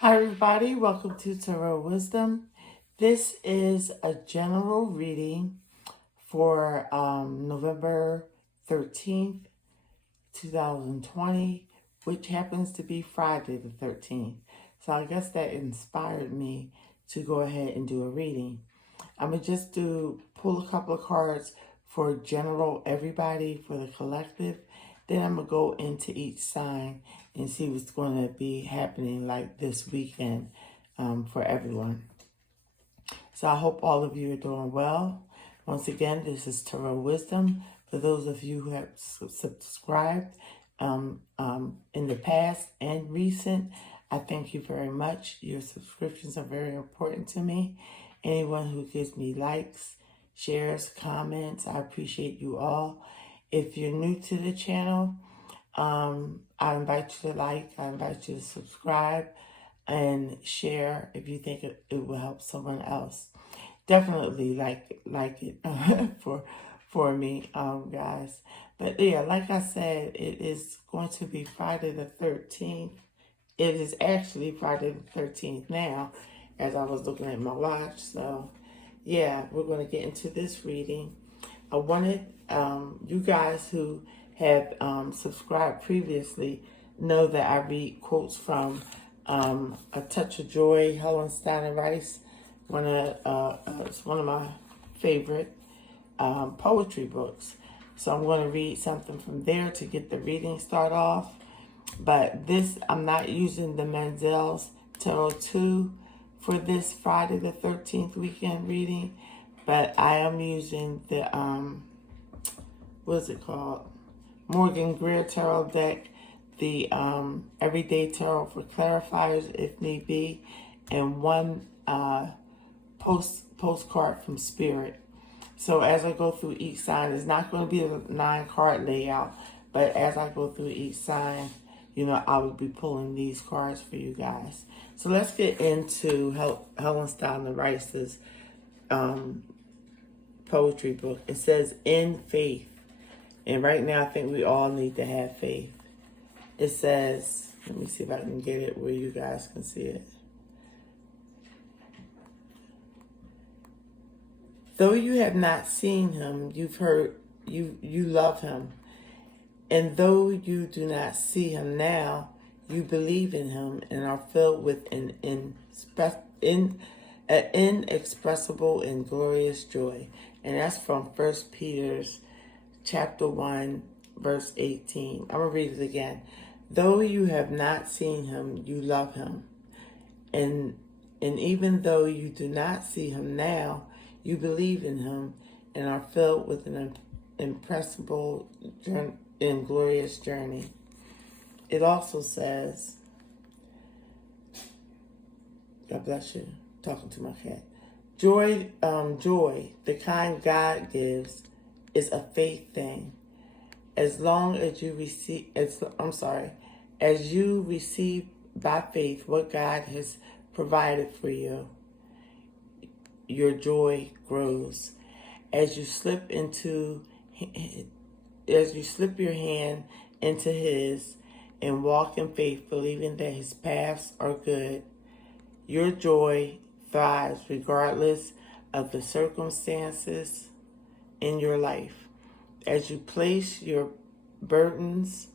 Hi everybody, welcome to Tarot Wisdom. This is a general reading for November 13th, 2020, which happens to be Friday the 13th. So I guess that inspired me to go ahead and do a reading. I'm going to just pull a couple of cards for general everybody, for the collective. Then I'm going to go into each sign and see what's going to be happening like this weekend for everyone. So I hope all of you are doing well. Once again, this is Tarot Wisdom. For those of you who have subscribed in the past and recent, I thank you very much. Your subscriptions are very important to me. Anyone who gives me likes, shares, comments, I appreciate you all. If you're new to the channel, I invite you to like, I invite you to subscribe and share if you think it will help someone else. Definitely like it for me, guys. But yeah, like I said, it is going to be Friday the 13th. It is actually Friday the 13th now, as I was looking at my watch. So yeah, we're going to get into this reading. I wanted you guys who have subscribed previously know that I read quotes from A Touch of Joy, Helen Stein Rice. It's one of my favorite poetry books. So I'm going to read something from there to get the reading start off. But this, I'm not using the Mandel's Tarot 2 for this Friday the 13th weekend reading. But I am using the, what is it called? Morgan Greer Tarot deck, the Everyday Tarot for clarifiers if need be, and one postcard from Spirit. So as I go through each sign, it's not going to be a 9-card layout, but as I go through each sign, you know, I will be pulling these cards for you guys. So let's get into Helen Stein Rice's poetry book. It says, "In faith." And right now, I think we all need to have faith. It says, let me see if I can get it where you guys can see it. "Though you have not seen him, you've heard, you love him. And though you do not see him now, you believe in him and are filled with an inexpressible and glorious joy." And that's from 1 Peter chapter 1, verse 18. I'm going to read it again. "Though you have not seen him, you love him. And even though you do not see him now, you believe in him and are filled with an impressible and glorious journey." It also says, God bless you, talking to my cat. Joy, the kind God gives, is a faith thing. As you receive by faith what God has provided for you, your joy grows. As you slip your hand into his and walk in faith, believing that his paths are good, your joy thrives regardless of the circumstances in your life. As you place your burdens,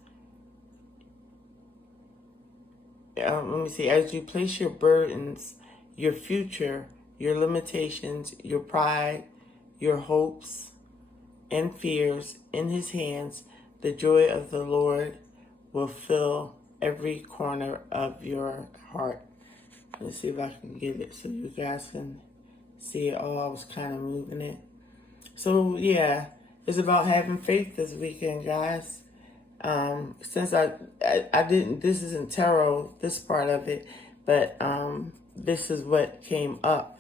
your future, your limitations, your pride, your hopes and fears in his hands, the joy of the Lord will fill every corner of your heart. Let's see if I can get it so you guys can see it all. I was kind of moving it. So yeah, it's about having faith this weekend, guys. Since I didn't, this isn't tarot, this part of it, but this is what came up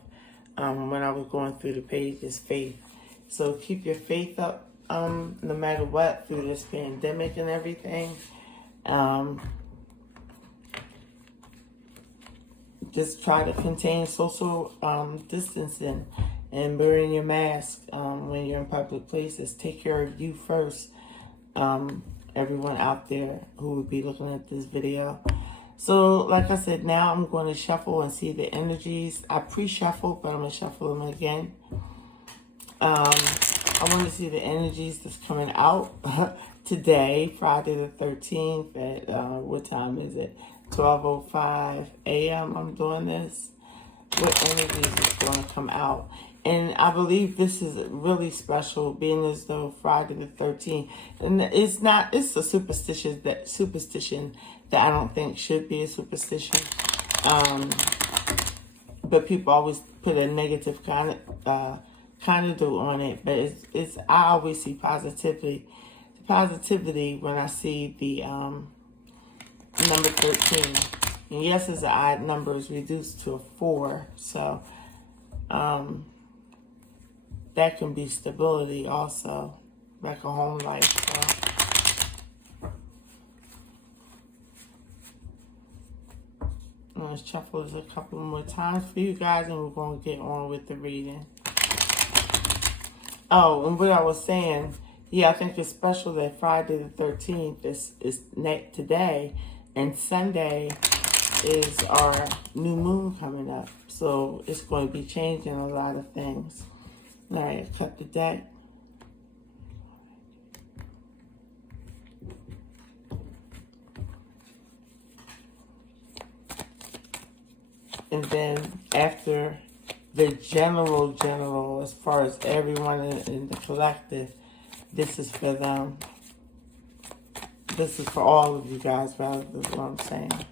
when I was going through the pages, faith. So keep your faith up, no matter what, through this pandemic and everything. Just try to contain social distancing and wearing your mask when you're in public places. Take care of you first, everyone out there who would be looking at this video. So, like I said, now I'm going to shuffle and see the energies. I pre-shuffled, but I'm going to shuffle them again. I want to see the energies that's coming out today, Friday the 13th, at, what time is it? 12:05 a.m. I'm doing this. What energies is going to come out? And I believe this is really special, being as though Friday the 13th, and it's a superstition that I don't think should be a superstition. But people always put a negative connotation on it. But I always see positivity when I see the number 13. And yes, it's an odd number, it's reduced to a 4. So that can be stability also, like a home life. So I'm going to shuffle this a couple more times for you guys, and we're going to get on with the reading. Oh, and what I was saying, yeah, I think it's special that Friday the 13th is today, and Sunday is our new moon coming up. So it's going to be changing a lot of things. All right, cut the deck. And then after the general, as far as everyone in the collective, this is for them. This is for all of you guys, rather than what I'm saying.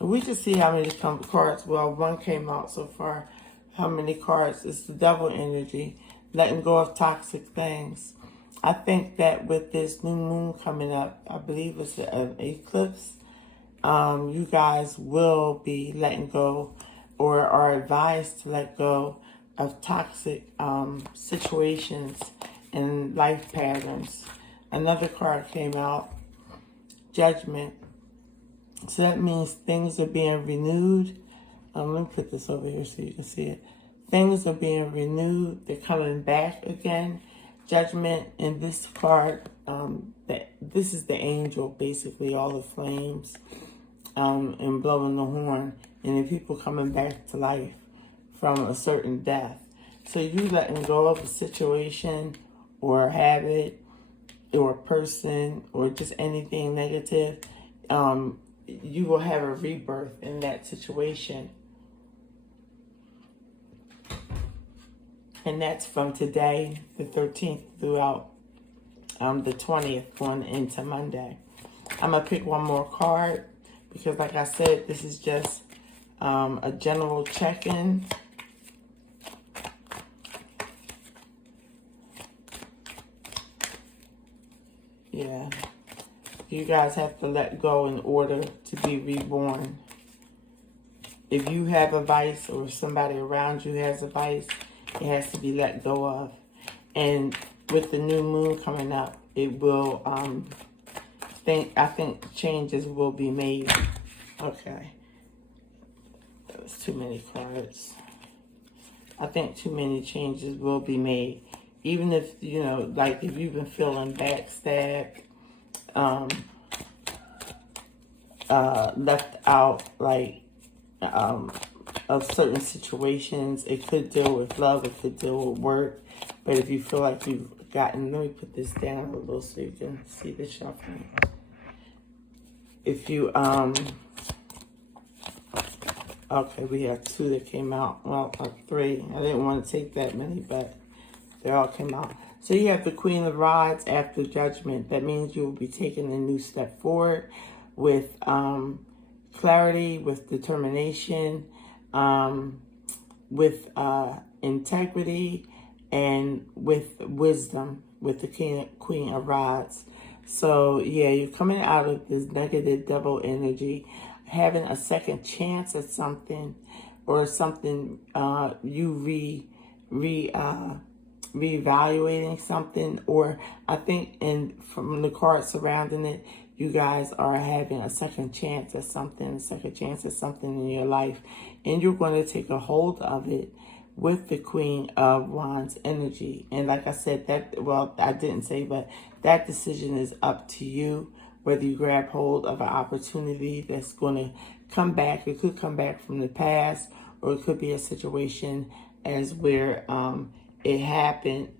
We just see how many cards. Well, one came out so far. How many cards? It's the devil energy, letting go of toxic things. I think that with this new moon coming up, I believe it's an eclipse, you guys will be letting go, or are advised to let go of toxic situations and life patterns. Another card came out, Judgment. So that means things are being renewed. Let me put this over here so you can see it. Things are being renewed. They're coming back again. Judgment. And this card, this is the angel, basically, all the flames and blowing the horn. And the people coming back to life from a certain death. So you letting go of a situation or habit or a person or just anything negative, you will have a rebirth in that situation. And that's from today, the 13th, throughout the 20th, going into Monday. I'm going to pick one more card because, like I said, this is just a general check-in. Yeah. You guys have to let go in order to be reborn. If you have a vice or somebody around you has a vice, it has to be let go of. And with the new moon coming up, it will, I think changes will be made. Okay. That was too many cards. I think too many changes will be made. Even if, you know, like if you've been feeling backstabbed, left out, like, of certain situations. It could deal with love, it could deal with work. But if you feel like you've gotten, let me put this down a little so you can see the shuffling. If you, okay, we have 2 that came out. Well, 3. I didn't want to take that many, but they all came out. So you have the Queen of Rods after Judgment. That means you will be taking a new step forward with clarity, with determination, with integrity, and with wisdom, with the Queen of Rods. So, yeah, you're coming out of this negative devil energy, having a second chance at something, or something you reevaluating something, or I think from the cards surrounding it, you guys are having a second chance at something in your life, and you're going to take a hold of it with the Queen of Wands energy. And like I said, that, well, I didn't say, but that decision is up to you, whether you grab hold of an opportunity that's going to come back. It could come back from the past, or it could be a situation as where it happened.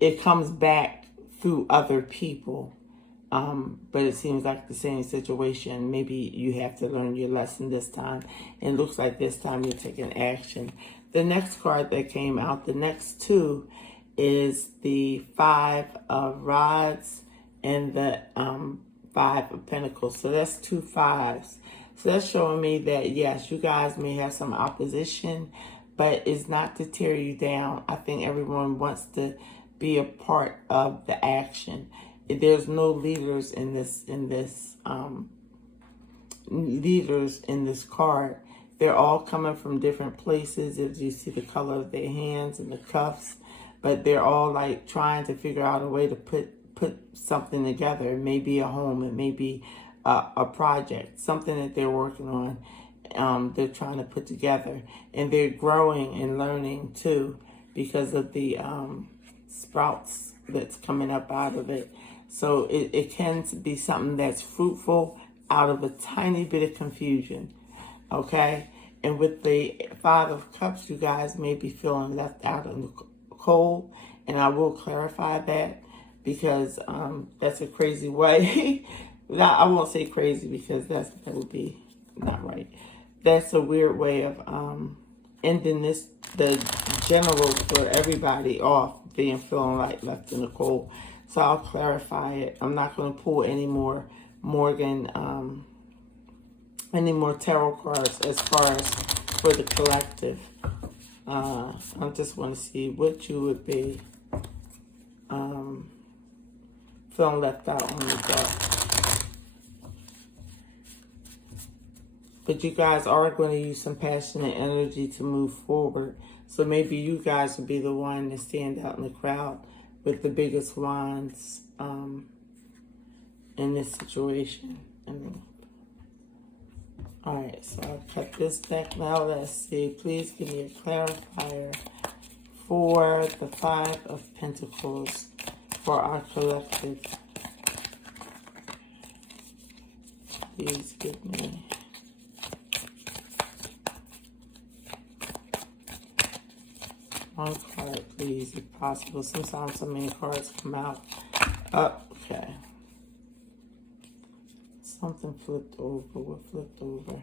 It comes back through other people. But it seems like the same situation. Maybe you have to learn your lesson this time. And it looks like this time you're taking action. The next card that came out, the next two, is the Five of Rods and the Five of Pentacles. So that's two fives. So that's showing me that, yes, you guys may have some opposition, but it's not to tear you down. I think everyone wants to be a part of the action. There's no leaders in this card. They're all coming from different places. As you see the color of their hands and the cuffs, but they're all like trying to figure out a way to put something together. It may be a home, it may be a project, something that they're working on. They're trying to put together, and they're growing and learning too because of the sprouts that's coming up out of it. So it can be something that's fruitful out of a tiny bit of confusion, okay? And with the Five of Cups, you guys may be feeling left out in the cold, and I will clarify that because that's a crazy way. I won't say crazy because that would be not right. That's a weird way of ending the general for everybody off, being feeling like left in the cold. So I'll clarify it. I'm not going to pull any more any more tarot cards as far as for the collective. I just want to see what you would be feeling left out on the deck. But you guys are going to use some passionate energy to move forward. So maybe you guys will be the one to stand out in the crowd with the biggest wands in this situation. All right, so I'll cut this deck now. Let's see. Please give me a clarifier for the Five of Pentacles for our collective. Please give me. One card, please, if possible. Sometimes so many cards come out. Okay. Something flipped over. What flipped over?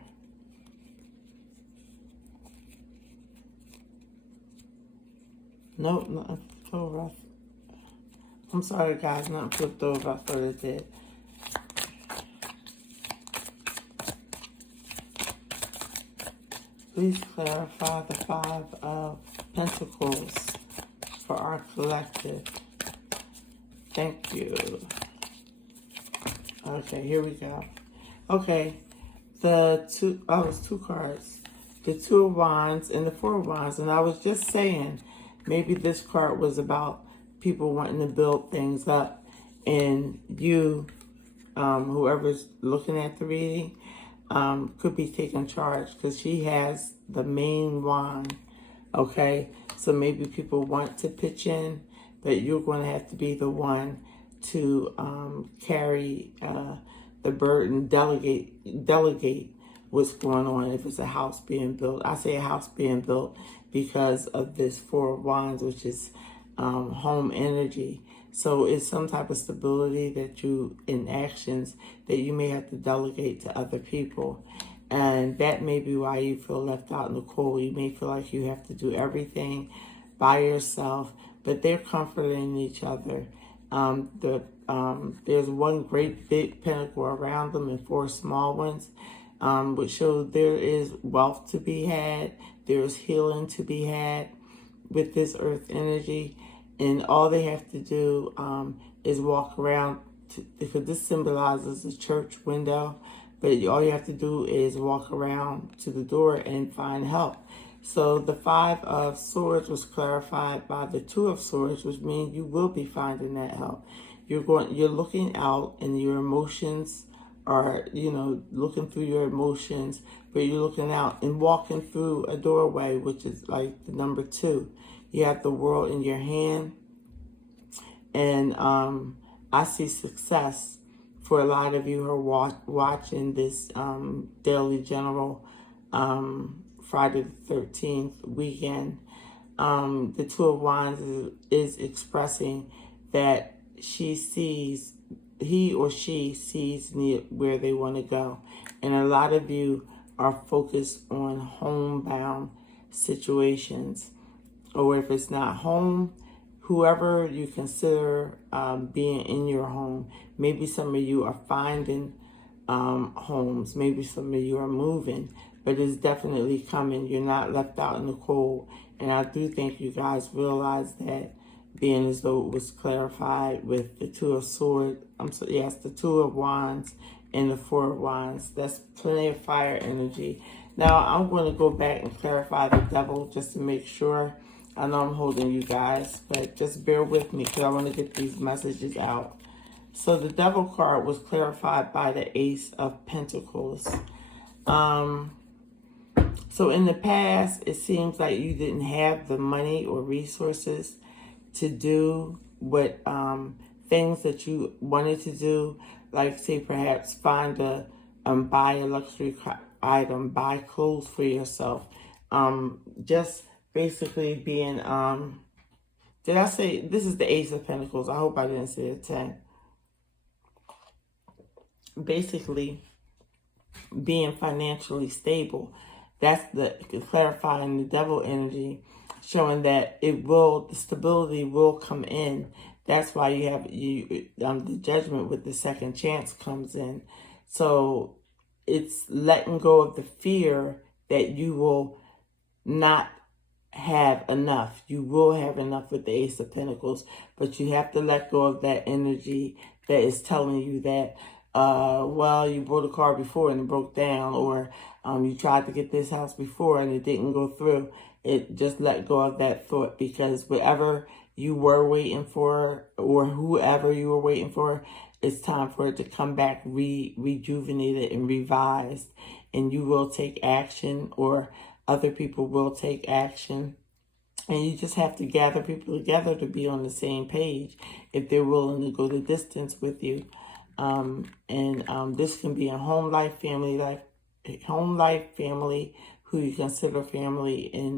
Nope, nothing flipped over. I'm sorry, guys. Nothing flipped over. I thought it did. Please clarify the Five of Pentacles for our collective. Thank you. Okay, here we go. Okay, it's two cards. The Two of Wands and the Four of Wands. And I was just saying, maybe this card was about people wanting to build things up. And you, whoever's looking at the reading, could be taking charge because she has the main wand. Okay, so maybe people want to pitch in, but you're going to have to be the one to carry the burden, delegate what's going on. If it's a house being built, I say a house being built because of this Four of Wands, which is home energy. So it's some type of stability that you, in actions, that you may have to delegate to other people. And that may be why you feel left out in the cold. You may feel like you have to do everything by yourself, but they're comforting each other. There's one great big pentacle around them and four small ones, which show there is wealth to be had. There's healing to be had with this earth energy. And all they have to do is walk around, because this symbolizes a church window, but all you have to do is walk around to the door and find help. So the Five of Swords was clarified by the Two of Swords, which means you will be finding that help. You're looking out, and your emotions are, you know, looking through your emotions, but you're looking out and walking through a doorway, which is like the number 2. You have the world in your hand, and I see success for a lot of you who are watching this Daily General Friday the 13th weekend. The Two of Wands is expressing that he or she sees where they want to go. And a lot of you are focused on homebound situations. Or if it's not home, whoever you consider being in your home. Maybe some of you are finding homes. Maybe some of you are moving. But it's definitely coming. You're not left out in the cold. And I do think you guys realize that, being as though it was clarified with the Two of Swords. Yes, the Two of Wands and the Four of Wands. That's plenty of fire energy. Now, I'm going to go back and clarify the Devil just to make sure. I know I'm holding you guys, but just bear with me because I want to get these messages out. So the Devil card was clarified by the Ace of Pentacles. So in the past, it seems like you didn't have the money or resources to do what things that you wanted to do, like say perhaps find buy a luxury item, buy clothes for yourself, just basically being did I say this is the Ace of Pentacles? I hope I didn't say a 10. Basically being financially stable. That's the clarifying the Devil energy, showing that the stability will come in. That's why you have the Judgment with the second chance comes in. So it's letting go of the fear that you will not have enough. You will have enough with the Ace of Pentacles, but you have to let go of that energy that is telling you that, well, you bought a car before and it broke down, or you tried to get this house before and it didn't go through. It just let go of that thought, because whatever you were waiting for or whoever you were waiting for, it's time for it to come back rejuvenated and revised, and you will take action, or other people will take action. And you just have to gather people together to be on the same page if they're willing to go the distance with you. This can be a home life, family, who you consider family, and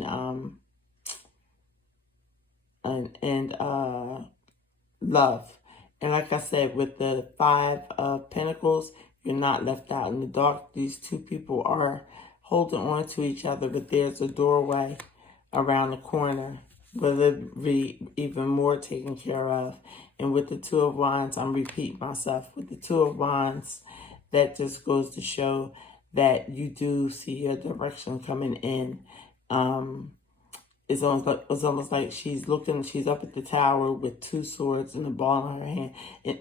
love. And like I said, with the Five of Pentacles, you're not left out in the dark. These two people are holding on to each other, but there's a doorway around the corner where they'll be even more taken care of. And with the Two of Wands, I'm repeating myself, with the Two of Wands, that just goes to show that you do see your direction coming in. It's almost like she's up at the tower with two swords and a ball in her hand,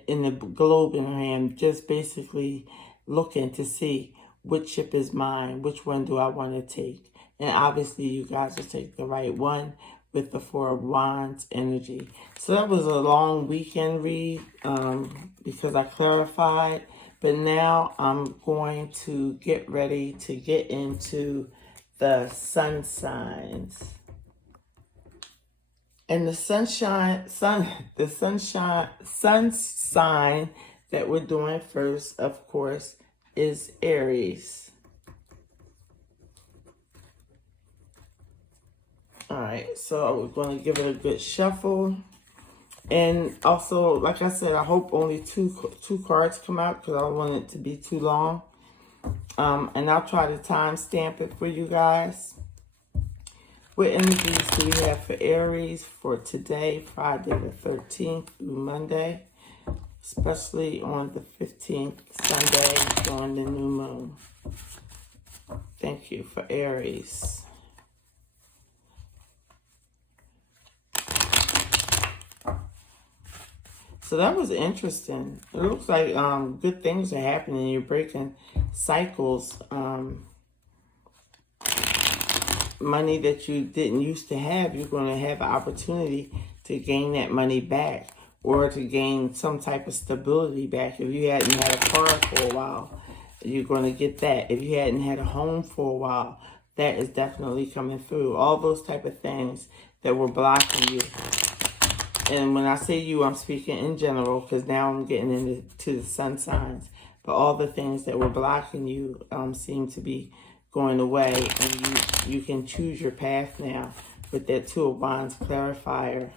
and the globe in her hand, just basically looking to see which ship is mine, which one do I want to take. And obviously you guys will take the right one with the Four of Wands energy. So that was a long weekend read because I clarified. But now I'm going to get ready to get into the sun signs. And the sun sign that we're doing first, of course, is Aries. All right, so we're going to give it a good shuffle. And also, like I said, I hope only two cards come out because I don't want it to be too long. And I'll try to time stamp it for you guys. What energies do we have for Aries for today, Friday the 13th through Monday, especially on the 15th, Sunday, during the new moon? Thank you for Aries. So that was interesting. It looks like good things are happening. You're breaking cycles. Money that you didn't used to have, you're going to have an opportunity to gain that money back. or to gain some type of stability back. If you hadn't had a car for a while, you're going to get that. If you hadn't had a home for a while, that is definitely coming through. All those type of things that were blocking you. And when I say you, I'm speaking in general, because now I'm getting into the sun signs. But all the things that were blocking you seem to be going away, and you can choose your path now with that Two of Wands clarifier.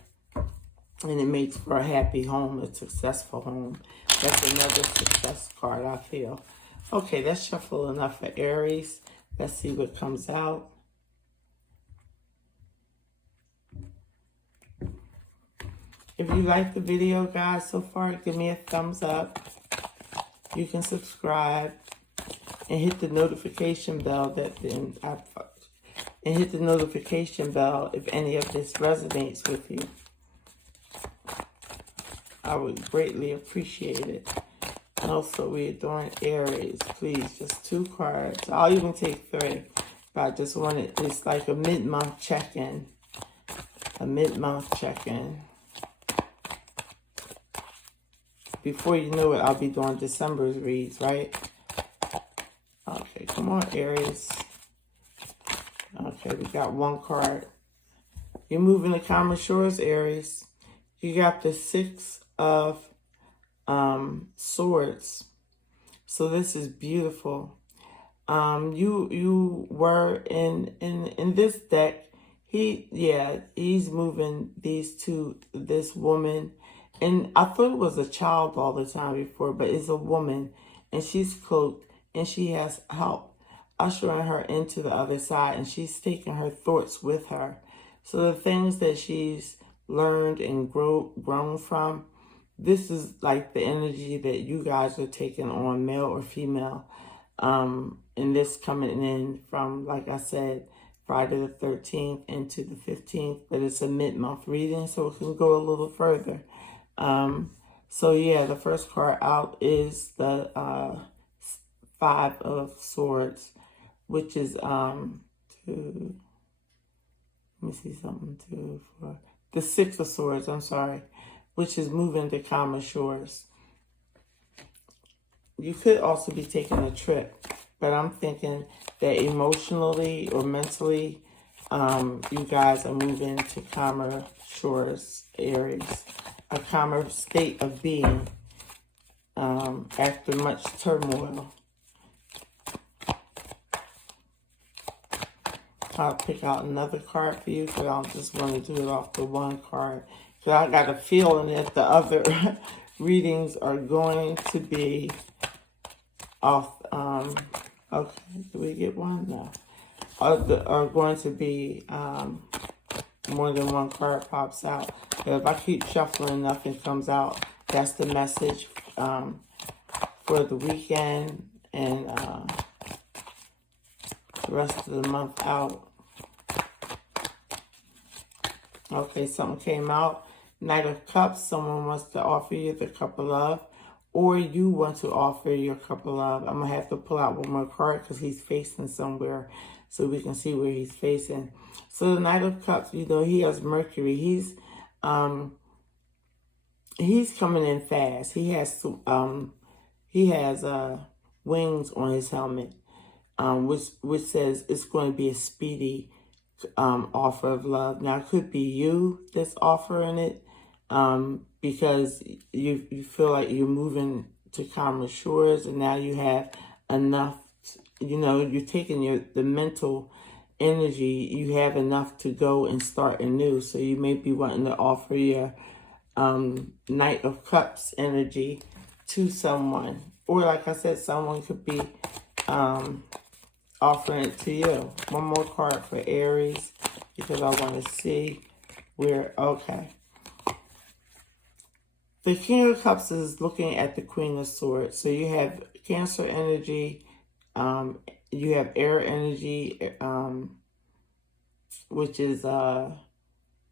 And it makes for a happy home, a successful home. That's another success card, I feel. Okay, that's shuffle enough for Aries. Let's see what comes out. If you like the video, guys, so far, give me a thumbs up. You can subscribe and hit the notification bell and hit the notification bell if any of this resonates with you. I would greatly appreciate it. And also, we're doing Aries. Please, just 2 cards. I'll even take 3. But I just wanted, it's like a mid-month check-in. A mid-month check-in. Before you know it, I'll be doing December's reads, right? Okay, come on, Aries. Okay, we got 1 card. You're moving to calmer shores, Aries. You got the 6 of Swords. So this is beautiful. You were in this deck. He's moving this woman. And I thought it was a child all the time before, but it's a woman, and she's cloaked, and she has help ushering her into the other side, and she's taking her thoughts with her. So the things that she's learned and grown from, this is like the energy that you guys are taking on, male or female. And this coming in from, like I said, Friday the 13th into the 15th, but it's a mid-month reading, so it can go a little further. So yeah, the first card out is the 5 of Swords, which is let me see something, 2, 4, the 6 of Swords, I'm sorry, which is moving to calmer shores. You could also be taking a trip, but I'm thinking that emotionally or mentally, you guys are moving to calmer shores, Aries. A calmer state of being after much turmoil. I'll pick out another card for you, because I don't just want to do it off the 1 card. Because I got a feeling that the other readings are going to be off. Okay, do we get 1? No. Are going to be more than 1 card pops out. But if I keep shuffling, nothing comes out. That's the message for the weekend and the rest of the month out. Okay, something came out. Knight of Cups. Someone wants to offer you the cup of love, or you want to offer your cup of love. I'm going to have to pull out 1 more card because he's facing somewhere so we can see where he's facing. So the Knight of Cups, you know, he has Mercury. He's coming in fast. He has wings on his helmet, which says it's going to be a speedy offer of love. Now, it could be you that's offering it, because you feel like you're moving to calmer shores, and now you have enough. You know, you're taking the mental energy. You have enough to go and start anew. So you may be wanting to offer your Knight of Cups energy to someone, or like I said, someone could be offering it to you. 1 more card for Aries, because I want to see where. Okay, the King of Cups is looking at the Queen of Swords. So you have Cancer energy, you have air energy, which is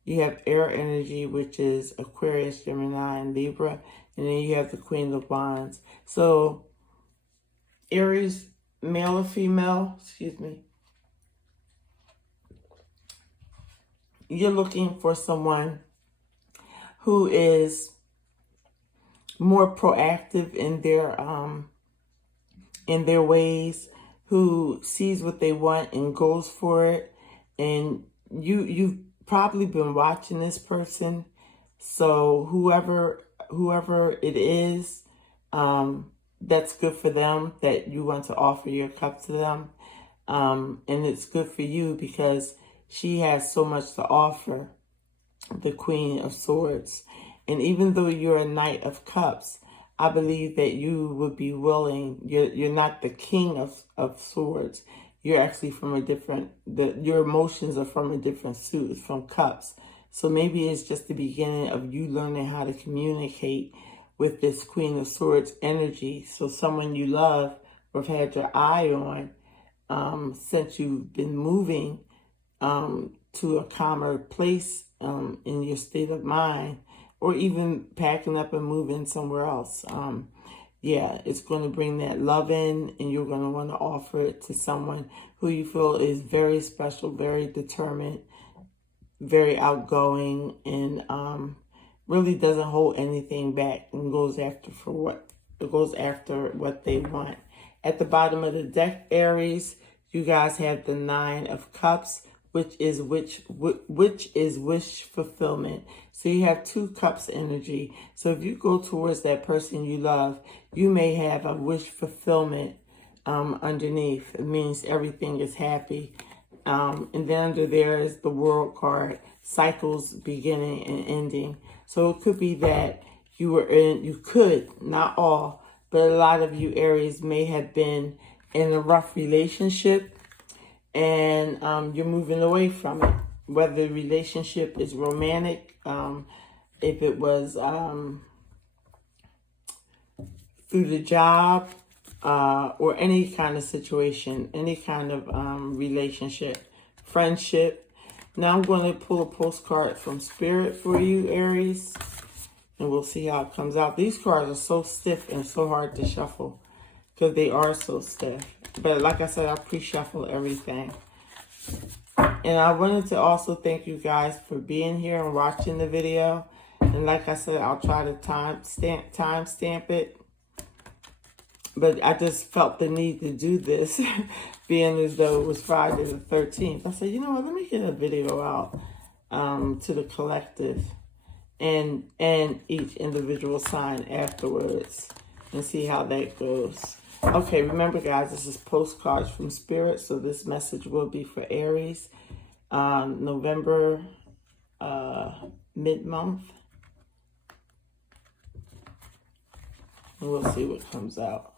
you have air energy, which is Aquarius, Gemini, and Libra. And then you have the Queen of Wands. So Aries, male or female, excuse me, you're looking for someone who is more proactive in their ways, who sees what they want and goes for it. And you've probably been watching this person. So whoever it is, that's good for them, that you want to offer your cup to them. And it's good for you because she has so much to offer, the Queen of Swords. And even though you're a Knight of Cups, I believe that you would be willing. You're not the King of Swords. You're actually from a different, your emotions are from a different suit, from Cups. So maybe it's just the beginning of you learning how to communicate with this Queen of Swords energy. So someone you love or have had your eye on, since you've been moving to a calmer place in your state of mind, or even packing up and moving somewhere else. Yeah, it's going to bring that love in, and you're going to want to offer it to someone who you feel is very special, very determined, very outgoing, and really doesn't hold anything back and goes after what they want. At the bottom of the deck, Aries, you guys have the Nine of Cups, which is wish fulfillment. So you have 2 cups energy. So if you go towards that person you love, you may have a wish fulfillment underneath. It means everything is happy. And then under there is the World card, cycles beginning and ending. So it could be that you could, not all, but a lot of you Aries may have been in a rough relationship, and you're moving away from it. Whether the relationship is romantic, if it was through the job, or any kind of situation, any kind of relationship, friendship. Now I'm going to pull a postcard from Spirit for you, Aries, and we'll see how it comes out. These cards are so stiff and so hard to shuffle because they are so stiff. But like I said, I pre-shuffle everything. And I wanted to also thank you guys for being here and watching the video. And like I said, I'll try to timestamp it. But I just felt the need to do this, being as though it was Friday the 13th. I said, you know what, let me get a video out to the collective and each individual sign afterwards and see how that goes. Okay, remember guys, this is postcards from Spirit, so this message will be for Aries, November mid-month. And we'll see what comes out.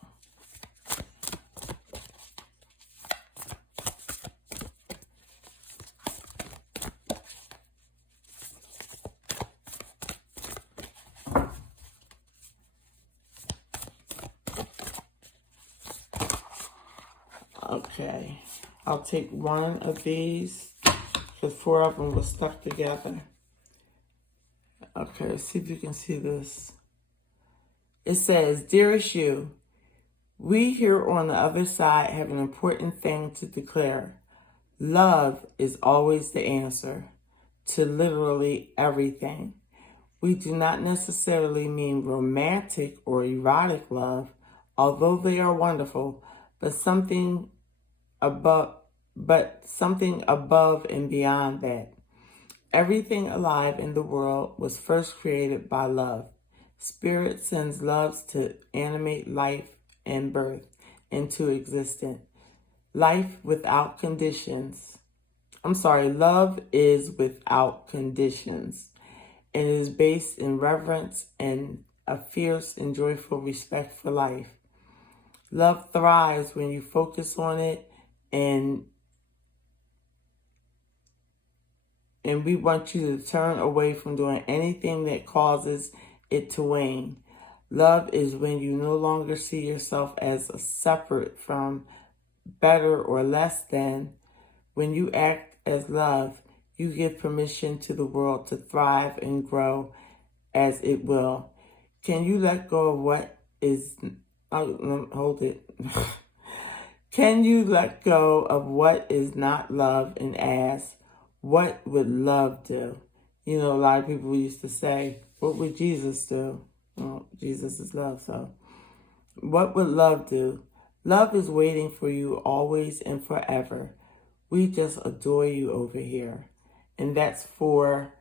Okay, I'll take one of these because 4 of them were stuck together. Okay, let's see if you can see this. It says, Dearest you, we here on the other side have an important thing to declare. Love is always the answer to literally everything. We do not necessarily mean romantic or erotic love, although they are wonderful, but something above and beyond that. Everything alive in the world was first created by love. Spirit sends love to animate life and birth into existence. Love is without conditions, and is based in reverence and a fierce and joyful respect for life. Love thrives when you focus on it, and we want you to turn away from doing anything that causes it to wane. Love is when you no longer see yourself as separate from, better or less than. When you act as love, you give permission to the world to thrive and grow as it will. Can you let go of what is... hold it. Can you let go of what is not love and ask, what would love do? You know, a lot of people used to say, what would Jesus do? Well, Jesus is love, so. What would love do? Love is waiting for you always and forever. We just adore you over here. And that's for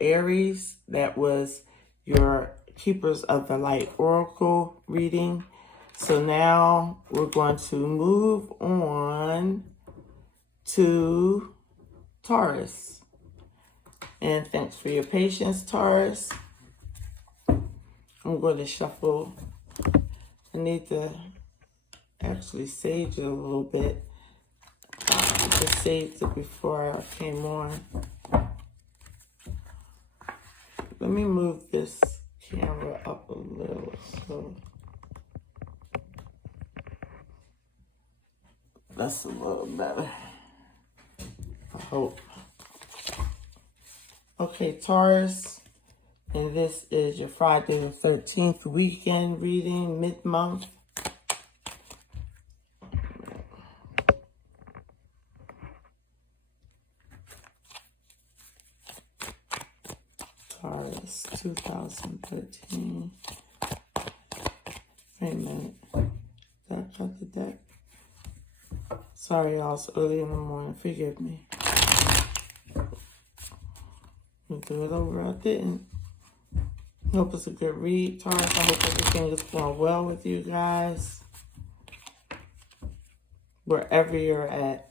Aries. That was your Keepers of the Light Oracle reading. So now we're going to move on to Taurus. And thanks for your patience, Taurus. I'm going to shuffle. I need to actually sage it a little bit. I just saged it before I came on. Let me move this camera up a little so that's a little better. I hope. Okay, Taurus, and this is your Friday the 13th weekend reading, mid-month. Taurus, 2013. Wait a minute. Did I cut the deck? Sorry, y'all. It's early in the morning. Forgive me. I'll do it over. I didn't. Hope it's a good read, Taurus. I hope everything is going well with you guys. Wherever you're at.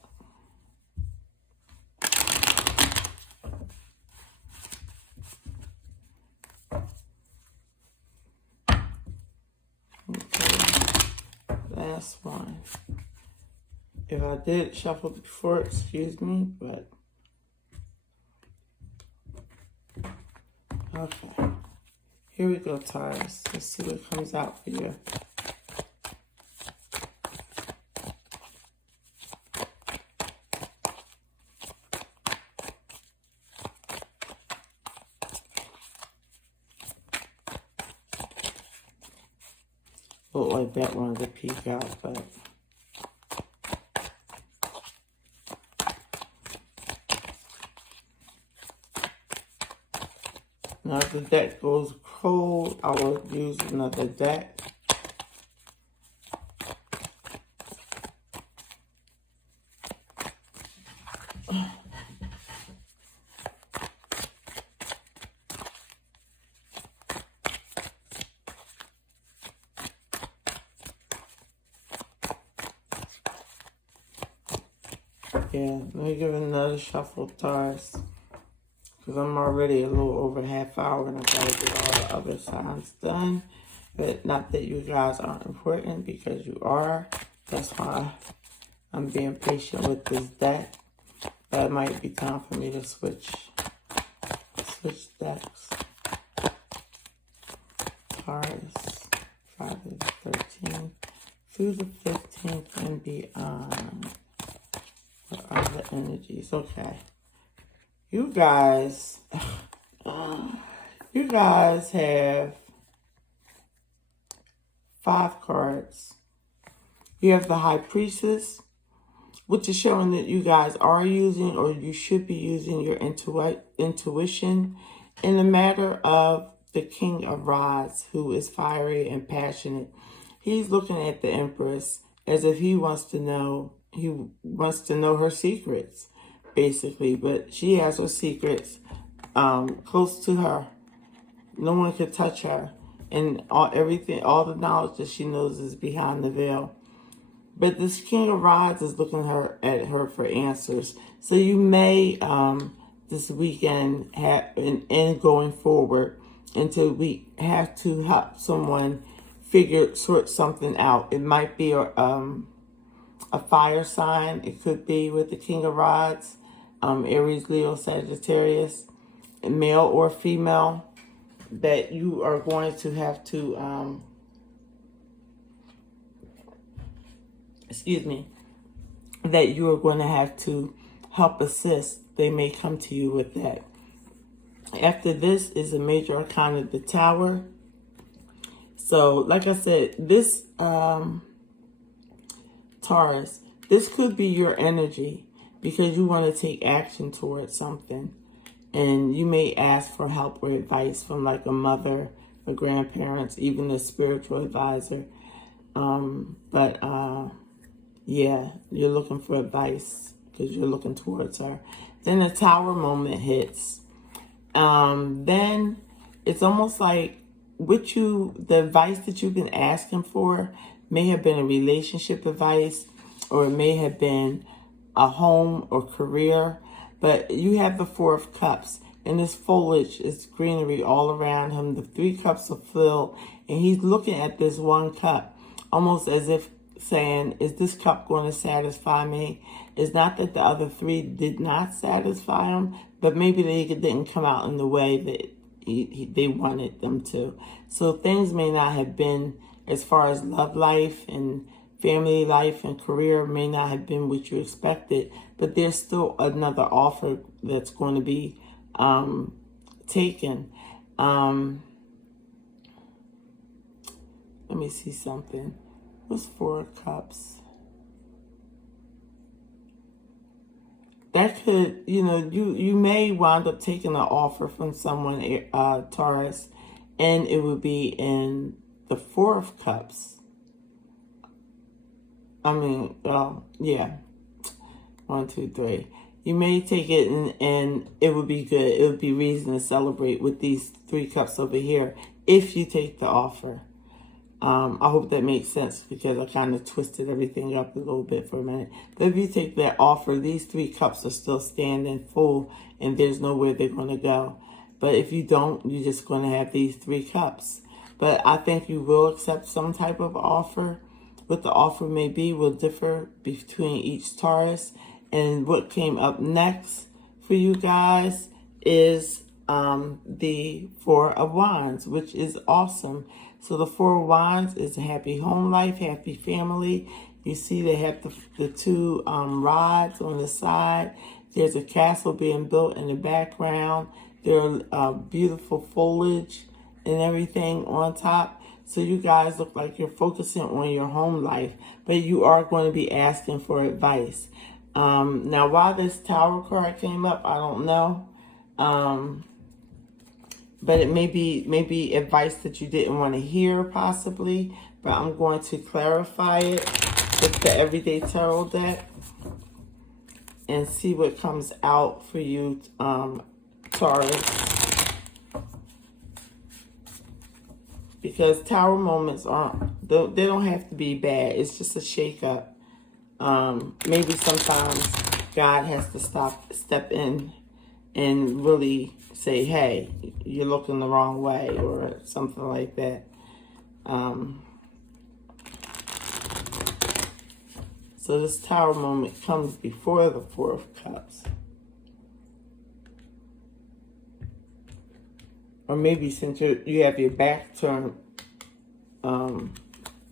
Last one. If I did shuffle before, excuse me, but okay. Here we go, Taurus. Let's see what comes out for you. Look like that wanted to peek out, but now if the deck goes cold, I will use another deck. Yeah, let me give it another shuffle, Taurus. Because I'm already a little over half hour and I gotta get all the other signs done. But not that you guys aren't important, because you are. That's why I'm being patient with this deck. But it might be time for me to switch decks. Taurus, Friday the 13th through the 15th and beyond. What are the energies? Okay. You guys have 5 cards. You have the High Priestess, which is showing that you guys are using, or you should be using, your intuition in the matter of the King of Rods, who is fiery and passionate. He's looking at the Empress as if he wants to know her secrets, basically. But she has her secrets close to her. No one can touch her. And all the knowledge that she knows is behind the veil. But this King of Rods is looking at her for answers. So you may, this weekend, and going forward, until we have to help someone sort something out. It might be a fire sign. It could be with the King of Rods, Aries, Leo, Sagittarius, male or female, that you are going to have to, that you are going to have to help assist. They may come to you with that. After this is a major arcana, the Tower. So, like I said, this, Taurus, this could be your energy because you want to take action towards something. And you may ask for help or advice from like a mother, or grandparents, even a spiritual advisor. Yeah, you're looking for advice because you're looking towards her. Then the Tower moment hits. Then it's almost like the advice that you've been asking for may have been a relationship advice, or it may have been a home or career. But you have the Four of Cups, and this foliage is greenery all around him. The 3 cups are filled, and he's looking at this 1 cup, almost as if saying, is this cup going to satisfy me? It's not that the other 3 did not satisfy him, but maybe they didn't come out in the way that they wanted them to. So things may not have been, as far as love life and family life and career, may not have been what you expected, but there's still another offer that's going to be taken. Let me see something. What's 4 cups? That could, you may wind up taking an offer from someone, Taurus, and it would be in the 4 of cups. Yeah. 1, 2, 3. You may take it and it would be good. It would be reason to celebrate with these 3 cups over here if you take the offer. I hope that makes sense because I kind of twisted everything up a little bit for a minute. But if you take that offer, these 3 cups are still standing full and there's nowhere they're going to go. But if you don't, you're just going to have these 3 cups. But I think you will accept some type of offer. What the offer may be will differ between each Taurus. And what came up next for you guys is the 4 of Wands, which is awesome. So the 4 of Wands is a happy home life, happy family. You see they have the 2 rods on the side. There's a castle being built in the background. There are beautiful foliage and everything on top. So you guys look like you're focusing on your home life, but you are going to be asking for advice. Now, why this Tower card came up, I don't know. But it may be advice that you didn't want to hear, possibly. But I'm going to clarify it with the Everyday Tarot deck and see what comes out for you, Taurus. Because Tower moments they don't have to be bad. It's just a shake-up. Maybe sometimes God has to step in and really say, hey, you're looking the wrong way, or something like that. So this Tower moment comes before the 4 of Cups. Or maybe since you have your back turned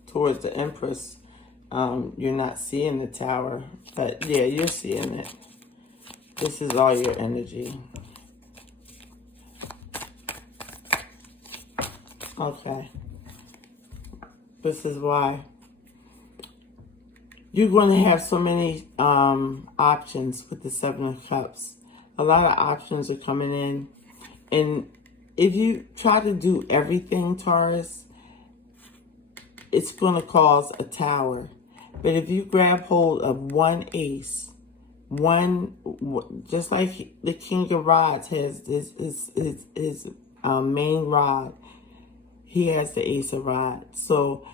towards the Empress, you're not seeing the Tower. But yeah, you're seeing it. This is all your energy. Okay. This is why. You're going to have so many options with the 7 of Cups. A lot of options are coming in. And if you try to do everything, Taurus, it's going to cause a tower. But if you grab hold of one ace, just like the King of Rods has his main rod, he has the Ace of Rods. So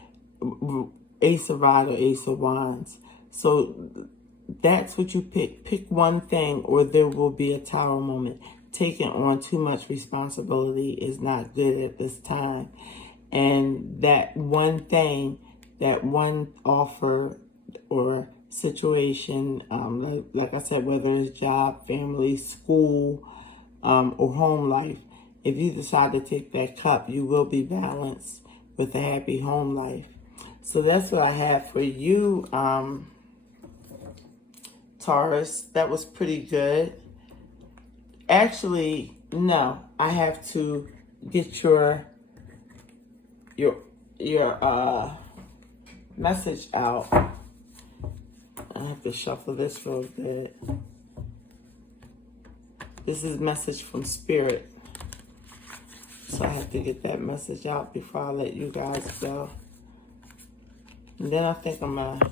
Ace of Rods or Ace of Wands. So that's what you pick. Pick one thing or there will be a Tower moment. Taking on too much responsibility is not good at this time. And that one thing, that one offer or situation, like I said, whether it's job, family, school, or home life, if you decide to take that cup, you will be balanced with a happy home life. So that's what I have for you, Taurus. That was pretty good. Actually, no, I have to get your message out. I have to shuffle this real good. This is a message from Spirit. So I have to get that message out before I let you guys go. And then I think I'm going to...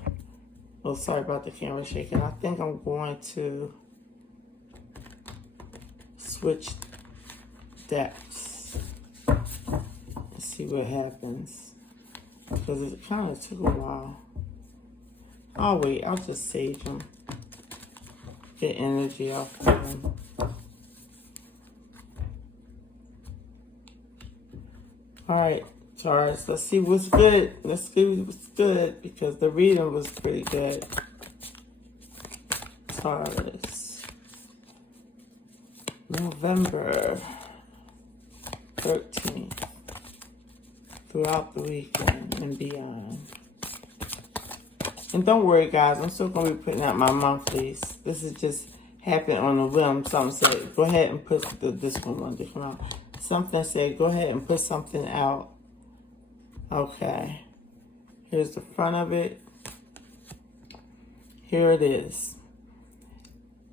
Oh, sorry about the camera shaking. I think I'm going to switch decks and see what happens. Because it kind of took a while. Oh, wait. I'll just save them. Get energy off of them. Alright, Taurus, let's see what's good. Let's see what's good, because the reading was pretty good. Taurus. November 13th. Throughout the weekend and beyond. And don't worry, guys. I'm still going to be putting out my monthlies. This is just happened on a whim. Something said, go ahead and put this one to come out. Something said, go ahead and put something out. Okay. Here's the front of it. Here it is.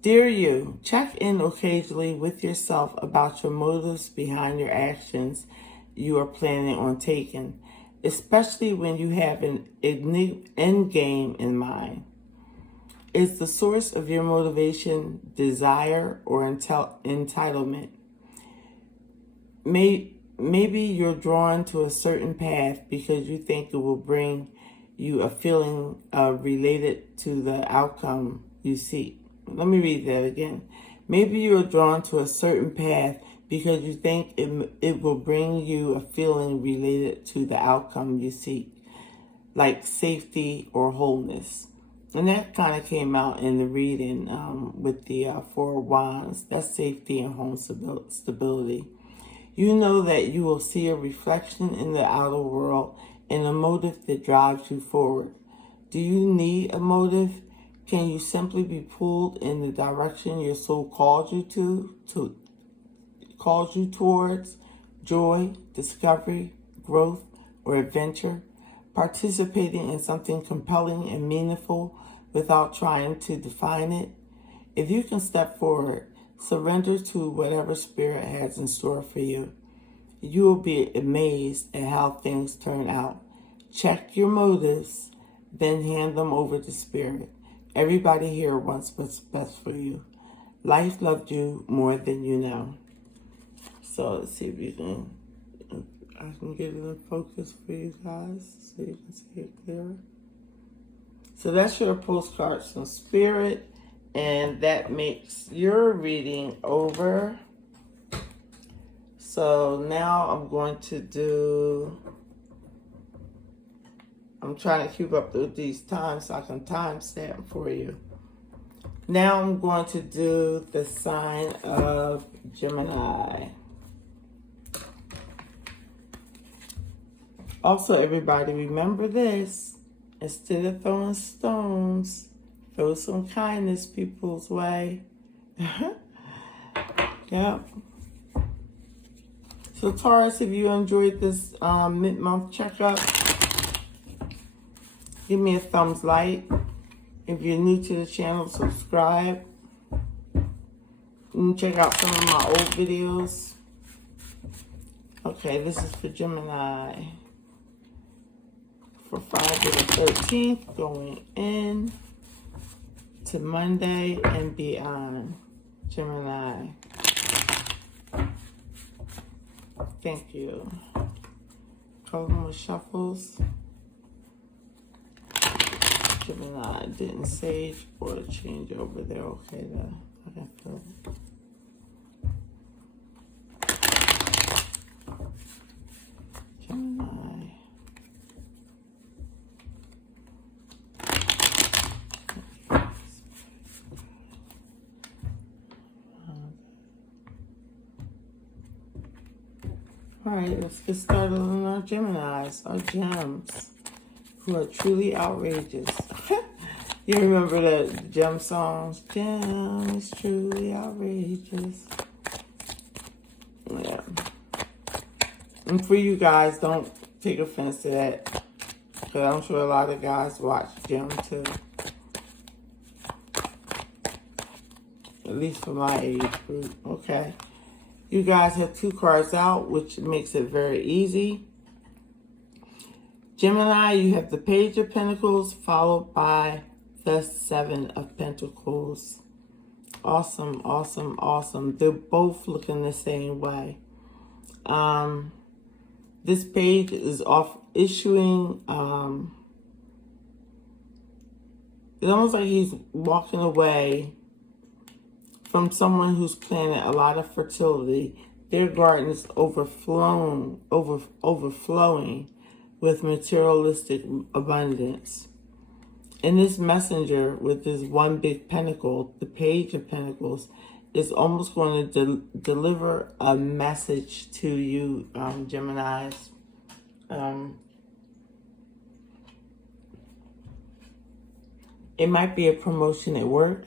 Dear you, check in occasionally with yourself about your motives behind your actions you are planning on taking, especially when you have an end game in mind. Is the source of your motivation desire or entitlement? Maybe you're drawn to a certain path because you think it will bring you a feeling related to the outcome you seek. Let me read that again. Maybe you're drawn to a certain path because you think it will bring you a feeling related to the outcome you seek, like safety or wholeness. And that kind of came out in the reading with the Four of Wands. That's safety and home stability. You know that you will see a reflection in the outer world and a motive that drives you forward. Do you need a motive? Can you simply be pulled in the direction your soul calls you calls you towards? Joy, discovery, growth, or adventure? Participating in something compelling and meaningful without trying to define it? If you can step forward, surrender to whatever Spirit has in store for you. You will be amazed at how things turn out. Check your motives, then hand them over to Spirit. Everybody here wants what's best for you. Life loved you more than you know. So let's see if I can get it in focus for you guys so you can see it clearer. So that's your postcards from Spirit. And that makes your reading over. So now I'm going to do... I'm trying to keep up with these times so I can timestamp for you. Now I'm going to do the sign of Gemini. Also, everybody, remember this. Instead of throwing stones, throw some kindness people's way. Yep. So Taurus, if you enjoyed this mid-month checkup, give me a thumbs like. If you're new to the channel, subscribe. And check out some of my old videos. Okay, this is for Gemini. For Friday the 13th, going in to Monday and beyond. Gemini. Thank you. Couple more shuffles. Gemini didn't sage or change over there. Okay, though. I can feel it. Gemini. All right, let's get started on our Geminis, our gems, who are truly outrageous. You remember the gem songs? Gem is truly outrageous. Yeah. And for you guys, don't take offense to that, because I'm sure a lot of guys watch Gem too. least for my age group. Okay. You guys have 2 cards out, which makes it very easy. Gemini, you have the Page of Pentacles followed by the 7 of Pentacles. Awesome, awesome, awesome. They're both looking the same way. This page is off issuing, it's almost like he's walking away from someone who's planted a lot of fertility. Their garden is overflowing with materialistic abundance. And this messenger with this 1 big pentacle, the Page of Pentacles, is almost going to deliver a message to you, Geminis. It might be a promotion at work.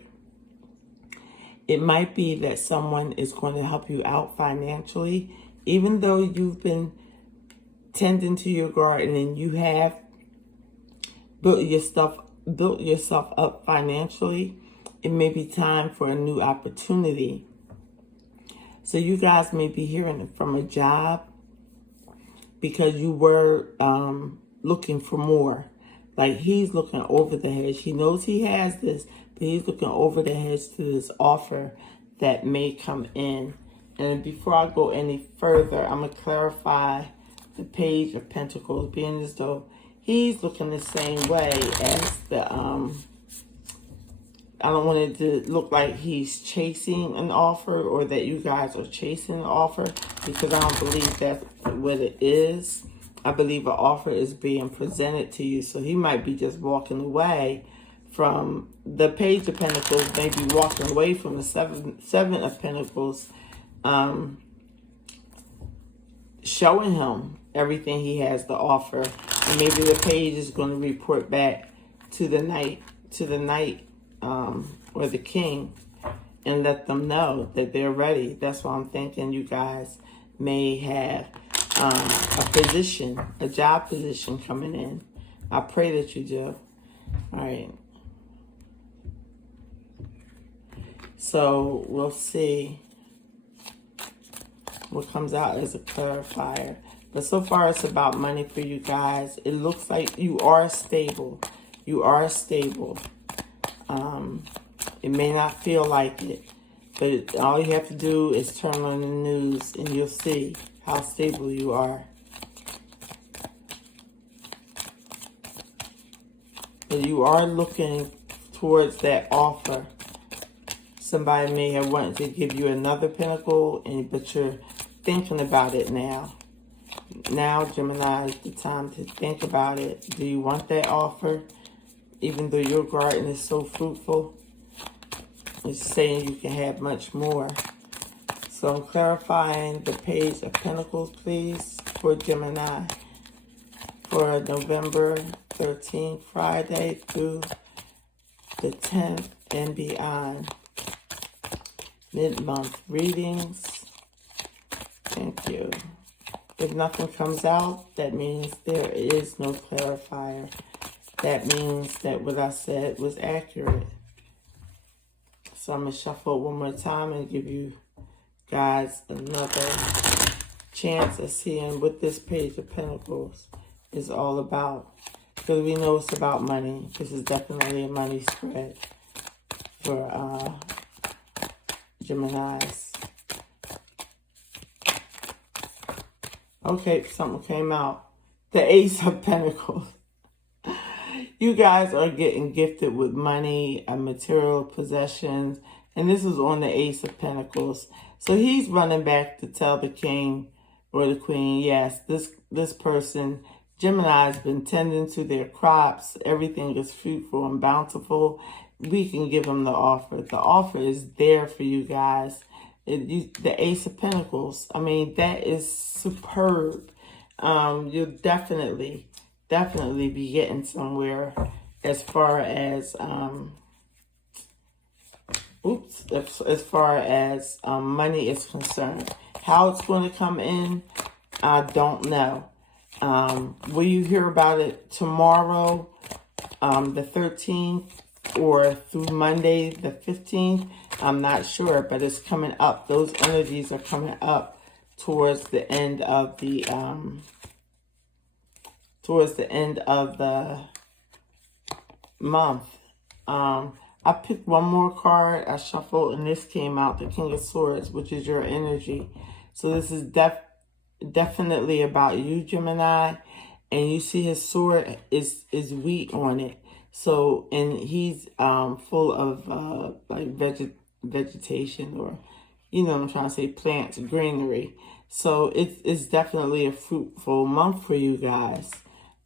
It might be that someone is going to help you out financially. Even though you've been tending to your garden and you have built yourself up financially, it may be time for a new opportunity. So you guys may be hearing from a job because you were looking for more. Like he's looking over the hedge. He knows he has this, but he's looking over the hedge to this offer that may come in. And before I go any further, I'm going to clarify the Page of Pentacles, being as though he's looking the same way as the, I don't want it to look like he's chasing an offer or that you guys are chasing an offer, because I don't believe that's what it is. I believe an offer is being presented to you. So he might be just walking away from the Page of Pentacles, maybe walking away from the seven of Pentacles, showing him everything he has to offer. And maybe the Page is going to report back to the Knight, or the King, and let them know that they're ready. That's why I'm thinking you guys may have a position, a job position coming in. I pray that you do. All right. So we'll see what comes out as a clarifier. But so far it's about money for you guys. It looks like you are stable. You are stable. It may not feel like it, but all you have to do is turn on the news and you'll see how stable you are. But you are looking towards that offer. Somebody may have wanted to give you another pentacle, but you're thinking about it now. Now, Gemini, is the time to think about it. Do you want that offer? Even though your garden is so fruitful, it's saying you can have much more. So I'm clarifying the Page of Pentacles, please, for Gemini, for November 13th, Friday through the 10th and beyond. Mid-month readings. Thank you. If nothing comes out, that means there is no clarifier. That means that what I said was accurate. So I'm going to shuffle it one more time and give you guys another chance of seeing what this Page of Pentacles is all about. Because we know it's about money. This is definitely a money spread for Geminis. Okay, something came out. The Ace of Pentacles. You guys are getting gifted with money and material possessions. And this is on the Ace of Pentacles. So he's running back to tell the King or the Queen, yes, this person, Gemini, has been tending to their crops. Everything is fruitful and bountiful. We can give them the offer. The offer is there for you guys. The Ace of Pentacles, I mean, that is superb. You'll definitely be getting somewhere as far as money is concerned. How it's going to come in, I don't know. Will you hear about it tomorrow, the 13th, or through Monday, the 15th? I'm not sure, but it's coming up. Those energies are coming up towards the end of the month. I picked one more card. I shuffled, and this came out, the King of Swords, which is your energy. So this is definitely about you, Gemini. And you see his sword is wheat on it. So, and he's full of like vegetation, or, you know what I'm trying to say, plants, greenery. So it's definitely a fruitful month for you guys.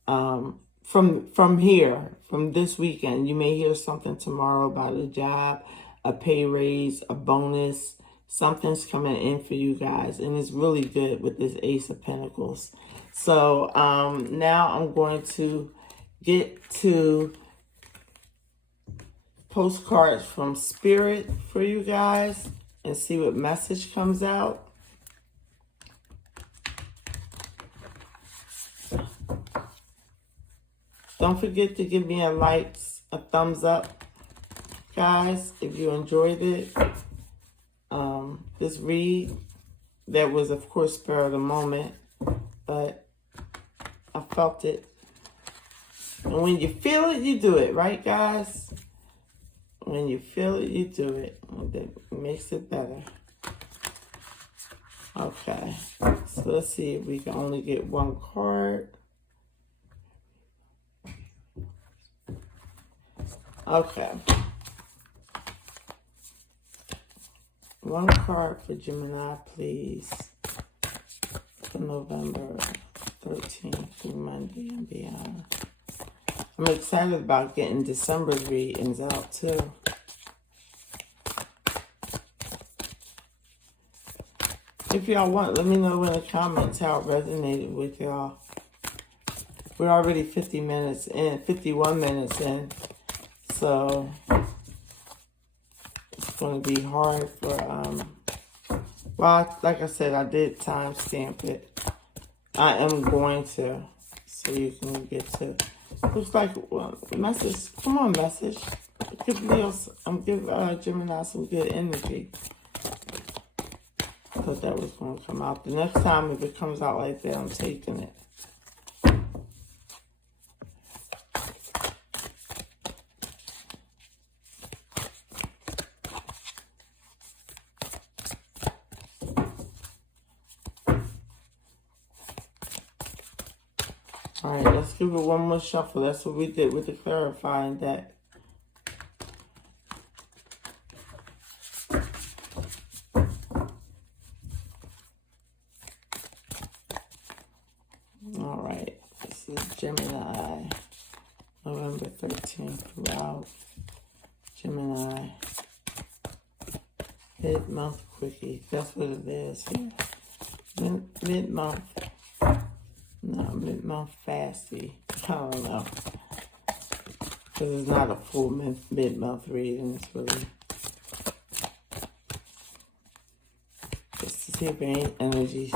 From here, from this weekend, you may hear something tomorrow about a job, a pay raise, a bonus. Something's coming in for you guys, and it's really good with this Ace of Pentacles. So now I'm going to get to postcards from Spirit for you guys and see what message comes out. Don't forget to give me a like, a thumbs up, guys, if you enjoyed it. This read, that was, of course, spur of the moment, but I felt it. And when you feel it, you do it, right, guys? When you feel it, you do it. That makes it better. Okay, so let's see if we can only get one card. Okay. One card for Gemini, please. For November 13th through Monday and beyond. I'm excited about getting December's readings out, too. If y'all want, let me know in the comments how it resonated with y'all. We're already 50 minutes in, 51 minutes in. So it's going to be hard for, well, like I said, I did timestamp it. I am going to, so you can get to, looks like, well, message, come on, message. Give Gemini some good energy. I thought that was going to come out. The next time, if it comes out like that, I'm taking it. All right, let's give it one more shuffle. That's what we did with the clarifying deck. All right, this is Gemini, November 13th throughout. Gemini, mid-month quickie. That's what it is here. Mid-month. No, mid-month fasty. I don't know. Because it's not a full mid-month reading. It's really just to see if any energies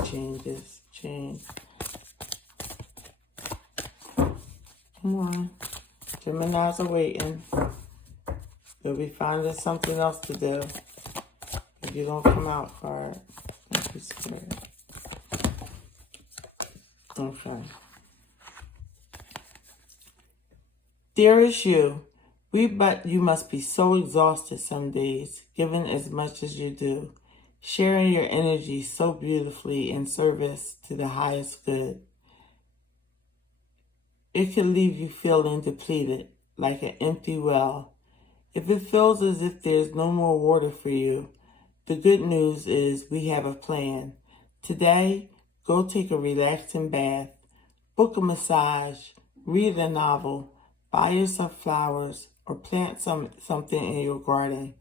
change. Come on. Geminis are waiting. They'll be finding something else to do. If you don't come out, card. Don't be scared. Okay. Dearest you, bet you must be so exhausted some days, giving as much as you do, sharing your energy so beautifully in service to the highest good. It could leave you feeling depleted, like an empty well. If it feels as if there's no more water for you, the good news is we have a plan. Today, go take a relaxing bath, book a massage, read a novel, buy yourself flowers, or plant something in your garden.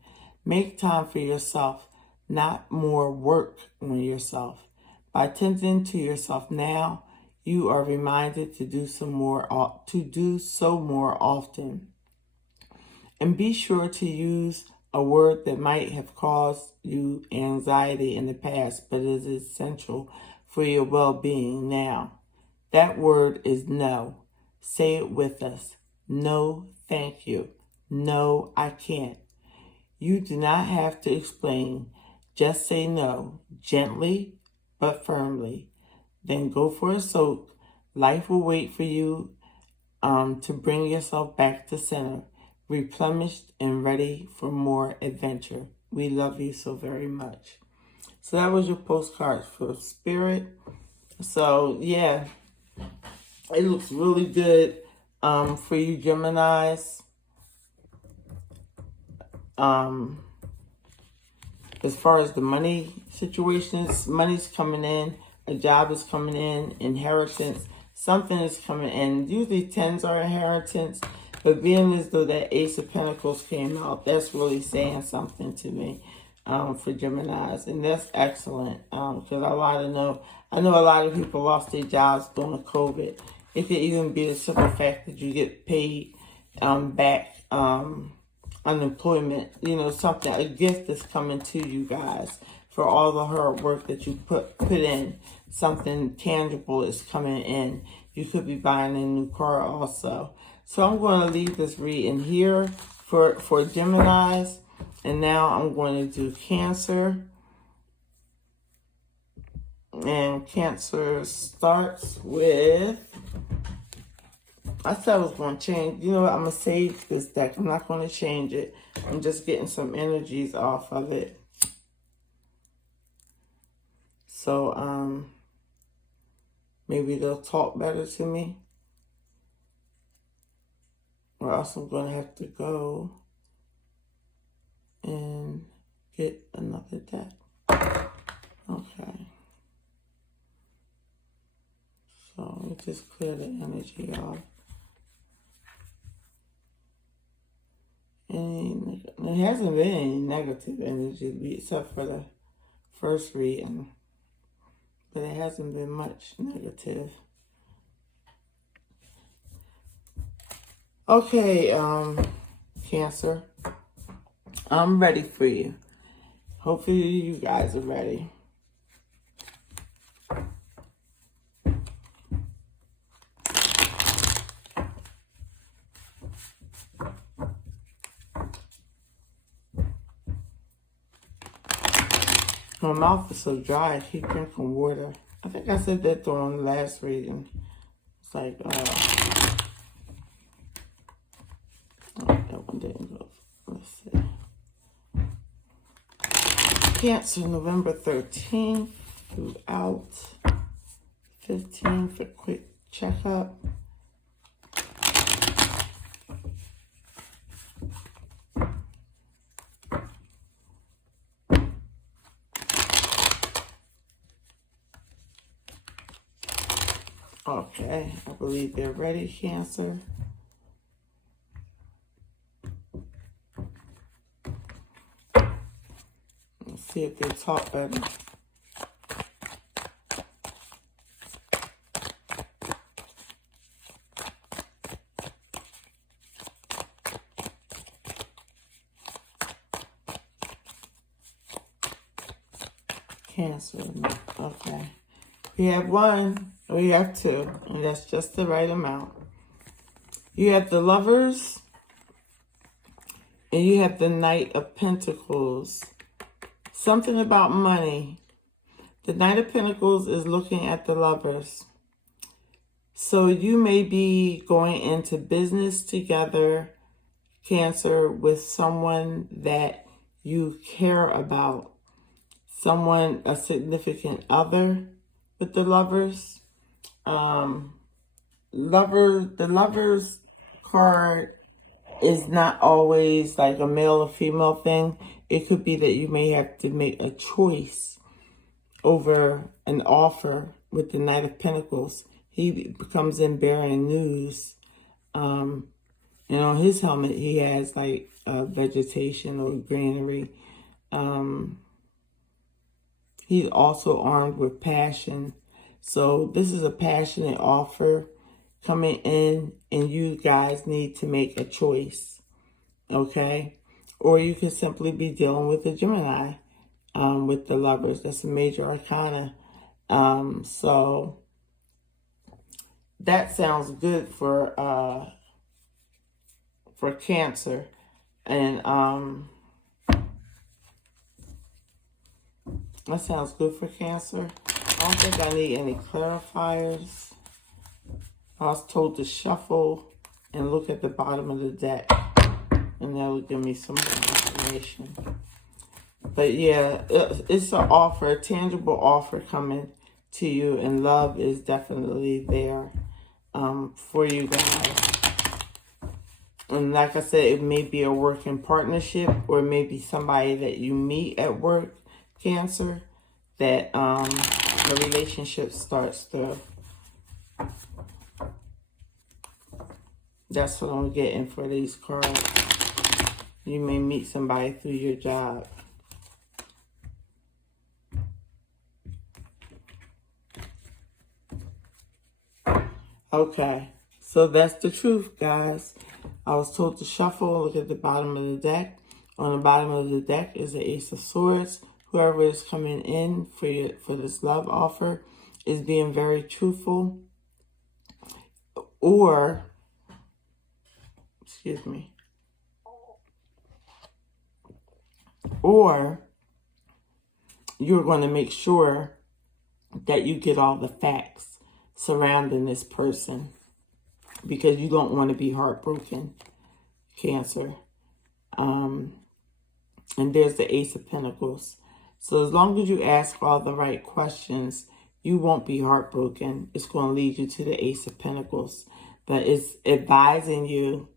Make time for yourself, not more work on yourself. By tending to yourself now, you are reminded to do so more often. And be sure to use a word that might have caused you anxiety in the past, but is essential for your well-being now. That word is no. Say it with us. No, thank you. No, I can't. You do not have to explain. Just say no, gently but firmly. Then go for a soak. Life will wait for you to bring yourself back to center, replenished and ready for more adventure. We love you so very much. So that was your postcard for Spirit. So yeah, it looks really good for you Geminis. As far as the money situations, money's coming in, a job is coming in, inheritance, something is coming in. Usually tens are inheritance, but being as though that Ace of Pentacles came out, that's really saying something to me for Geminis, and that's excellent because I know a lot of people lost their jobs during COVID. It could even be the simple fact that you get paid back unemployment, something, a gift is coming to you guys for all the hard work that you put in. Something tangible is coming in. You could be buying a new car also. So I'm going to leave this reading here for Geminis. And now I'm going to do Cancer. And Cancer starts with, I said I was going to change. You know what? I'm going to save this deck. I'm not going to change it. I'm just getting some energies off of it. So, maybe they'll talk better to me. Or else I'm going to have to go and get another deck. Okay. So, let me just clear the energy off. And there hasn't been any negative energy except for the first reading. But it hasn't been much negative. Okay, Cancer. I'm ready for you. Hopefully you guys are ready. My mouth is so dry, I keep drinking water. I think I said that during the last reading. It's like, oh, that one didn't go. Let's see. Cancer, November 13th throughout 15th for quick checkup. Okay, I believe they're ready, Cancer. Let's see if they talk better. Cancer, okay. We have one. We have two, and that's just the right amount. You have the Lovers, and you have the Knight of Pentacles. Something about money. The Knight of Pentacles is looking at the Lovers. So you may be going into business together, Cancer, with someone that you care about. Someone, a significant other with the Lovers. The Lovers card is not always like a male or female thing. It could be that you may have to make a choice over an offer with the Knight of Pentacles. He comes in bearing news. And on his helmet, he has like vegetation or greenery. He's also armed with passion. So this is a passionate offer coming in, and you guys need to make a choice, okay? Or you can simply be dealing with a Gemini with the Lovers. That's a major arcana. So that sounds good for Cancer. And That sounds good for Cancer. I don't think I need any clarifiers. I was told to shuffle and look at the bottom of the deck, and that will give me some more information. But yeah, it's an offer, a tangible offer coming to you, and love is definitely there for you guys. And like I said, it may be a working partnership, or maybe somebody that you meet at work, Cancer, that the relationship starts through. That's what I'm getting for these cards. You may meet somebody through your job. Okay, so that's the truth, guys. I was told to shuffle, look at the bottom of the deck. On the bottom of the deck is the Ace of Swords. Whoever is coming in for this love offer is being very truthful. Or, excuse me. Or you're going to make sure that you get all the facts surrounding this person, because you don't want to be heartbroken, Cancer. And there's the Ace of Pentacles. So as long as you ask all the right questions, you won't be heartbroken. It's going to lead you to the Ace of Pentacles. But it's advising you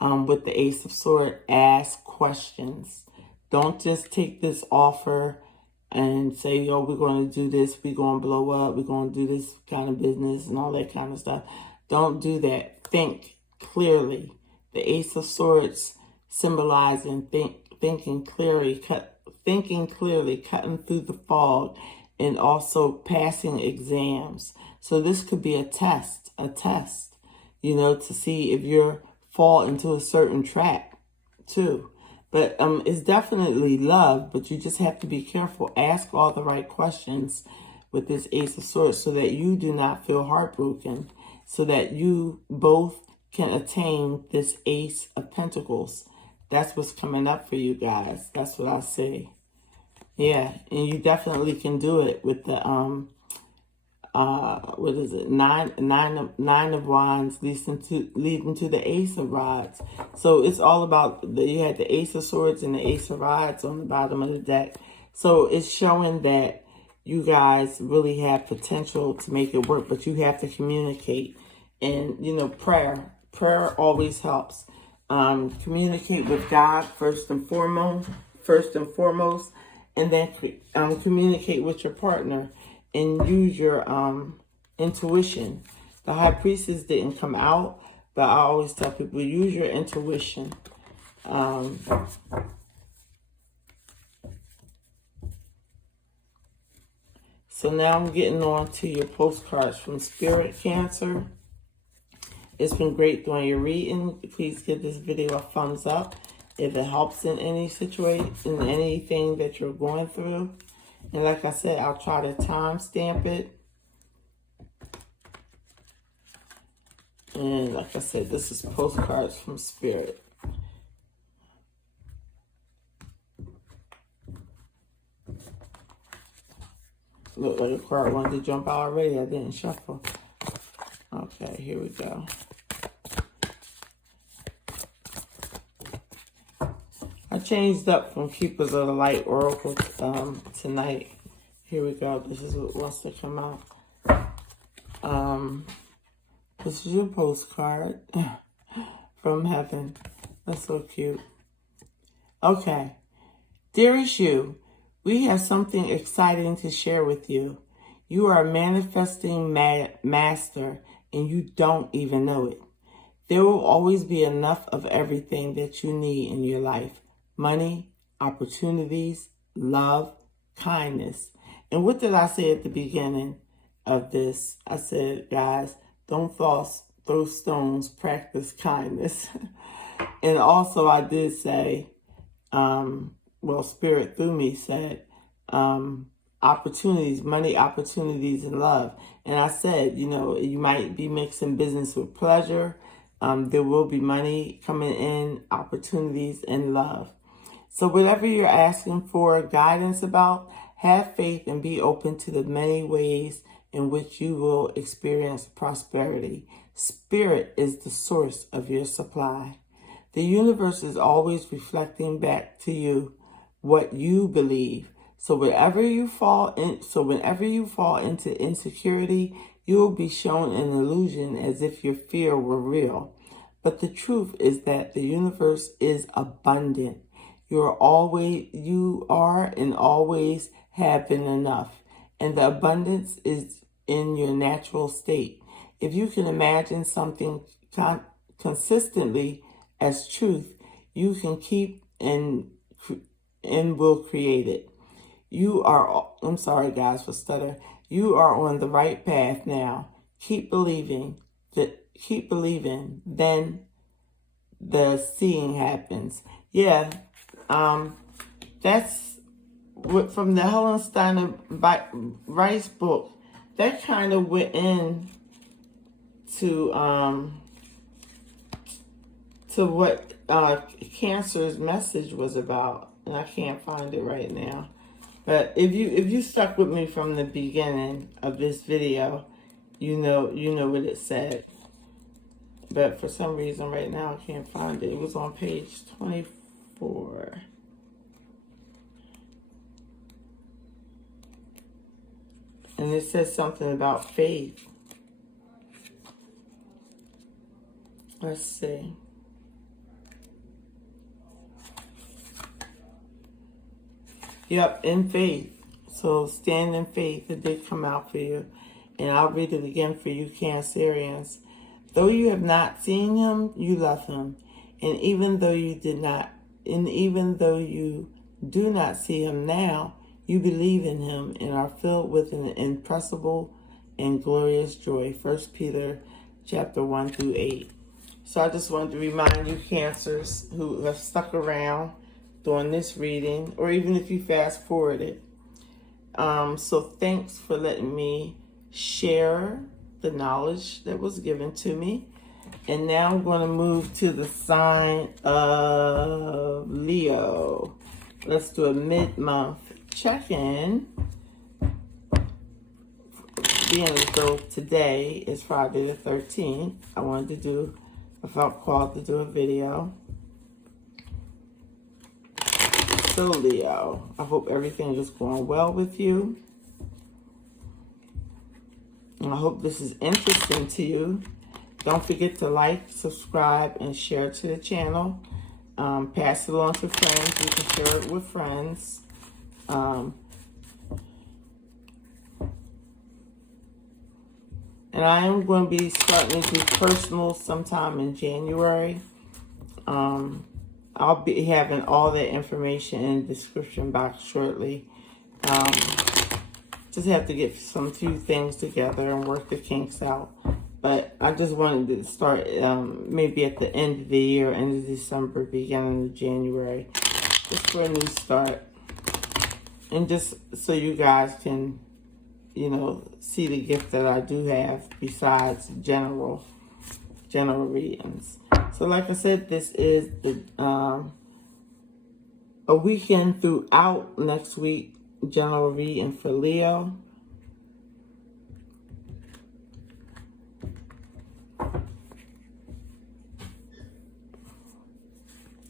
with the Ace of Swords, ask questions. Don't just take this offer and say, yo, we're going to do this, we're going to blow up, we're going to do this kind of business and all that kind of stuff. Don't do that. Think clearly. The Ace of Swords symbolizing thinking clearly, cutting through the fog, and also passing exams. So this could be a test, you know, to see if you fall into a certain trap too. But it's definitely love, but you just have to be careful. Ask all the right questions with this Ace of Swords so that you do not feel heartbroken, so that you both can attain this Ace of Pentacles. That's what's coming up for you guys. That's what I see. Yeah, and you definitely can do it with the what is it? Nine of Wands leading to the Ace of Rods. So it's all about you had the Ace of Swords and the Ace of Rods on the bottom of the deck. So it's showing that you guys really have potential to make it work, but you have to communicate. And you know, prayer always helps. Communicate with God first and foremost, and then communicate with your partner and use your intuition. The High Priestess didn't come out, but I always tell people, use your intuition. So now I'm getting on to your postcards from Spirit, Cancer. It's been great doing your reading. Please give this video a thumbs up if it helps in any situation, in anything that you're going through. And like I said, I'll try to timestamp it. And like I said, this is postcards from Spirit. Look like a card wanted to jump out already. I didn't shuffle. Okay, here we go. I changed up from Keepers of the Light Oracle tonight. Here we go. This is what wants to come out. This is your postcard from heaven. That's so cute. Okay. Dearest you, we have something exciting to share with you. You are a manifesting master, and you don't even know it. There will always be enough of everything that you need in your life. Money, opportunities, love, kindness. And what did I say at the beginning of this? I said, guys, don't throw stones, practice kindness. And also I did say, well, Spirit through me said, opportunities, money, opportunities, and love. And I said, you know, you might be mixing business with pleasure. There will be money coming in, opportunities, and love. So whatever you're asking for guidance about, Have faith and be open to the many ways in which you will experience prosperity. Spirit is the source of your supply. The universe is always reflecting back to you what you believe. So whenever you fall into insecurity, you will be shown an illusion as if your fear were real. But the truth is that the universe is abundant. You are and always have been enough. And the abundance is in your natural state. If you can imagine something consistently as truth, you can keep and will create it. I'm sorry guys for stutter. You are on the right path now. Keep believing, then the seeing happens. Yeah, that's what from the Helen Steiner Rice book. That kind of went in to what Cancer's message was about, and I can't find it right now. But if you stuck with me from the beginning of this video, you know what it said. But for some reason right now I can't find it. It was on page 24. And it says something about faith. Let's see. Yep, in faith. So stand in faith. It did come out for you. And I'll read it again for you Cancerians. Though you have not seen him, you love him. And even though you do not see him now, you believe in him and are filled with an impressible and glorious joy. 1 Peter chapter 1 through 8. So I just wanted to remind you Cancers who have stuck around during this reading, or even if you fast forwarded. So thanks for letting me share the knowledge that was given to me. And now I'm going to move to the sign of Leo. Let's do a mid-month check-in. Being as though today is Friday the 13th, I felt called to do a video. So Leo, I hope everything is going well with you. And I hope this is interesting to you. Don't forget to like, subscribe, and share to the channel. Pass it on to friends. You can share it with friends. And I am going to be starting to do personal sometime in January. I'll be having all that information in the description box shortly. Just have to get few things together and work the kinks out. But I just wanted to start maybe at the end of the year, end of December, beginning of January, just for a new start. And just so you guys can, see the gift that I do have besides general readings. So like I said, this is the a weekend throughout next week, general reading for Leo.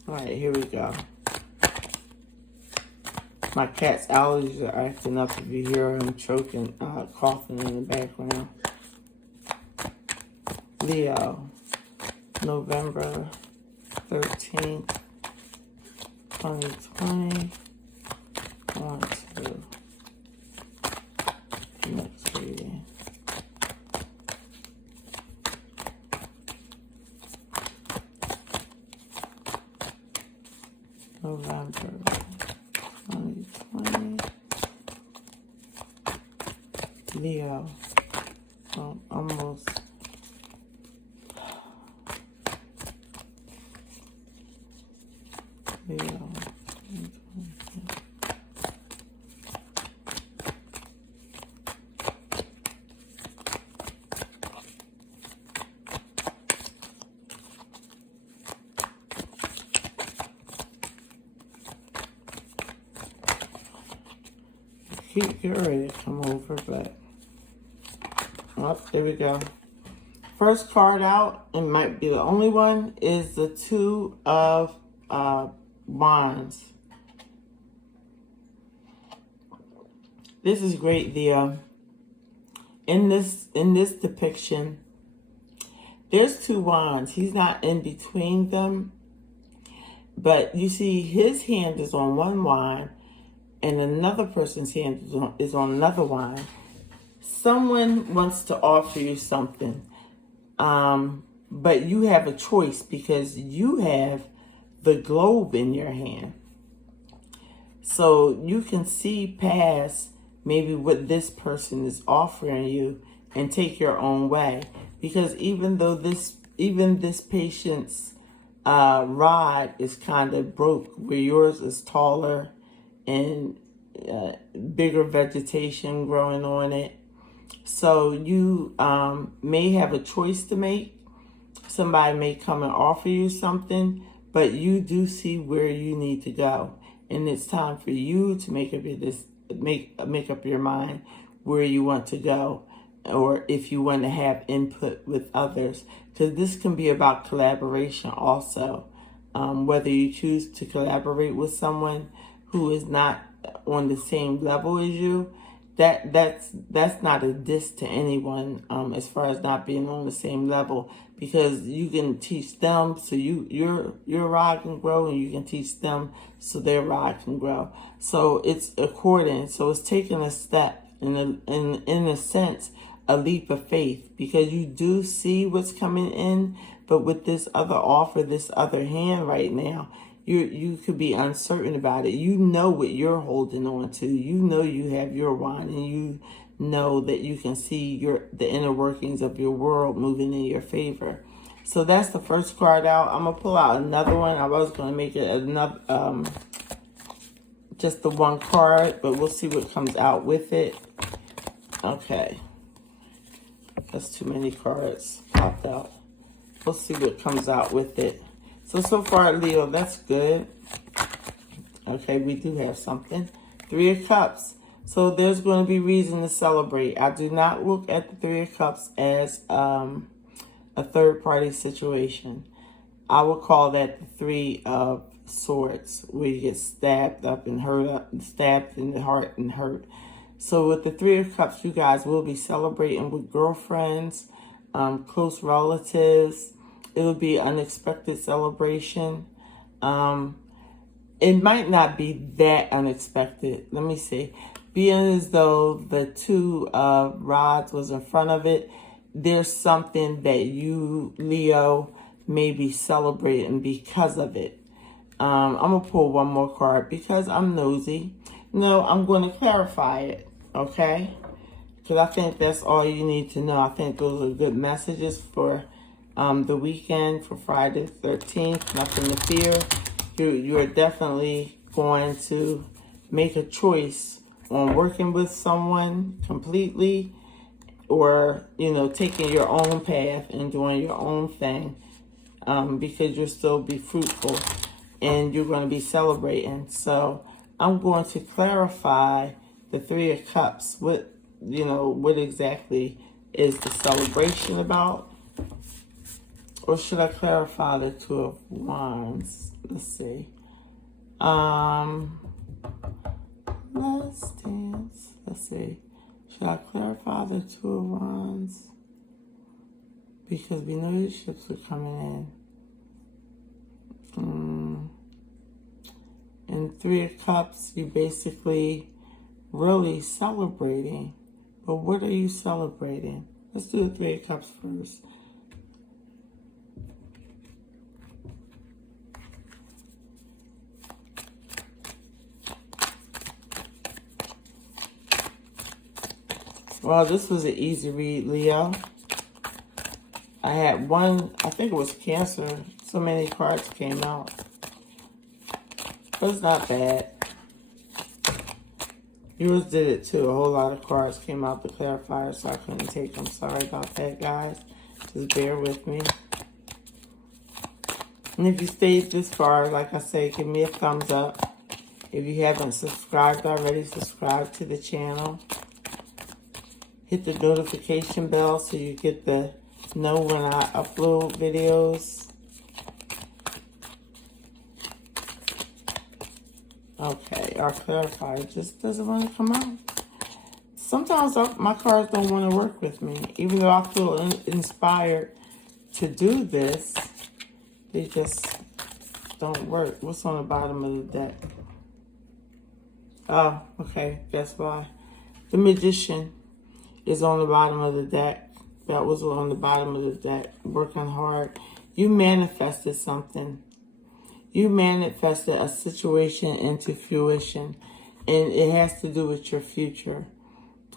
All right, here we go. My cat's allergies are acting up. If you hear him choking, coughing in the background. Leo, November 13th, 2020. On to the next reading. November 2020. Leo. Almost. Leo. get ready to come over, but oh, there we go. First card out, it might be the only one, is the Two of Wands. This is great, Leo. In this depiction, there's two wands. He's not in between them, but you see his hand is on one wand and another person's hand is on another wand. Someone wants to offer you something, but you have a choice because you have the globe in your hand. So you can see past maybe what this person is offering you and take your own way. Because even though this patient's rod is kind of broke, where yours is taller and bigger vegetation growing on it. So you may have a choice to make. Somebody may come and offer you something, but you do see where you need to go. And it's time for you to make up your mind where you want to go, or if you want to have input with others, because this can be about collaboration also. Whether you choose to collaborate with someone who is not on the same level as you, that's not a diss to anyone, as far as not being on the same level, because you can teach them so your rod can grow, and you can teach them so their rod can grow. So it's according. So it's taking a step, in a sense, a leap of faith, because you do see what's coming in, but with this other offer, this other hand right now, you could be uncertain about it. You know what you're holding on to. You know you have your wand, and you know that you can see the inner workings of your world moving in your favor. So that's the first card out. I'm gonna pull out another one. I was gonna make it another just the one card, but we'll see what comes out with it. Okay. That's too many cards popped out. We'll see what comes out with it. So far, Leo, that's good. Okay, we do have something. Three of Cups. So there's going to be reason to celebrate. I do not look at the Three of Cups as a third-party situation. I would call that the Three of Swords, where you get stabbed up and stabbed in the heart and hurt. So with the Three of Cups, you guys will be celebrating with girlfriends, close relatives. It'll be unexpected celebration. It might not be that unexpected. Let me see. Being as though the Two of Rods was in front of it, there's something that you, Leo, may be celebrating because of it. I'm going to pull one more card because I'm nosy. No, I'm going to clarify it, okay? Because I think that's all you need to know. I think those are good messages for the weekend, for Friday the 13th. Nothing to fear. You're definitely going to make a choice on working with someone completely, or, taking your own path and doing your own thing, because you'll still be fruitful and you're going to be celebrating. So I'm going to clarify the Three of Cups. What exactly is the celebration about? Or should I clarify the Two of Wands? Let's see. Let's see. Should I clarify the Two of Wands? Because we know your ships are coming in. And Three of Cups, you basically really celebrating. But what are you celebrating? Let's do the Three of Cups first. Well, this was an easy read, Leo. I had one, I think it was Cancer. So many cards came out. But it's not bad. Yours did it too. A whole lot of cards came out to clarify, so I couldn't take them. Sorry about that, guys. Just bear with me. And if you stayed this far, like I say, give me a thumbs up. If you haven't subscribed already, subscribe to the channel. Hit the notification bell so you get to know when I upload videos. Okay, our clarifier just doesn't want to come out. Sometimes my cards don't want to work with me. Even though I feel inspired to do this, they just don't work. What's on the bottom of the deck? Oh, okay. Guess why? The Magician is on the bottom of the deck. That was on the bottom of the deck. Working hard. You manifested something. You manifested a situation into fruition. And it has to do with your future.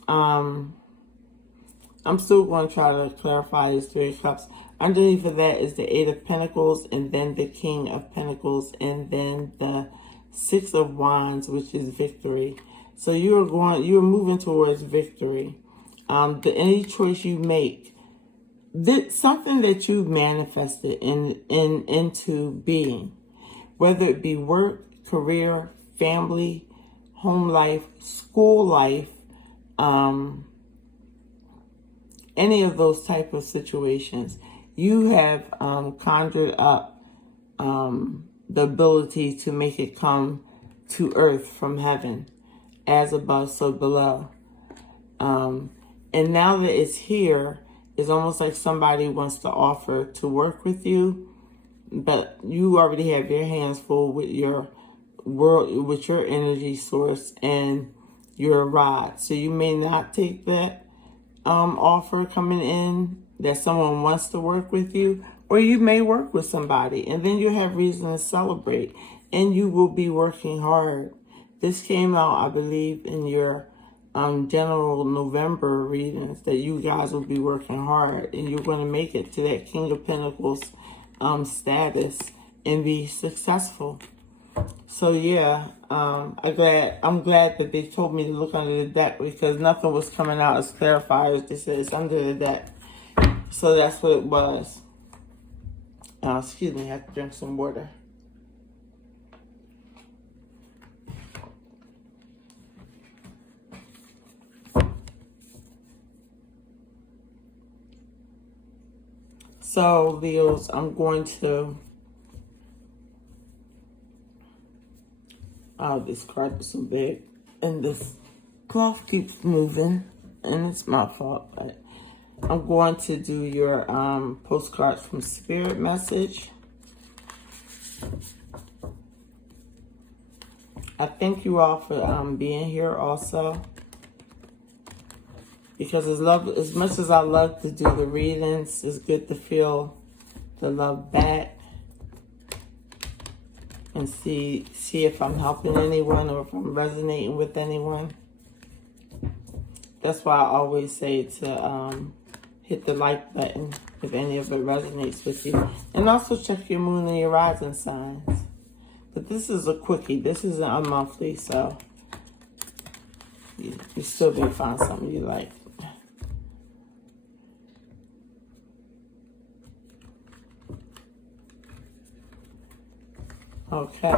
I'm still going to try to clarify this Three of Cups. Underneath of that is the Eight of Pentacles, and then the King of Pentacles, and then the Six of Wands, which is victory. So you're moving towards victory. Any choice you make, something that you manifested into being, whether it be work, career, family, home life, school life, any of those type of situations, you have conjured up the ability to make it come to earth from heaven, as above, so below. And now that it's here, it's almost like somebody wants to offer to work with you, but you already have your hands full with your world, with your energy source and your rod. So you may not take that offer coming in that someone wants to work with you, or you may work with somebody and then you have reason to celebrate, and you will be working hard. This came out, I believe, in your general November readings, that you guys will be working hard and you're going to make it to that King of Pentacles status and be successful. So yeah, I'm glad that they told me to look under the deck, because nothing was coming out as clarifiers. They said it's under the deck. So that's what it was. Excuse me, I have to drink some water. So Leos, I'm going to... Oh, this card is so big. And this cloth keeps moving. And it's my fault. But I'm going to do your postcards from Spirit Message. I thank you all for being here also. Because as much as I love to do the readings, it's good to feel the love back. And see if I'm helping anyone or if I'm resonating with anyone. That's why I always say to hit the like button if any of it resonates with you. And also check your moon and your rising signs. But this is a quickie. This isn't a monthly, so you still may find something you like. Okay.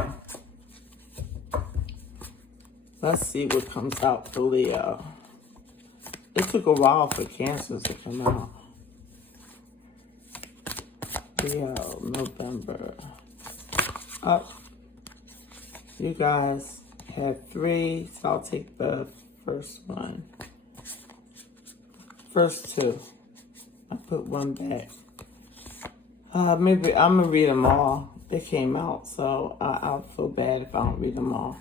Let's see what comes out for Leo. It took a while for Cancers to come out. Leo, November. Oh, you guys have 3, so I'll take the first one. First 2. I put 1 back. Maybe I'm going to read them all. They came out, so I'll feel bad if I don't read them all.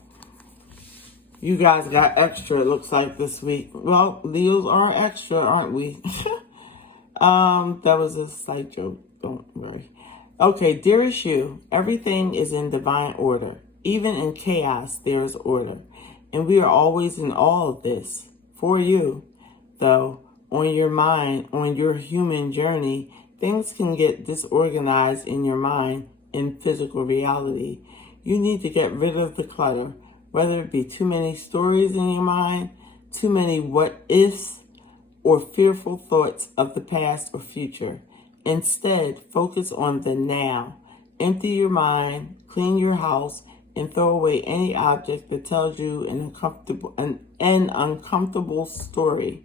You guys got extra, it looks like, this week. Well, Leos are extra, aren't we? That was a slight joke. Don't worry. Okay, dearest you, everything is in divine order. Even in chaos, there is order. And we are always in awe of this. For you, though, on your mind, on your human journey, things can get disorganized in your mind in physical reality. You need to get rid of the clutter, whether it be too many stories in your mind, too many what-ifs, or fearful thoughts of the past or future. Instead, focus on the now. Empty your mind, clean your house, and throw away any object that tells you an uncomfortable story.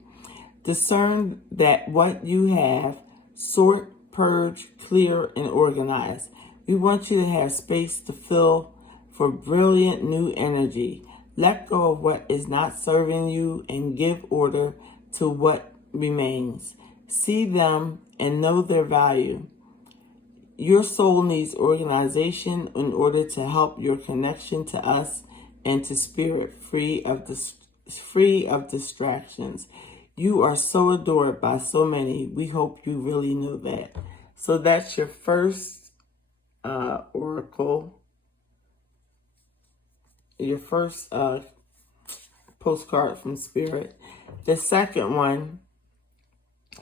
Discern that what you have, sort, purge, clear, and organize. We want you to have space to fill for brilliant new energy. Let go of what is not serving you and give order to what remains. See them and know their value. Your soul needs organization in order to help your connection to us and to spirit free of distractions. You are so adored by so many. We hope you really know that. So that's your first oracle. Your first postcard from Spirit. The second one,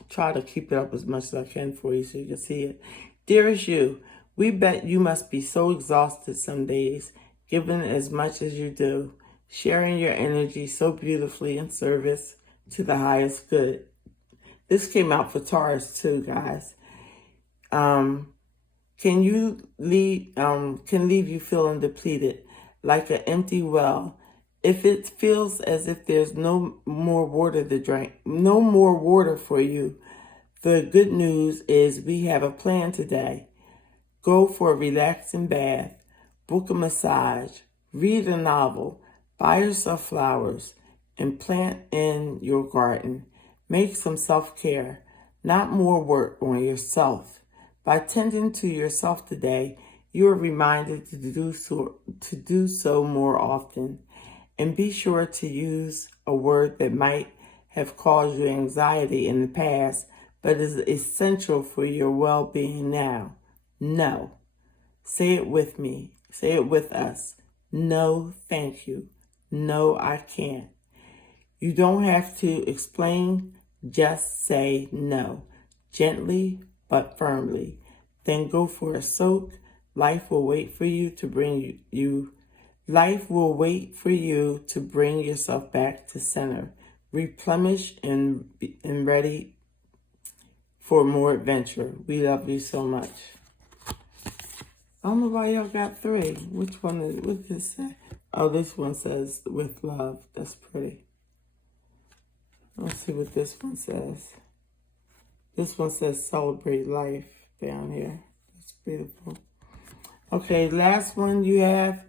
try to keep it up as much as I can for you so you can see it. Dearest you, we bet you must be so exhausted some days, giving as much as you do, sharing your energy so beautifully in service to the highest good. This came out for Taurus too, guys. Can leave you feeling depleted, like an empty well. If it feels as if there's no more water to drink, no more water for you, the good news is we have a plan today. Go for a relaxing bath, book a massage, read a novel, buy yourself flowers, and plant in your garden. Make some self-care, not more work on yourself. By tending to yourself today, you are reminded to do so more often. And be sure to use a word that might have caused you anxiety in the past, but is essential for your well-being now. No. Say it with me. Say it with us. No, thank you. No, I can't. You don't have to explain. Just say no. Gently but firmly. Then go for a soak. Life will wait for you to bring yourself back to center. Replenish and ready for more adventure. We love you so much. I don't know why y'all got 3. Which one what does this say? Oh, this one says with love. That's pretty. Let's see what this one says. This one says celebrate life down here. That's beautiful. Okay, last one you have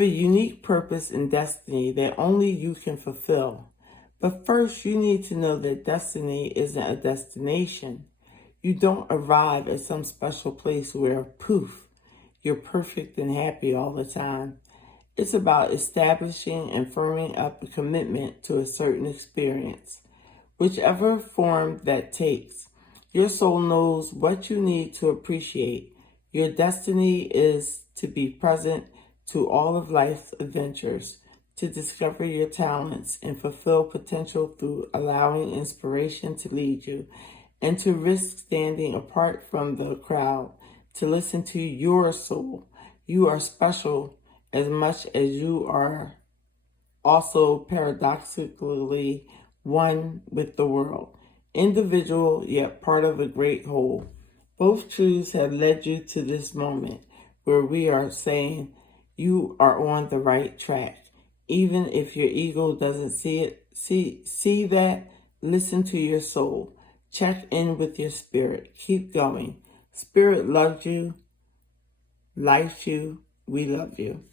a unique purpose and destiny that only you can fulfill. But first, you need to know that destiny isn't a destination. You don't arrive at some special place where, poof, you're perfect and happy all the time. It's about establishing and firming up a commitment to a certain experience. Whichever form that takes, your soul knows what you need to appreciate. Your destiny is to be present to all of life's adventures, to discover your talents and fulfill potential through allowing inspiration to lead you, and to risk standing apart from the crowd, to listen to your soul. You are special as much as you are also paradoxically one with the world. Individual, yet part of a great whole. Both truths have led you to this moment where we are saying you are on the right track. Even if your ego doesn't see it, see that, listen to your soul. Check in with your spirit. Keep going. Spirit loves you, likes you, we love you.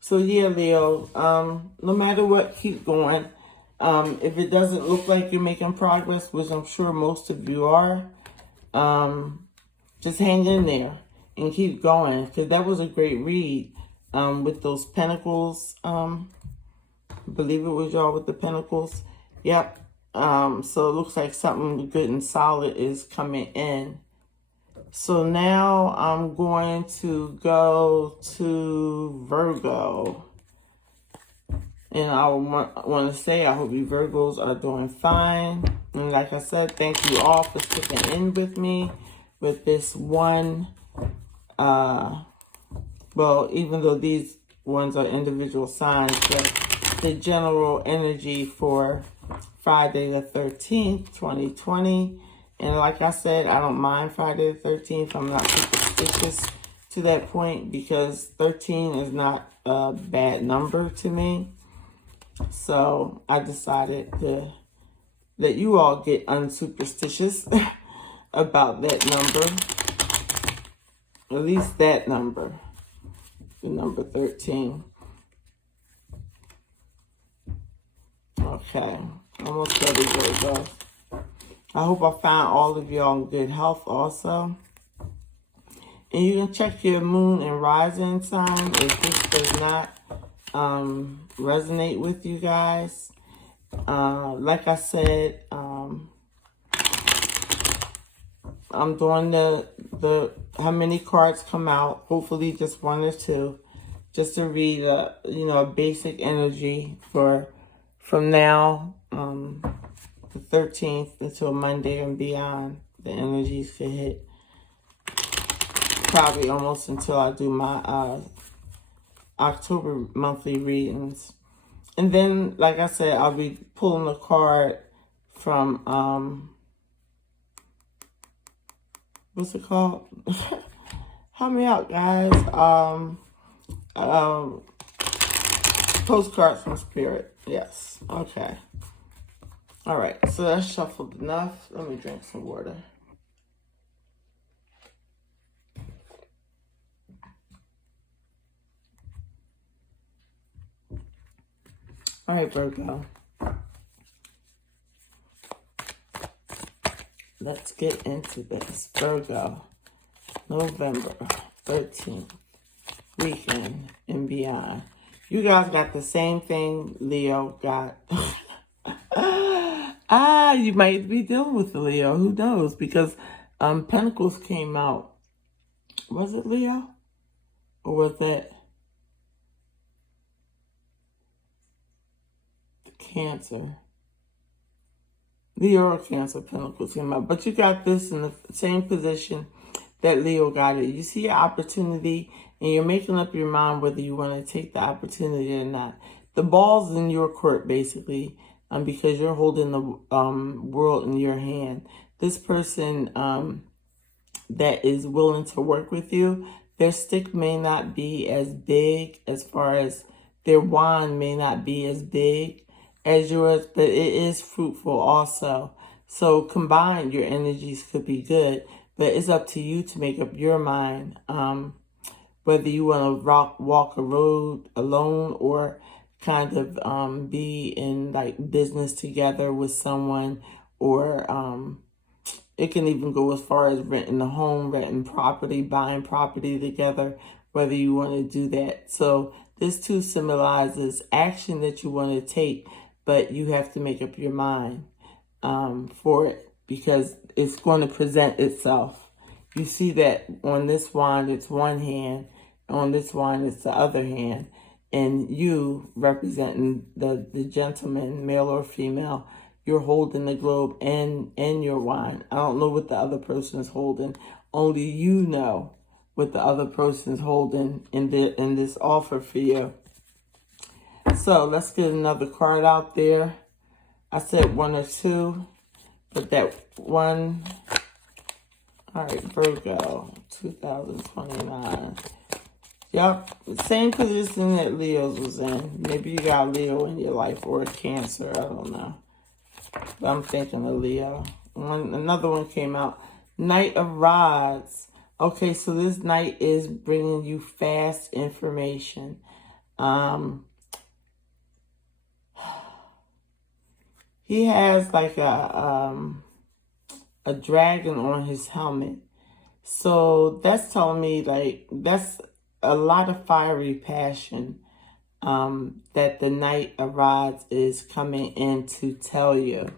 So yeah, Leo, no matter what, keep going. If it doesn't look like you're making progress, which I'm sure most of you are, just hang in there and keep going. Because that was a great read with those pentacles. I believe it was y'all with the pentacles. Yep. So it looks like something good and solid is coming in. So now I'm going to go to Virgo. And I want to say I hope you Virgos are doing fine. And like I said, thank you all for sticking in with me with this one. Well, even though these ones are individual signs, but the general energy for Friday the 13th, 2020. And like I said, I don't mind Friday the 13th. I'm not superstitious to that point because 13 is not a bad number to me. So I decided to let you all get unsuperstitious about that number. At least that number. The number 13. Okay. Almost ready, Virgo. I hope I find all of y'all in good health also. And you can check your moon and rising sign if this does not resonate with you guys. Like I said, I'm doing the how many cards come out. Hopefully just one or two, just to read a basic energy for from now the 13th until Monday and beyond. The energies could hit probably almost until I do my October monthly readings. And then, like I said, I'll be pulling a card from, what's it called? Help me out, guys. Postcards from Spirit. Yes. Okay. All right. So that's shuffled enough. Let me drink some water. All right, Virgo. Let's get into this. Virgo, November 13th, weekend and beyond. You guys got the same thing Leo got. You might be dealing with the Leo. Who knows? Because Pentacles came out. Was it Leo? Or was it Cancer? Leo or Cancer, Pentacles came out. But you got this in the same position that Leo got it. You see an opportunity and you're making up your mind whether you want to take the opportunity or not. The ball's in your court, basically, because you're holding the world in your hand. This person that is willing to work with you, their stick may not be as big as far as their wand may not be as big as yours, but it is fruitful also. So combined, your energies could be good, but it's up to you to make up your mind whether you want to walk a road alone or kind of be in like business together with someone, or it can even go as far as renting a home, renting property, buying property together, whether you want to do that. So this too symbolizes action that you want to take, but you have to make up your mind for it because it's going to present itself. You see that on this wand, it's one hand. On this wand, it's the other hand. And you, representing the gentleman, male or female, you're holding the globe and your wand. I don't know what the other person is holding. Only you know what the other person's holding in this offer for you. So let's get another card out there. I said one or two, but that one. All right, Virgo, 2029. Yep, same position that Leo's was in. Maybe you got Leo in your life or a Cancer. I don't know. But I'm thinking of Leo. Another one came out. Knight of Rods. Okay, so this knight is bringing you fast information. He has like a dragon on his helmet. So that's telling me like that's a lot of fiery passion that the Knight of Rods is coming in to tell you.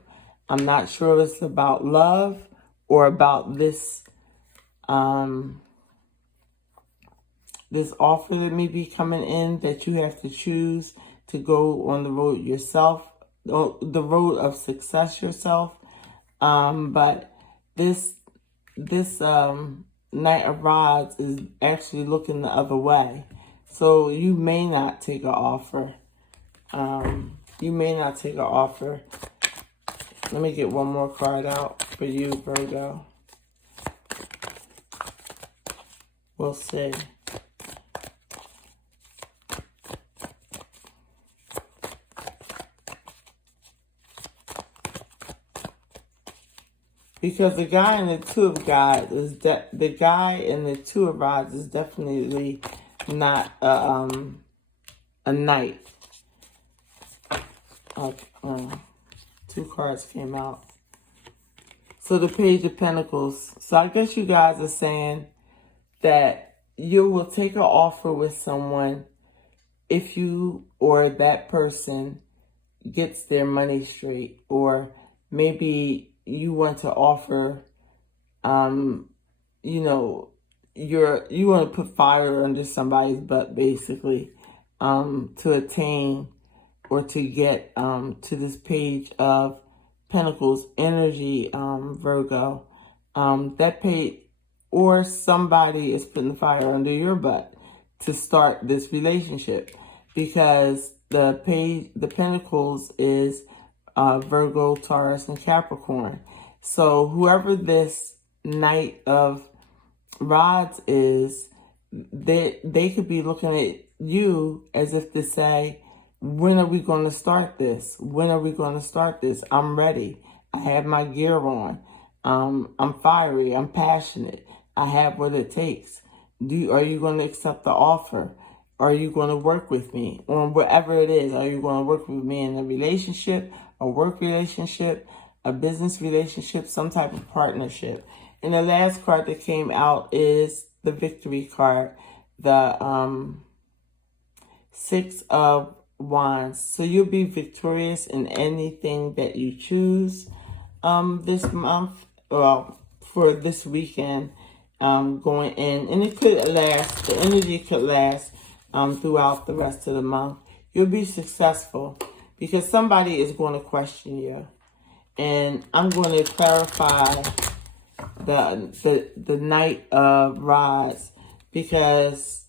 I'm not sure if it's about love or about this this offer that may be coming in that you have to choose to go on the road yourself, the road of success yourself. But this Knight of Rods is actually looking the other way. So you may not take an offer. You may not take an offer. Let me get one more card out for you, Virgo. We'll see. Because the guy in the Two of Rods is the guy in the Two of Rods is definitely not a knight. Two cards came out. So the Page of Pentacles. So I guess you guys are saying that you will take an offer with someone if you or that person gets their money straight, or maybe you want to offer, you know, you want to put fire under somebody's butt, basically, to attain or to get to this Page of Pentacles energy, Virgo. That page, or somebody is putting the fire under your butt to start this relationship, because the Pentacles is Virgo, Taurus, and Capricorn. So whoever this Knight of Rods is, they could be looking at you as if to say, when are we going to start this? When are we going to start this? I'm ready. I have my gear on. I'm fiery. I'm passionate. I have what it takes. Are you going to accept the offer? Are you going to work with me on whatever it is? Are you going to work with me in a relationship, a work relationship, a business relationship, some type of partnership? And the last card that came out is the Victory card, the Six of Wands. So you'll be victorious in anything that you choose this month, well, for this weekend, going in. And it could last, the energy could last throughout the rest of the month. You'll be successful because somebody is going to question you. And I'm going to clarify the Knight of Rods, because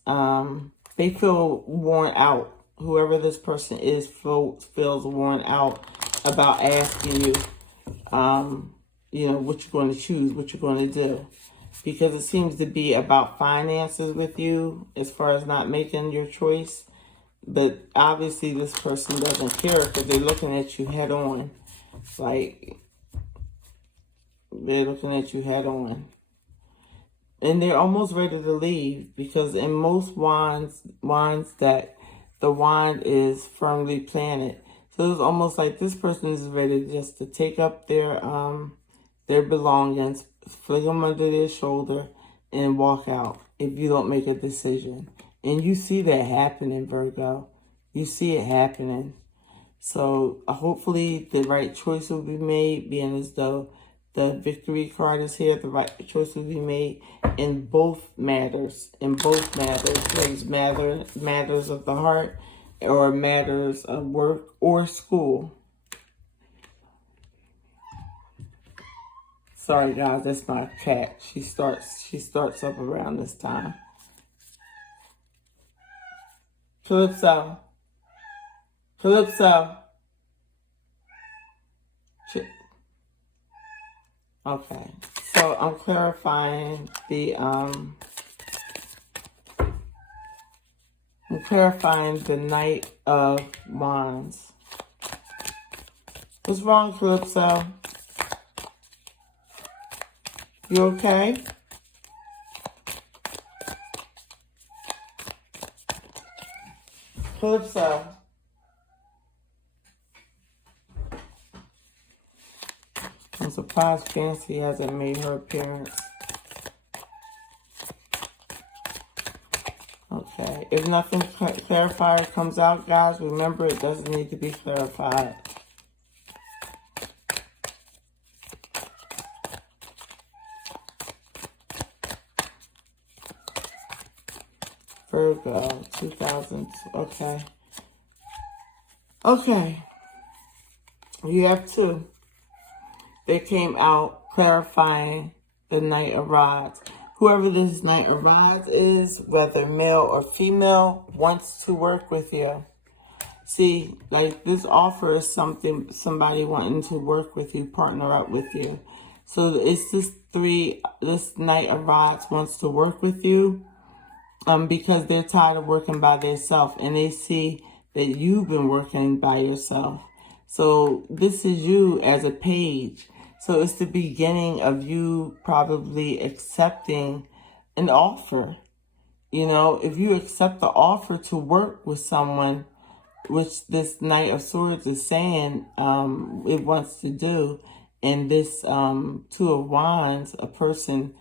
they feel worn out. Whoever this person is feels worn out about asking you, you know, what you're going to choose, what you're going to do. Because it seems to be about finances with you as far as not making your choice. But obviously this person doesn't care because they're looking at you head on. Like, they're looking at you head on. And they're almost ready to leave, because in most wands that the wand is firmly planted. So it's almost like this person is ready just to take up their belongings, fling them under their shoulder, and walk out if you don't make a decision. And you see that happening, Virgo. You see it happening. So hopefully the right choice will be made, being as though the Victory card is here. The right choice will be made in both matters. In both matters. Whether it's matters of the heart or matters of work or school. Sorry guys, that's my cat. She starts up around this time. Calypso. Calypso. Okay, so I'm clarifying the Knight of Wands. What's wrong, Calypso? You okay? Calypso. I'm surprised Fancy hasn't made her appearance. Okay, if nothing clarified comes out, guys, remember it doesn't need to be clarified. Virgo, 2000, okay. Okay, you have two. They came out clarifying the Knight of Rods. Whoever this Knight of Rods is, whether male or female, wants to work with you. See, like this offer is somebody wanting to work with you, partner up with you. So it's this Knight of Rods wants to work with you. because they're tired of working by themselves and they see that you've been working by yourself. So this is you as a page. So it's the beginning of you probably accepting an offer. You know, if you accept the offer to work with someone, which this Knight of Swords is saying it wants to do, and this Two of Wands, a person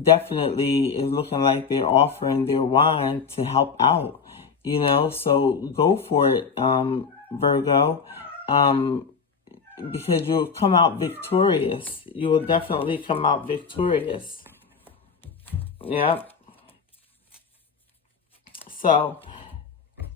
definitely is looking like they're offering their wand to help out, you know, so go for it, Virgo, because you'll come out victorious. You will definitely come out victorious. Yeah. So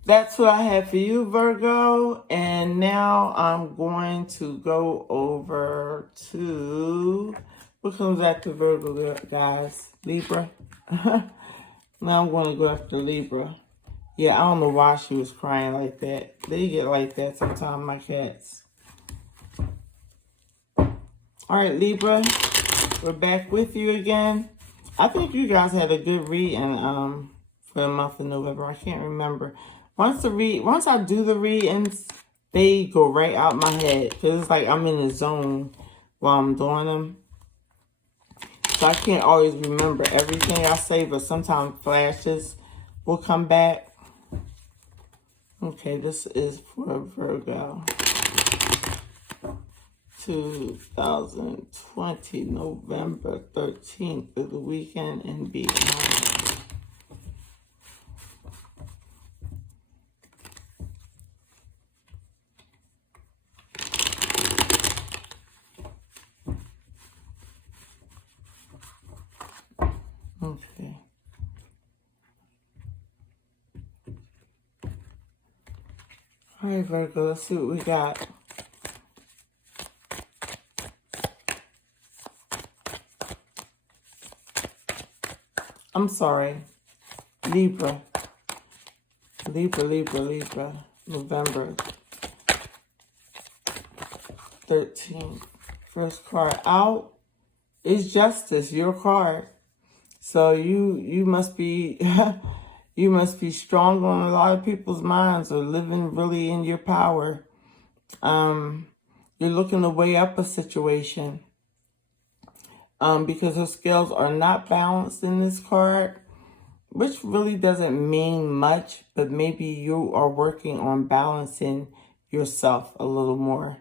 that's what I have for you, Virgo. And now I'm going to go over to... what comes after Virgo, guys? Libra. Now I'm going to go after Libra. Yeah, I don't know why she was crying like that. They get like that sometimes, my cats. All right, Libra. We're back with you again. I think you guys had a good reading for the month of November. I can't remember. Once I do the readings, they go right out my head. Because it's like I'm in the zone while I'm doing them. So I can't always remember everything I say, but sometimes flashes will come back. Okay, this is for Virgo. 2020, November 13th of the weekend and beyond. Okay. All right, Virgo, let's see what we got. I'm sorry. Libra. November 13th. First card out is Justice, your card. So you must be you must be strong on a lot of people's minds or living really in your power. You're looking to weigh up a situation. Because her scales are not balanced in this card, which really doesn't mean much, but maybe you are working on balancing yourself a little more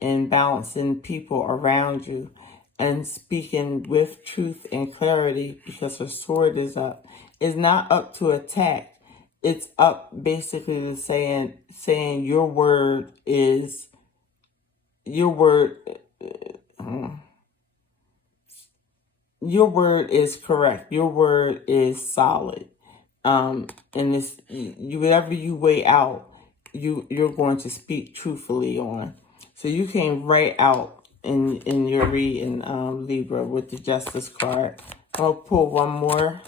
and balancing people around you and speaking with truth and clarity, because her sword is up. It's not up to attack. It's up basically to saying your word is correct. Your word is solid. And this, whatever you weigh out, you're going to speak truthfully on. So you came right out in your reading, Libra, with the Justice card. I'll pull one more.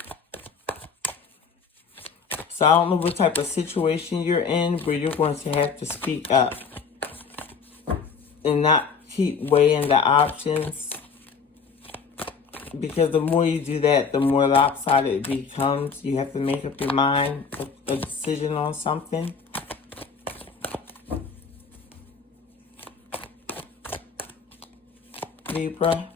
So I don't know what type of situation you're in where you're going to have to speak up and not keep weighing the options. Because the more you do that, the more lopsided it becomes. You have to make up your mind, a decision on something. Libra.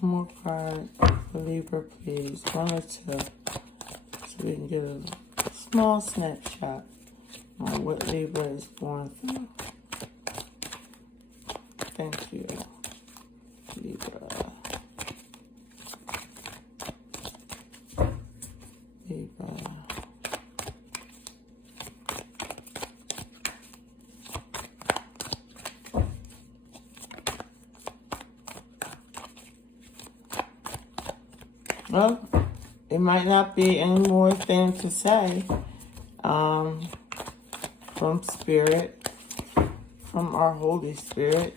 One more card for Libra, please. One or two. So we can get a small snapshot on what Libra is going through. Thank you, Libra. Libra. Well, it might not be any more thing to say from Spirit, from our Holy Spirit.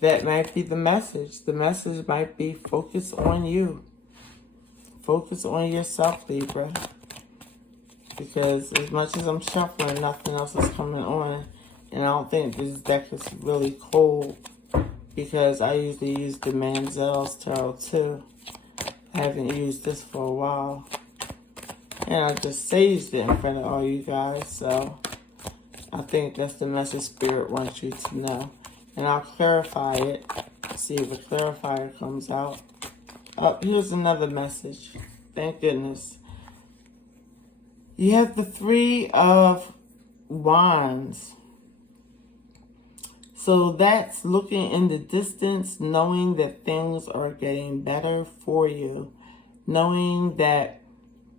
That might be the message. The message might be focus on you. Focus on yourself, Libra. Because as much as I'm shuffling, nothing else is coming on. And I don't think this deck is really cold, because I usually use the Manzel's Tarot too. I haven't used this for a while. And I just saged it in front of all you guys. So I think that's the message Spirit wants you to know. And I'll clarify it. See if a clarifier comes out. Oh, here's another message. Thank goodness. You have the Three of Wands. So that's looking in the distance, knowing that things are getting better for you. Knowing that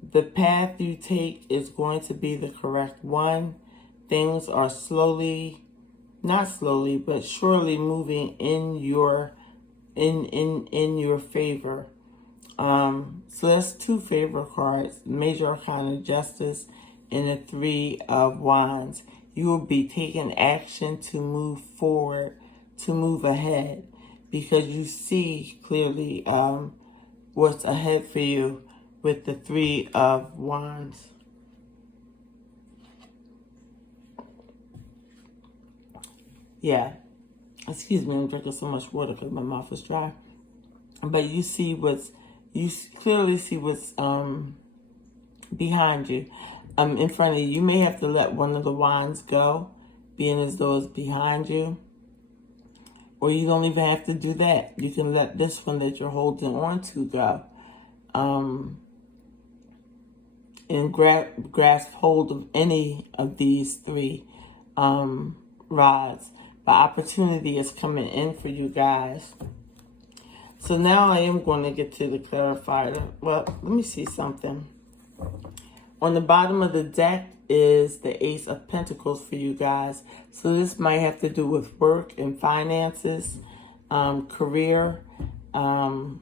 the path you take is going to be the correct one. Things are slowly, not slowly, but surely moving in your favor. So that's two favor cards, Major Arcana Justice and the Three of Wands. You will be taking action to move forward, to move ahead, because you see clearly what's ahead for you with the Three of Wands. Yeah. Excuse me, I'm drinking so much water because my mouth is dry. But you clearly see what's behind you. In front of you. You may have to let one of the wands go, being as though it's behind you. Or you don't even have to do that. You can let this one that you're holding on to go. And grasp hold of any of these three rods. But opportunity is coming in for you guys. So now I am going to get to the clarifier. Well, let me see something. On the bottom of the deck is the Ace of Pentacles for you guys. So this might have to do with work and finances, career. And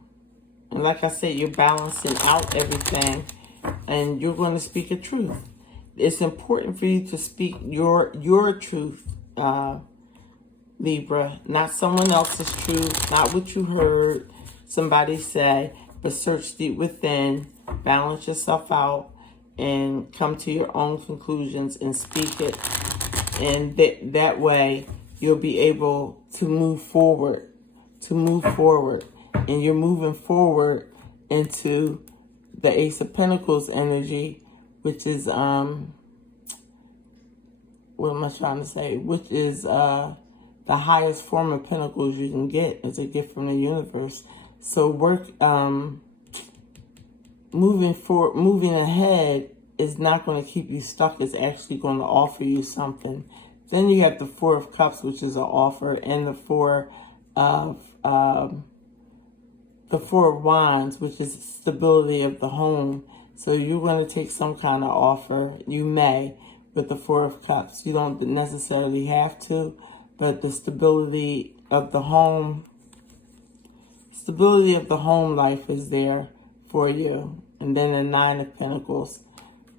like I said, you're balancing out everything. And you're going to speak a truth. It's important for you to speak your truth, Libra. Not someone else's truth. Not what you heard somebody say. But search deep within. Balance yourself out. And come to your own conclusions and speak it. And that way, you'll be able to move forward. And you're moving forward into the Ace of Pentacles energy, which is, what am I trying to say? Which is the highest form of pentacles you can get as a gift from the universe. So work, moving ahead is not going to keep you stuck. It's actually going to offer you something. Then you have the Four of Cups, which is an offer, and the Four of Wands, which is stability of the home. So you're going to take some kind of offer. You may with the Four of Cups. You don't necessarily have to, but the stability of the home life is there for you. And then the Nine of Pentacles,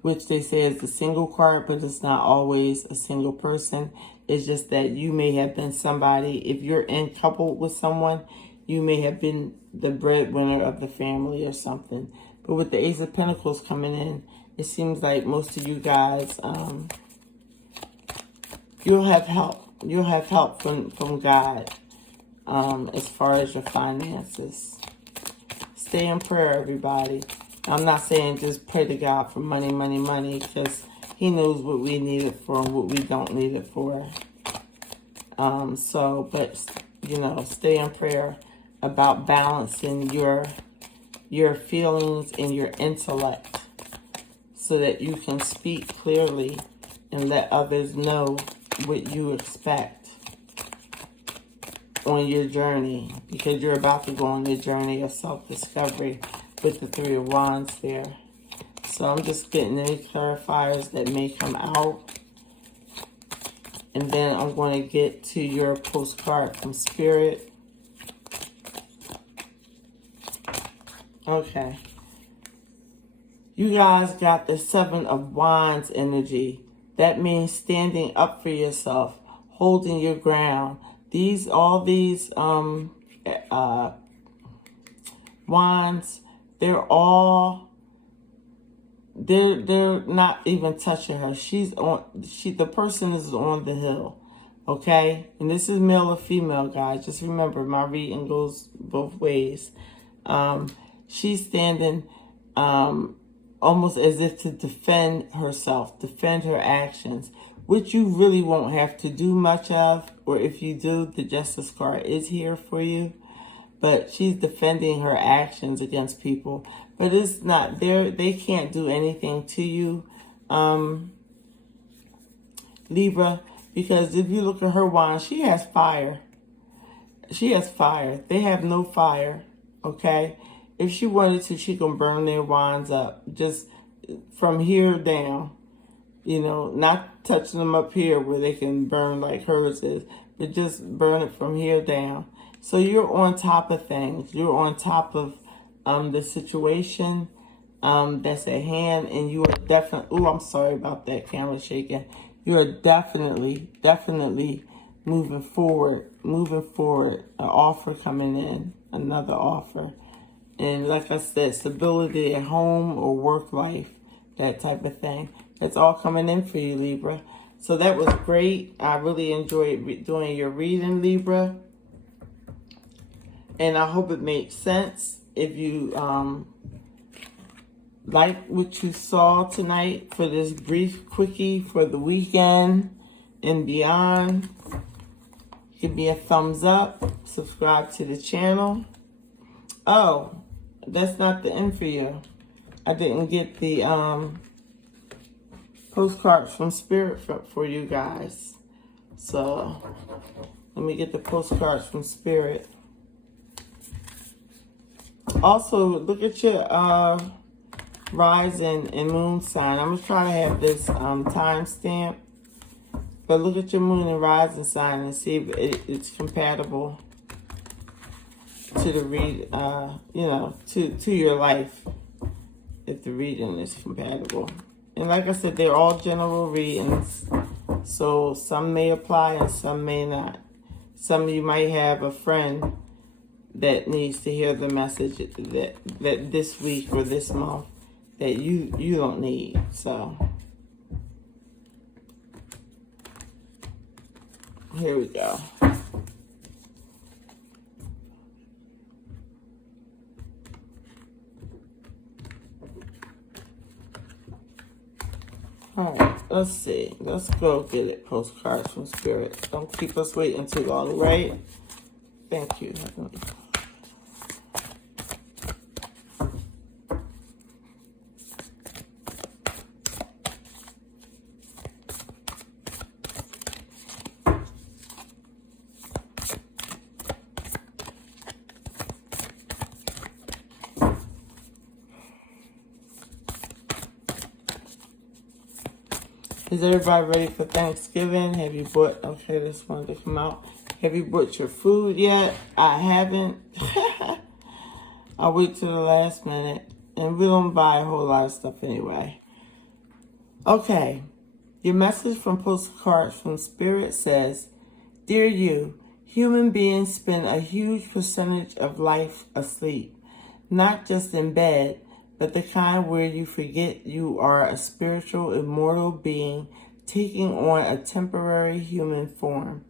which they say is the single card, but it's not always a single person. It's just that you may have been somebody, if you're in couple with someone, you may have been the breadwinner of the family or something. But with the Ace of Pentacles coming in, it seems like most of you guys, you'll have help. You'll have help from God as far as your finances. Stay in prayer, everybody. I'm not saying just pray to God for money, because He knows what we need it for and what we don't need it for. But, stay in prayer about balancing your feelings and your intellect so that you can speak clearly and let others know what you expect on your journey, because you're about to go on the journey of self-discovery with the Three of Wands there. So I'm just getting any clarifiers that may come out. And then I'm going to get to your postcard from Spirit. Okay. You guys got the Seven of Wands energy. That means standing up for yourself, holding your ground. All these wands they're not even touching her. The person is on the hill. Okay? And this is male or female, guys. Just remember, my reading goes both ways. She's standing almost as if to defend herself, defend her actions, which you really won't have to do much of. Or if you do, the Justice card is here for you. But she's defending her actions against people. But it's not there. They can't do anything to you, Libra. Because if you look at her wand, she has fire. She has fire. They have no fire, okay? If she wanted to, she can burn their wands up. Just from here down. You know, not touching them up here where they can burn like hers is. But just burn it from here down. So you're on top of things. You're on top of the situation that's at hand. And you are definitely... Oh, I'm sorry about that camera shaking. You are definitely moving forward. An offer coming in, another offer. And like I said, stability at home or work life, that type of thing. That's all coming in for you, Libra. So that was great. I really enjoyed doing your reading, Libra. And I hope it makes sense. If you like what you saw tonight for this brief quickie for the weekend and beyond, give me a thumbs up, subscribe to the channel. Oh, that's not the end for you. I didn't get the postcards from Spirit for you guys. So let me get the postcards from Spirit. Also, look at your rising and moon sign. I'm going to try to have this time stamp. But look at your moon and rising sign and see if it's compatible to the read, to your life. If the reading is compatible. And like I said, they're all general readings. So some may apply and some may not. Some of you might have a friend that needs to hear the message that this week or this month that you don't need. So here we go. All right, let's see. Let's go get it. Postcards from Spirit. Don't keep us waiting too long, right? Thank you. Is everybody ready for Thanksgiving? Have you bought... Okay, this one to come out. Have you bought your food yet? I haven't. I'll wait till the last minute. And we don't buy a whole lot of stuff anyway. Okay. Your message from Postcards from Spirit says, Dear you, human beings spend a huge percentage of life asleep. Not just in bed, but the kind where you forget you are a spiritual, immortal being taking on a temporary human form.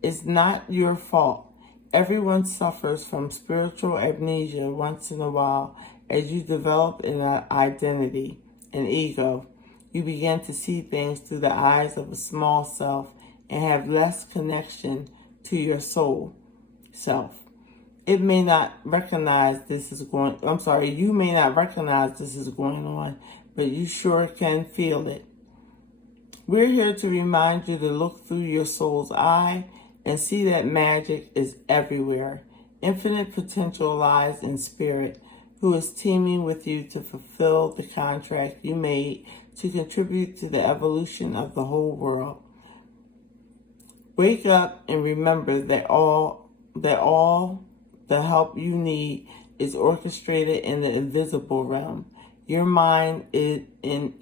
It's not your fault. Everyone suffers from spiritual amnesia once in a while. As you develop an identity, an ego, you begin to see things through the eyes of a small self and have less connection to your soul self. It may not recognize this is going... you may not recognize this is going on, but you sure can feel it. We're here to remind you to look through your soul's eye and see that magic is everywhere. Infinite potential lies in Spirit, who is teaming with you to fulfill the contract you made to contribute to the evolution of the whole world. Wake up and remember that all the help you need is orchestrated in the invisible realm. Your mind in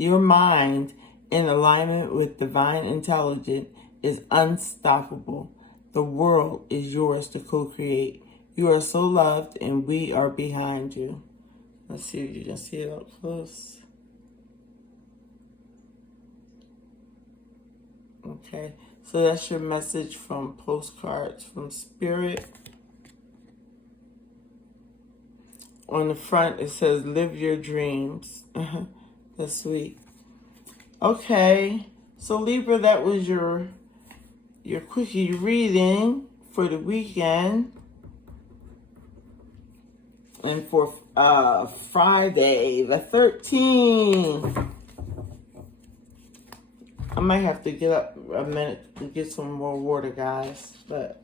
alignment with divine intelligence is unstoppable. The world is yours to co-create. You are so loved and we are behind you. Let's see if you can see it up close. Okay, so that's your message from Postcards from Spirit. On the front, it says, live your dreams. That's sweet. Okay, so Libra, that was your quickie reading for the weekend. And for Friday, the 13th. I might have to get up a minute to get some more water, guys. But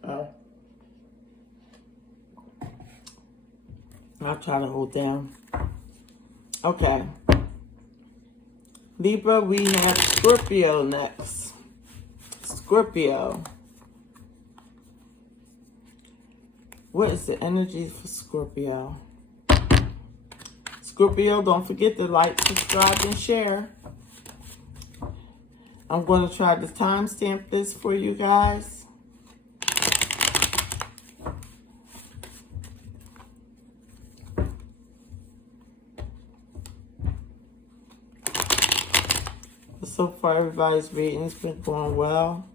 I'll try to hold down. Okay. Libra, we have Scorpio next. Scorpio. What is the energy for Scorpio? Scorpio, don't forget to like, subscribe, and share. I'm going to try to timestamp this for you guys. So far, everybody's reading's been going well.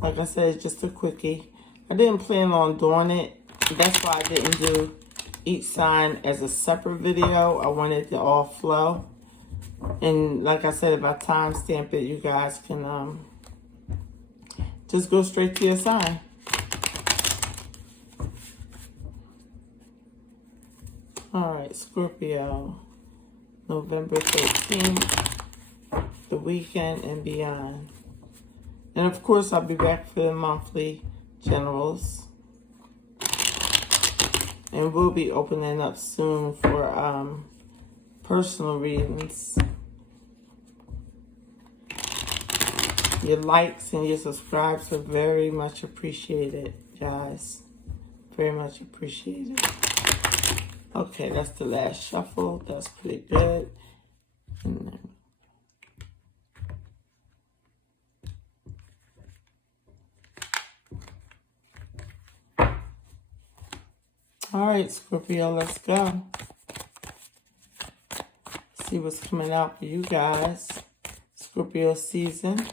Like I said, it's just a quickie. I didn't plan on doing it. That's why I didn't do each sign as a separate video. I wanted it to all flow. And like I said, if I timestamp it, you guys can just go straight to your sign. All right, Scorpio, November 13th, the weekend and beyond. And of course, I'll be back for the monthly generals. And we'll be opening up soon for personal readings. Your likes and your subscribes are very much appreciated, guys. Very much appreciated. Okay, that's the last shuffle. That's pretty good. And then all right, Scorpio, let's go. See what's coming out for you guys. Scorpio season.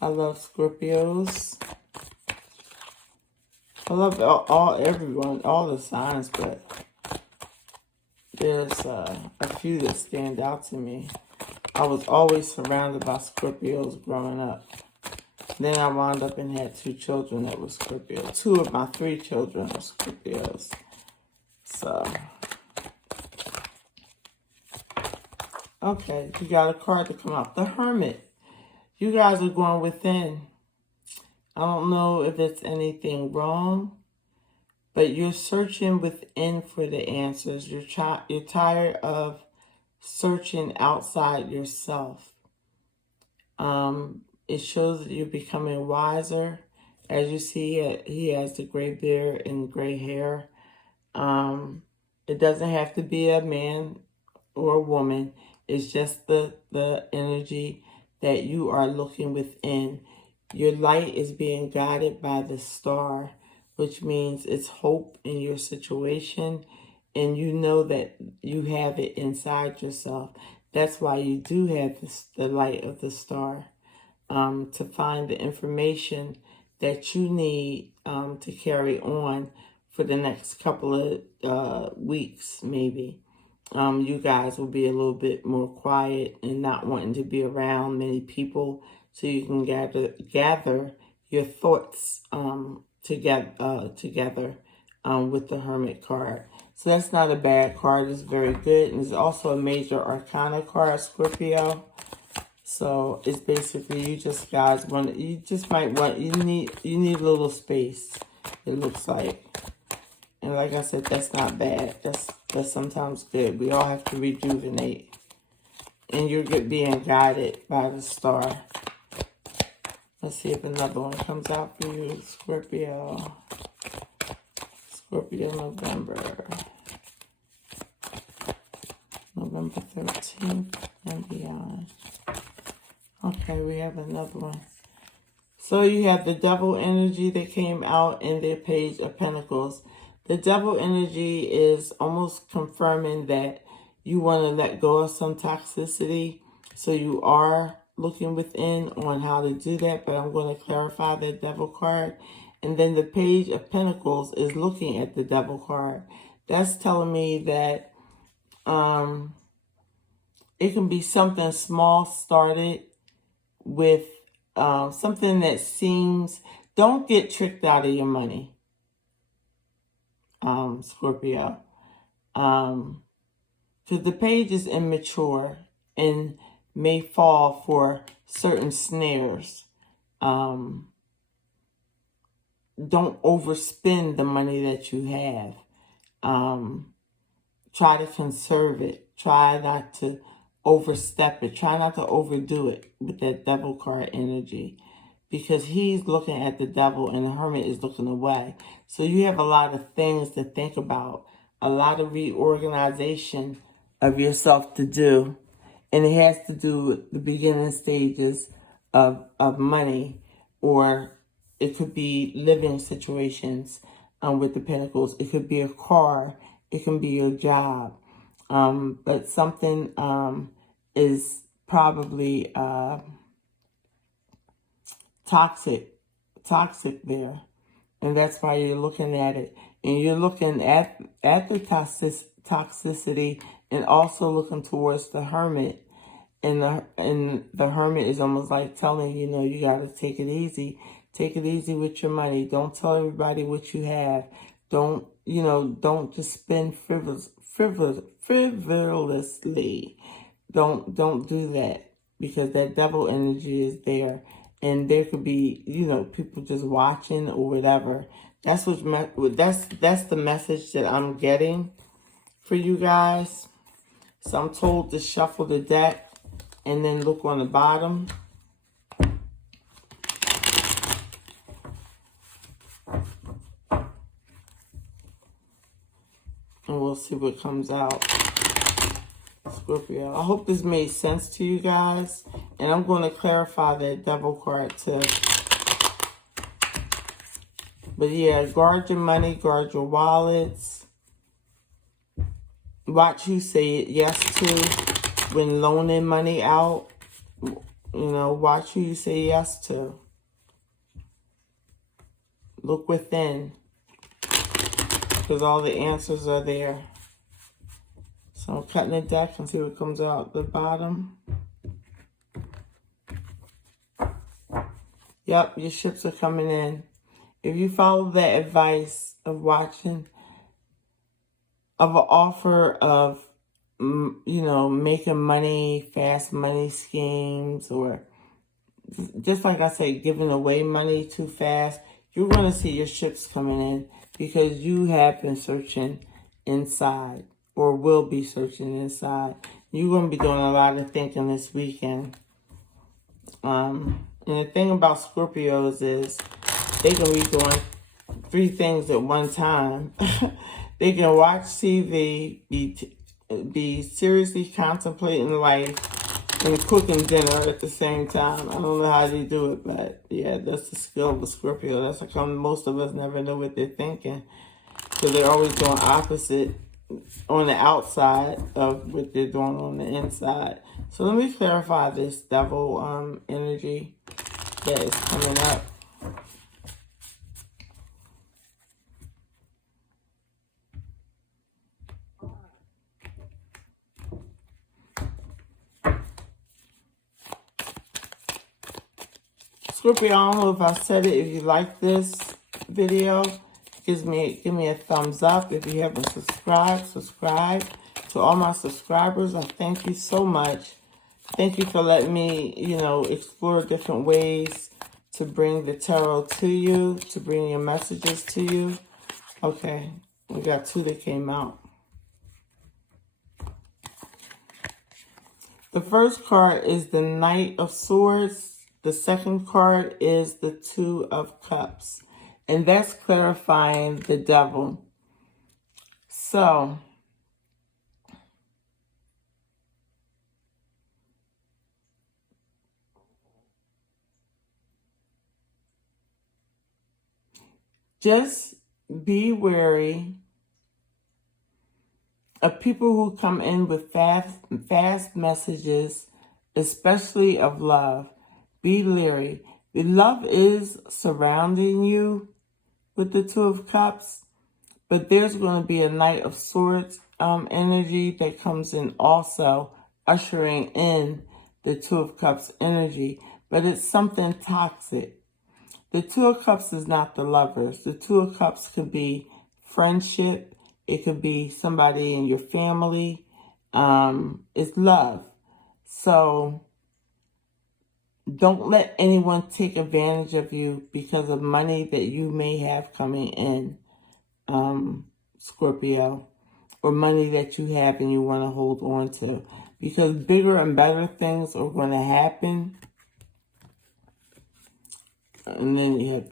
I love Scorpios. I love everyone, all the signs, but there's a few that stand out to me. I was always surrounded by Scorpios growing up. Then I wound up and had 2 children that were Scorpio. 2 of my 3 children are Scorpios. So, okay, you got a card to come out. The Hermit. You guys are going within. I don't know if it's anything wrong, but you're searching within for the answers. You're tired of searching outside yourself. It shows that you're becoming wiser. As you see, he has the gray beard and gray hair. It doesn't have to be a man or a woman. It's just the energy that you are looking within. Your light is being guided by the star, which means it's hope in your situation. And you know that you have it inside yourself. That's why you do have the light of the star. To find the information that you need to carry on for the next couple of weeks, maybe. You guys will be a little bit more quiet and not wanting to be around many people, so you can gather your thoughts together with the Hermit card. So that's not a bad card. It's very good. And it's also a major arcana card, Scorpio. So it's basically you need a little space, it looks like. And like I said, that's not bad. That's sometimes good. We all have to rejuvenate. And you're being guided by the star. Let's see if another one comes out for you, Scorpio. Scorpio, November 13th and beyond. Okay, we have another one. So you have the Devil energy that came out in their Page of Pentacles. The Devil energy is almost confirming that you want to let go of some toxicity. So you are looking within on how to do that, but I'm going to clarify the Devil card. And then the Page of Pentacles is looking at the Devil card. That's telling me that it can be something small started with something that seems, don't get tricked out of your money, Scorpio. Because the page is immature and may fall for certain snares. Don't overspend the money that you have. Try to conserve it. Try not to overstep it. Try not to overdo it with that Devil card energy. Because he's looking at the Devil and the Hermit is looking away. So you have a lot of things to think about. A lot of reorganization of yourself to do. And it has to do with the beginning stages of money. Or it could be living situations with the Pentacles. It could be a car. It can be your job. But something is probably toxic there. And that's why you're looking at it. And you're looking at the toxicity and also looking towards the Hermit. And the Hermit is almost like telling you, you got to take it easy. Take it easy with your money. Don't tell everybody what you have. Don't just spend frivolously. Don't do that, because that Devil energy is there. And there could be, people just watching or whatever. That's the message that I'm getting for you guys. So I'm told to shuffle the deck and then look on the bottom. And we'll see what comes out. Scorpio. I hope this made sense to you guys. And I'm going to clarify that Devil card too. But yeah, guard your money, guard your wallets. Watch who say yes to when loaning money out. Watch who you say yes to. Look within, because all the answers are there. So I'm cutting the deck and see what comes out the bottom. Yep, your ships are coming in. If you follow that advice of watching, of an offer of, making money, fast money schemes, or just like I said, giving away money too fast, you're going to see your ships coming in, because you have been searching inside, or will be searching inside. You're going to be doing a lot of thinking this weekend. And the thing about Scorpios is they can be doing 3 things at one time. They can watch TV, be seriously contemplating life, and cooking dinner at the same time. I don't know how they do it, but yeah, that's the skill of a Scorpio. That's how come most of us never know what they're thinking, because they're always doing opposite on the outside of what they're doing on the inside. So let me clarify this Devil energy that is coming up. Scorpio, I don't know if I said it. If you like this video, give me a thumbs up. If you haven't subscribe. To all my subscribers, I thank you so much. Thank you for letting me, explore different ways to bring the tarot to you, to bring your messages to you. Okay, we got 2 that came out. The first card is the Knight of Swords. The second card is the 2 of Cups. And that's clarifying the Devil. So, just be wary of people who come in with fast messages, especially of love. Be leery. The love is surrounding you with the Two of Cups, but there's going to be a Knight of Swords energy that comes in also, ushering in the Two of Cups energy, but it's something toxic. The Two of Cups is not the lovers. The Two of Cups could be friendship. It could be somebody in your family. It's love. So don't let anyone take advantage of you because of money that you may have coming in, Scorpio, or money that you have and you want to hold on to, because bigger and better things are going to happen. And then you have,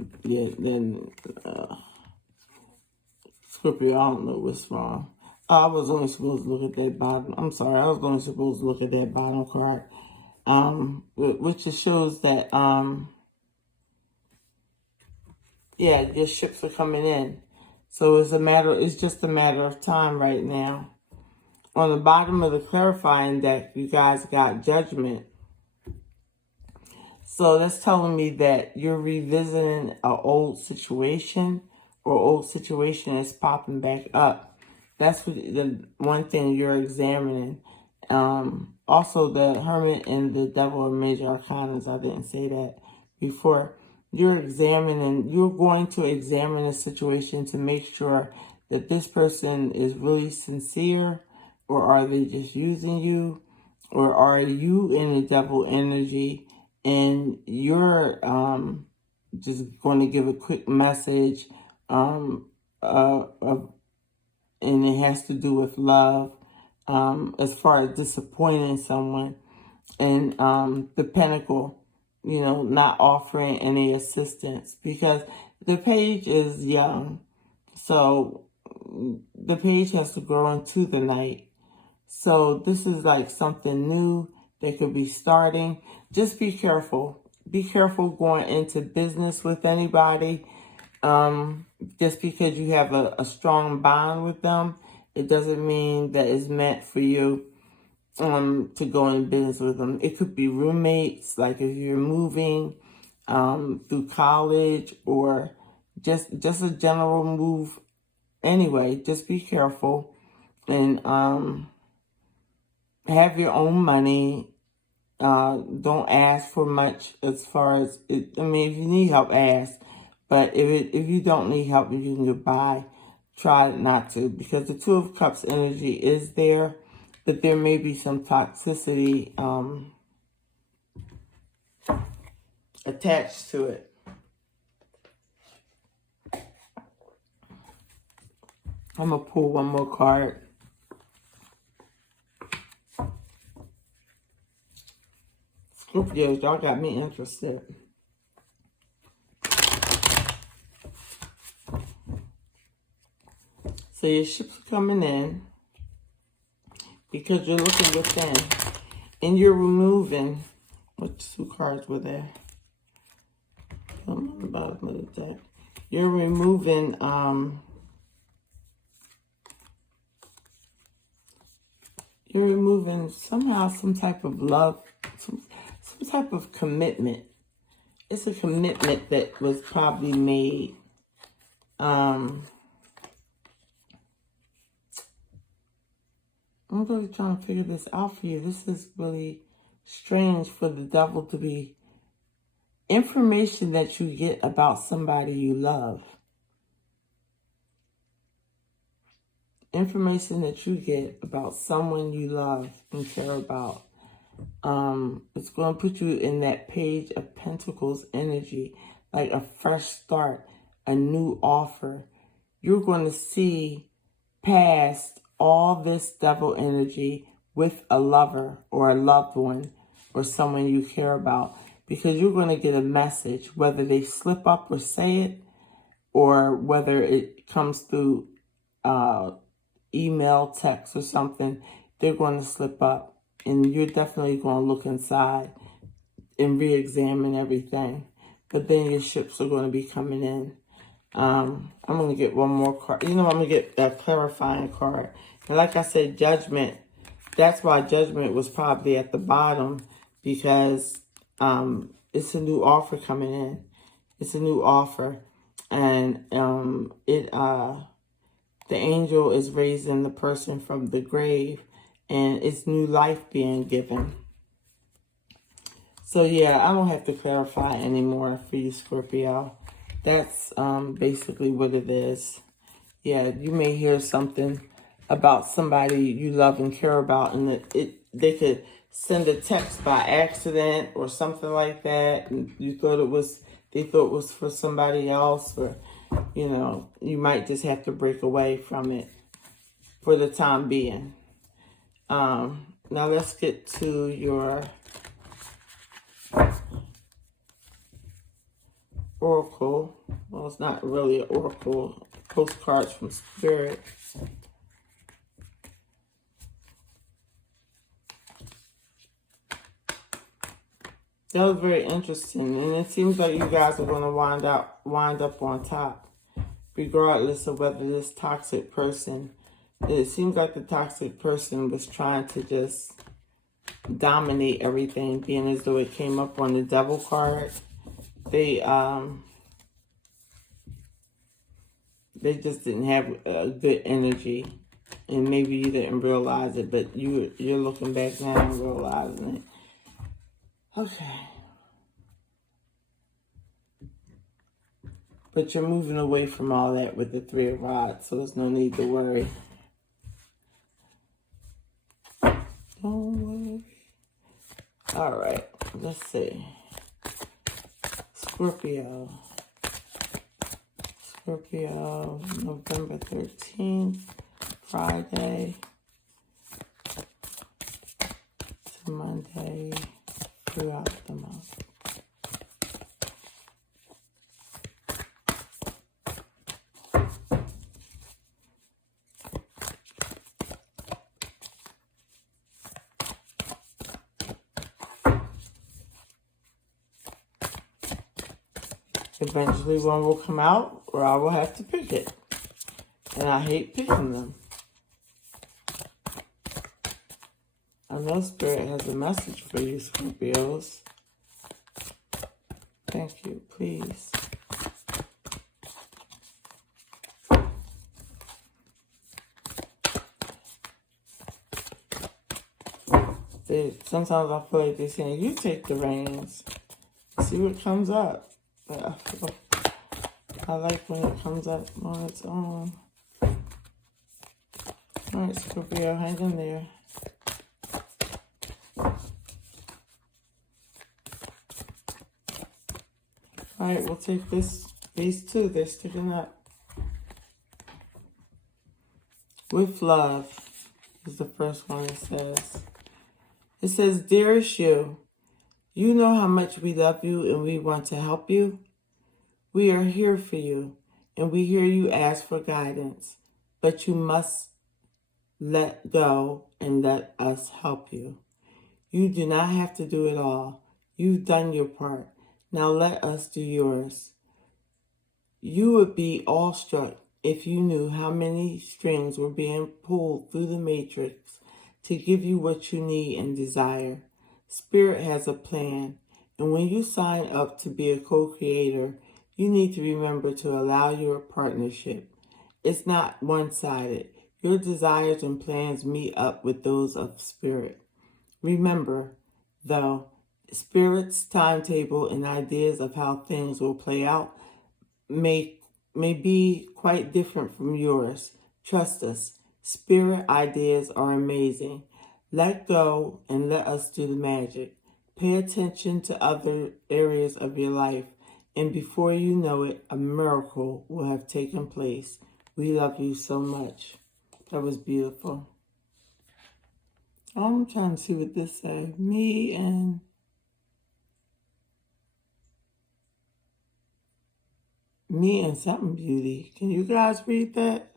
Scorpio, I don't know what's wrong. I was only supposed to look at that bottom. I'm sorry, I was only supposed to look at that bottom card. Which just shows that, your ships are coming in. So it's just a matter of time right now. On the bottom of the clarifying deck, you guys got Judgment. So that's telling me that you're revisiting an old situation, or old situation is popping back up. That's what the one thing you're examining. Also, the Hermit and the Devil are major arcanas. I didn't say that before. You're going to examine a situation to make sure that this person is really sincere, or are they just using you, or are you in the Devil energy and you're just going to give a quick message, and it has to do with love. As far as disappointing someone, and the Pentacle, not offering any assistance, because the page is young, so the page has to grow into the Knight. So this is like something new that could be starting. Just be careful. Be careful going into business with anybody. Just because you have a strong bond with them, it doesn't mean that it's meant for you to go in business with them. It could be roommates, like if you're moving through college, or just a general move. Anyway, just be careful and have your own money. Don't ask for much as far as it. I mean, if you need help, ask. But if you don't need help, if you can get by, try not to, because the Two of Cups energy is there, but there may be some toxicity attached to it. I'm going to pull one more card. Scorpios, y'all got me interested. So your ships are coming in because you're looking within, and you're removing, what two cards were there? On the bottom of the deck. You're removing somehow some type of love, some type of commitment. It's a commitment that was probably made. I'm really trying to figure this out for you. This is really strange for the Devil to be information that you get about somebody you love. Information that you get about someone you love and care about. It's going to put you in that Page of Pentacles energy, like a fresh start, a new offer. You're going to see past all this Devil energy with a lover or a loved one or someone you care about, because you're going to get a message, whether they slip up or say it, or whether it comes through email, text, or something. They're going to slip up, and you're definitely going to look inside and re-examine everything. But then your ships are going to be coming in. I'm going to get one more card. You know, I'm going to get a clarifying card. And like I said, Judgment. That's why Judgment was probably at the bottom, because it's a new offer coming in. It's a new offer. And the angel is raising the person from the grave, and it's new life being given. So yeah, I don't have to clarify anymore for you, Scorpio. That's basically what it is. Yeah, you may hear something about somebody you love and care about, and they could send a text by accident or something like that, and they thought it was for somebody else, or you know, you might just have to break away from it for the time being. Now let's get to your oracle. Well, it's not really an oracle. Postcards from Spirit. That was very interesting, and it seems like you guys are going to wind up on top, regardless of whether this toxic person. It seems like the toxic person was trying to just dominate everything, being as though it came up on the Devil card. They just didn't have a good energy, and maybe you didn't realize it, but you're looking back now and realizing it. Okay. But you're moving away from all that with the Three of Rods, so there's no need to worry. Don't worry. All right, let's see. Scorpio, November 13th, Friday to Monday throughout the month. Eventually one will come out, or I will have to pick it. And I hate picking them. I know Spirit has a message for you, Scorpios. Thank you, please. Sometimes I feel like they're saying, you take the reins. See what comes up. I like when it comes up on its own. Alright, Scorpio, hang in there. Alright, we'll take these two. They're sticking up. With love is the first one it says. It says, dearest you, you know how much we love you and we want to help you. We are here for you, and we hear you ask for guidance, but you must let go and let us help you. You do not have to do it all. You've done your part. Now let us do yours. You would be awestruck if you knew how many strings were being pulled through the matrix to give you what you need and desire. Spirit has a plan, and when you sign up to be a co-creator, you need to remember to allow your partnership. It's not one-sided. Your desires and plans meet up with those of Spirit. Remember, though, Spirit's timetable and ideas of how things will play out may be quite different from yours. Trust us, Spirit ideas are amazing. Let go and let us do the magic. Pay attention to other areas of your life, and before you know it, a miracle will have taken place. We love you so much. That was beautiful. I'm trying to see what this says. Me and something beauty. Can you guys read that?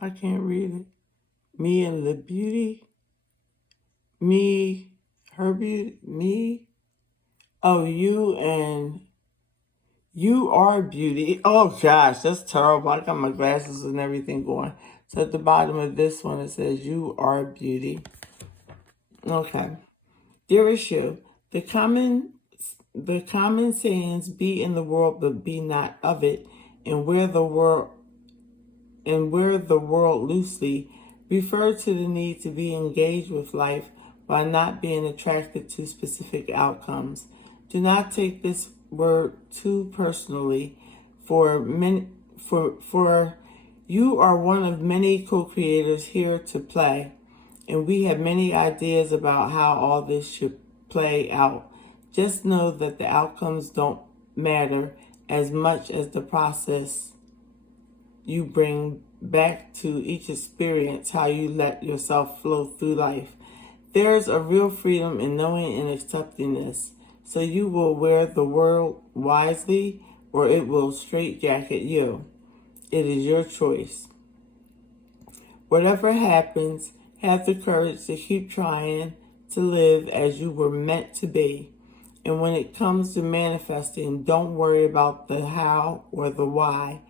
I can't read it. Me and the beauty. Me, her beauty. Me. Oh, you and You are beauty. Oh gosh, that's terrible. I got my glasses and everything going. So at the bottom of this one, it says, you are beauty. Okay. Dearest you, the common sayings, be in the world but be not of it, and wear the world loosely, refer to the need to be engaged with life while not being attracted to specific outcomes. Do not take this word too personally, for you are one of many co-creators here to play, and we have many ideas about how all this should play out. Just know that the outcomes don't matter as much as the process you bring back to each experience, how you let yourself flow through life. There's a real freedom in knowing and accepting this, so you will wear the world wisely or it will straitjacket you. It is your choice. Whatever happens, have the courage to keep trying to live as you were meant to be. And when it comes to manifesting, don't worry about the how or the why.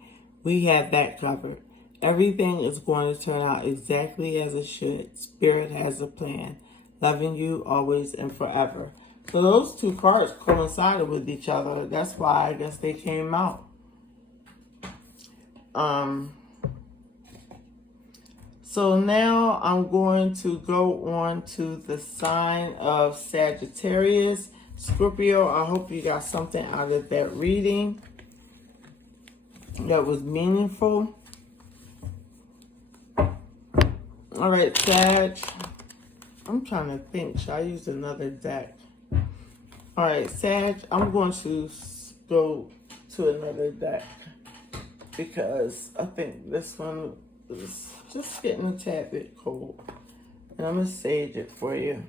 We have that covered. Everything is going to turn out exactly as it should. Spirit has a plan. Loving you always and forever. So those two cards coincided with each other. That's why I guess they came out. So now I'm going to go on to the sign of Sagittarius Scorpio. I hope you got something out of that reading that was meaningful. All right, Sag. I'm trying to think. Should I use another deck? All right, Sag. I'm going to go to another deck because I think this one is just getting a tad bit cold. And I'm going to sage it for you.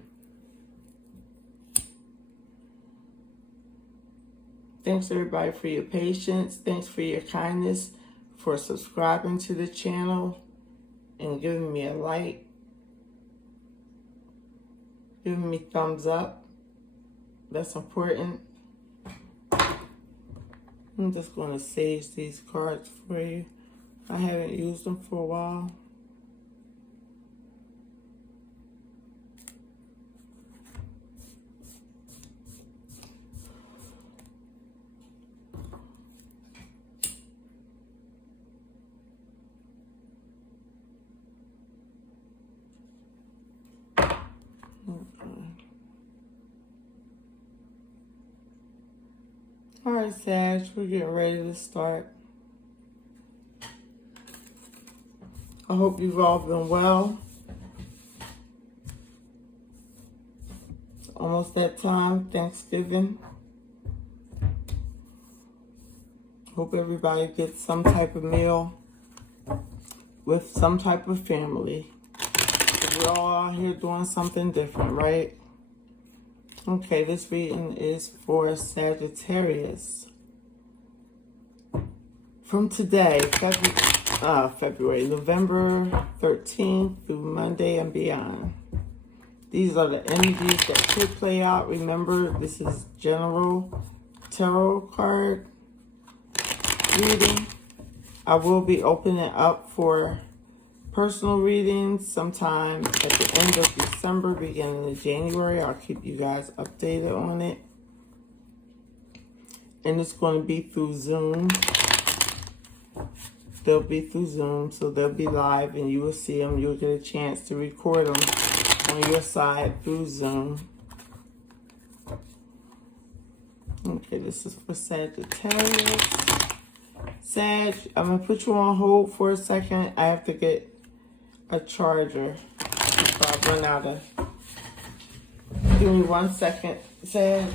Thanks everybody for your patience. Thanks for your kindness, for subscribing to the channel and giving me a like, giving me thumbs up. That's important. I'm just going to sage these cards for you. I haven't used them for a while. All right, Sag, we're getting ready to start. I hope you've all been well. It's almost that time, Thanksgiving. Hope everybody gets some type of meal with some type of family. We're all out here doing something different, right? Okay, this reading is for Sagittarius. From today, November 13th through Monday and beyond. These are the energies that could play out. Remember, this is general tarot card reading. I will be opening up for personal readings sometime at the end of December, beginning of January. I'll keep you guys updated on it. And it's going to be through Zoom. They'll be through Zoom, so they'll be live and you will see them. You'll get a chance to record them on your side through Zoom. Okay, this is for Sagittarius. Sag, I'm going to put you on hold for a second. I have to get a charger before I run out of. Give me 1 second, Sag.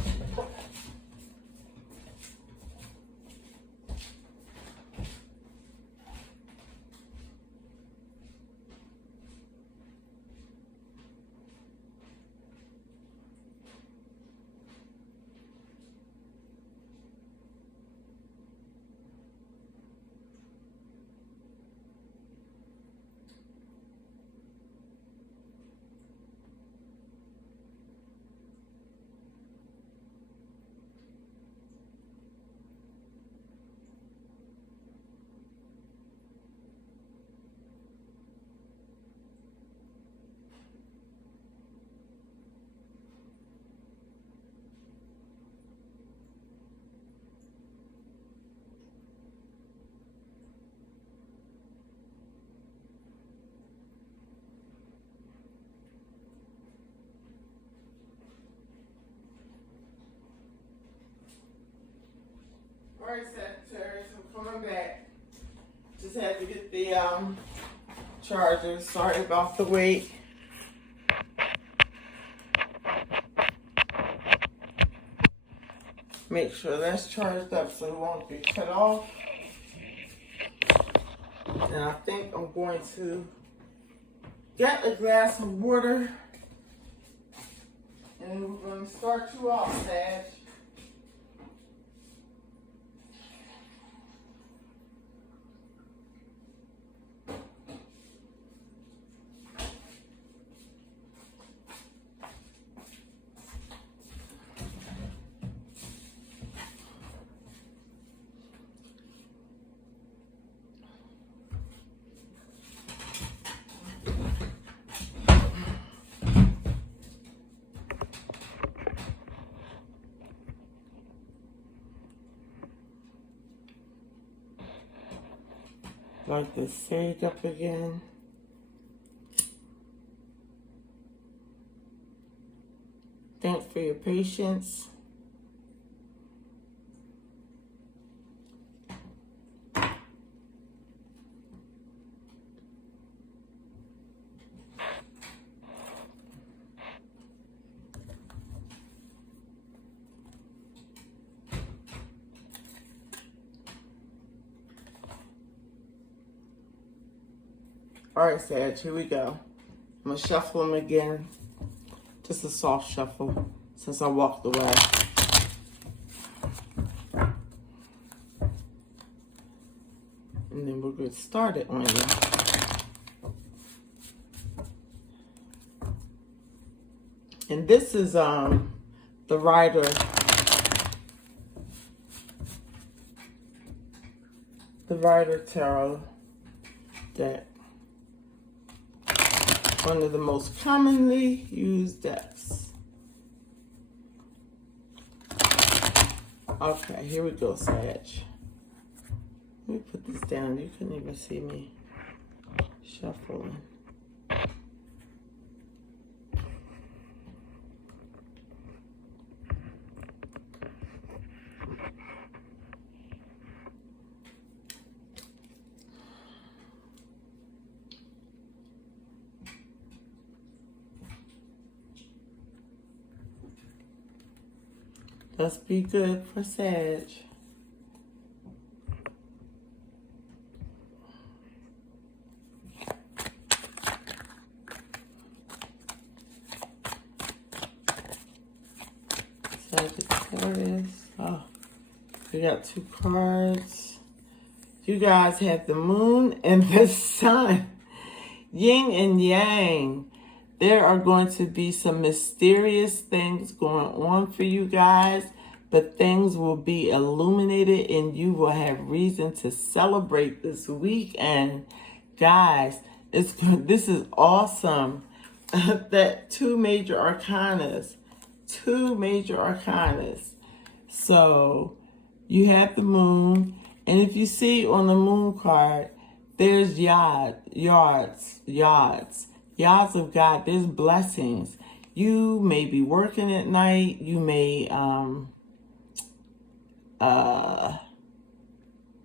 Alright, Sagittarius, I'm coming back. Just had to get the charger. Sorry about the wait. Make sure that's charged up so it won't be cut off. And I think I'm going to get a glass of water. And we're going to start you off, Sag. Light the sage up again. Thanks for your patience. All right, Sag, here we go. I'm going to shuffle them again. Just a soft shuffle since I walked away. And then we're going to start it on you. And this is the Rider. The Rider Tarot deck. One of the most commonly used decks. Okay, here we go, Sag. Let me put this down. You couldn't even see me shuffling. Let's be good for Sag. Sagittarius. Oh, we got two cards. You guys have the moon and the sun. Yin and yang. There are going to be some mysterious things going on for you guys, but things will be illuminated and you will have reason to celebrate this weekend. Guys, this is awesome. That two major arcanas. So you have the moon, and if you see on the moon card, there's yards of God. There's blessings. You may be working at night. You may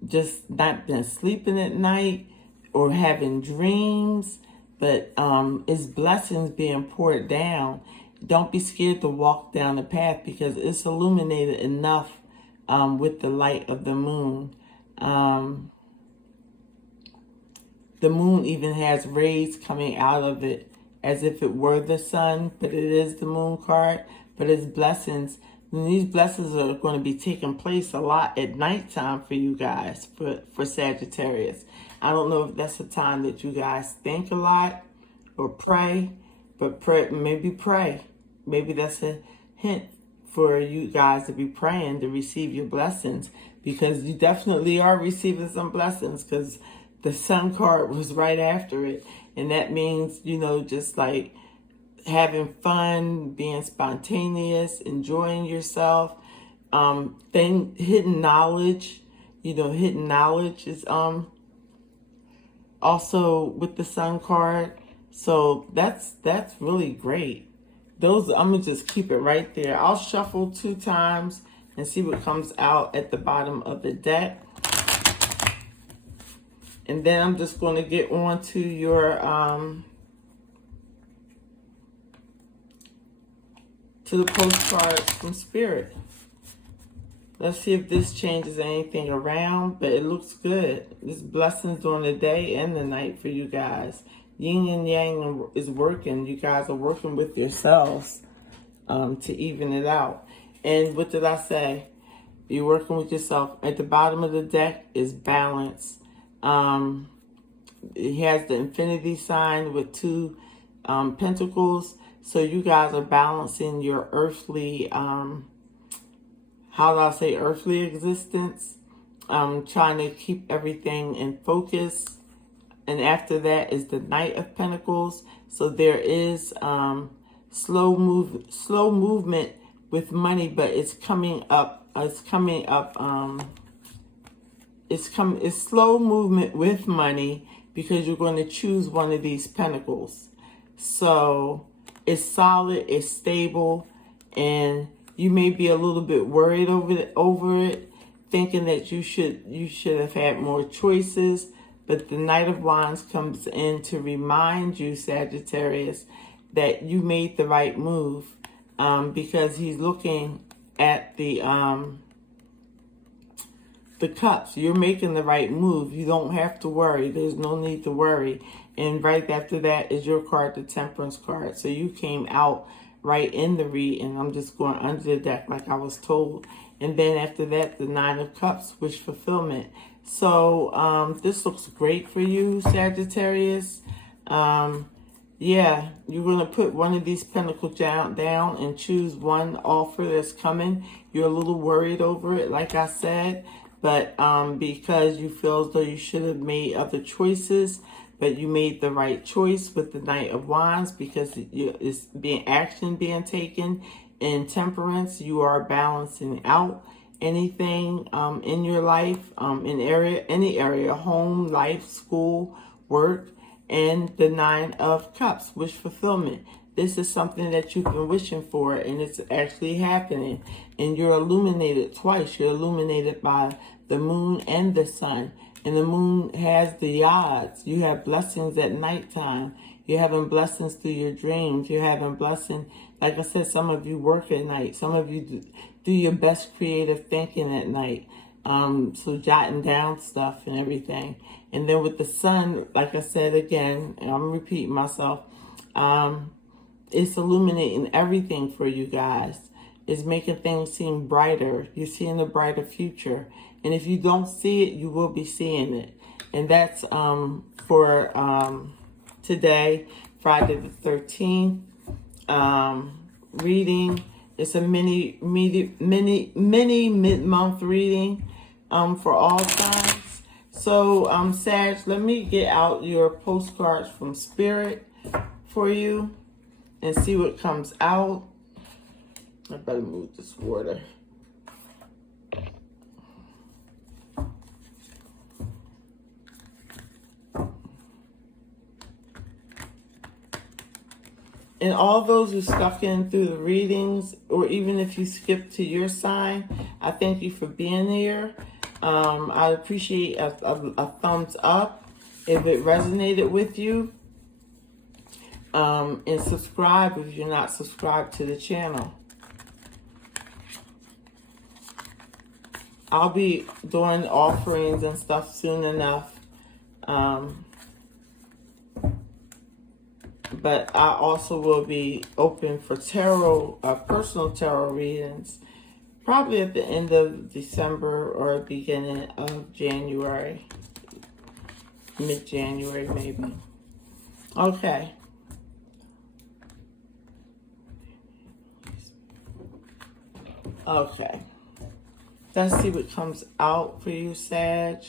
just not been sleeping at night or having dreams, but it's blessings being poured down. Don't be scared to walk down the path because it's illuminated enough with the light of the moon. The moon even has rays coming out of it as if it were the sun, but it is the moon card. But it's blessings. And these blessings are going to be taking place a lot at nighttime for you guys, for Sagittarius. I don't know if that's a time that you guys think a lot or pray, but maybe pray. Maybe that's a hint for you guys to be praying to receive your blessings, because you definitely are receiving some blessings, because the sun card was right after it. And that means, you know, just like having fun, being spontaneous, enjoying yourself. Hidden knowledge, hidden knowledge is also with the sun card. So that's really great. I'm gonna just keep it right there. I'll shuffle 2 times and see what comes out at the bottom of the deck. And then I'm just going to get on to your to the postcards from Spirit. Let's see if this changes anything around, but it looks good. There's blessings during the day and the night for you guys. Yin and Yang is working. You guys are working with yourselves to even it out. And what did I say? You're working with yourself. At the bottom of the deck is balance. It has the infinity sign with 2 pentacles. So you guys are balancing your earthly, earthly existence. Trying to keep everything in focus. And after that is the Knight of Pentacles. So there is slow movement with money, but it's coming up. It's slow movement with money because you're going to choose one of these pentacles. So it's solid, it's stable, and you may be a little bit worried over it, thinking that you should have had more choices. But the Knight of Wands comes in to remind you, Sagittarius, that you made the right move, because he's looking at the cups. You're making the right move. You don't have to worry. There's no need to worry. And right after that is your card, the Temperance card. So you came out right in the read, and I'm just going under the deck like I was told. And then after that, the Nine of Cups, wish fulfillment. So this looks great for you, Sagittarius. Yeah, you're going to put one of these pentacles down and choose one offer that's coming. You're a little worried over it, like I said, but because you feel as though you should have made other choices, but you made the right choice with the Knight of Wands because it's action being taken. In Temperance, you are balancing out anything in your life, any area, home, life, school, work, and the Nine of Cups, wish fulfillment. This is something that you've been wishing for, and it's actually happening. And you're illuminated twice. You're illuminated by the moon and the sun. And the moon has the odds. You have blessings at nighttime. You're having blessings through your dreams. You're having blessings, like I said, some of you work at night. Some of you do your best creative thinking at night. So jotting down stuff and everything. And then with the sun, like I said again, and I'm repeating myself, it's illuminating everything for you guys. It's making things seem brighter. You're seeing a brighter future. And if you don't see it, you will be seeing it. And that's for today, Friday the 13th. Reading. It's a mini mid-month reading for all signs. So, Sag, let me get out your postcards from Spirit for you and see what comes out. I better move this water. And all those who stuck in through the readings, or even if you skipped to your sign, I thank you for being here. I appreciate a thumbs up if it resonated with you. And subscribe if you're not subscribed to the channel. I'll be doing offerings and stuff soon enough. But I also will be open for tarot, personal tarot readings, probably at the end of December or beginning of January, mid-January maybe. Okay. Okay. Let's see what comes out for you, Sag.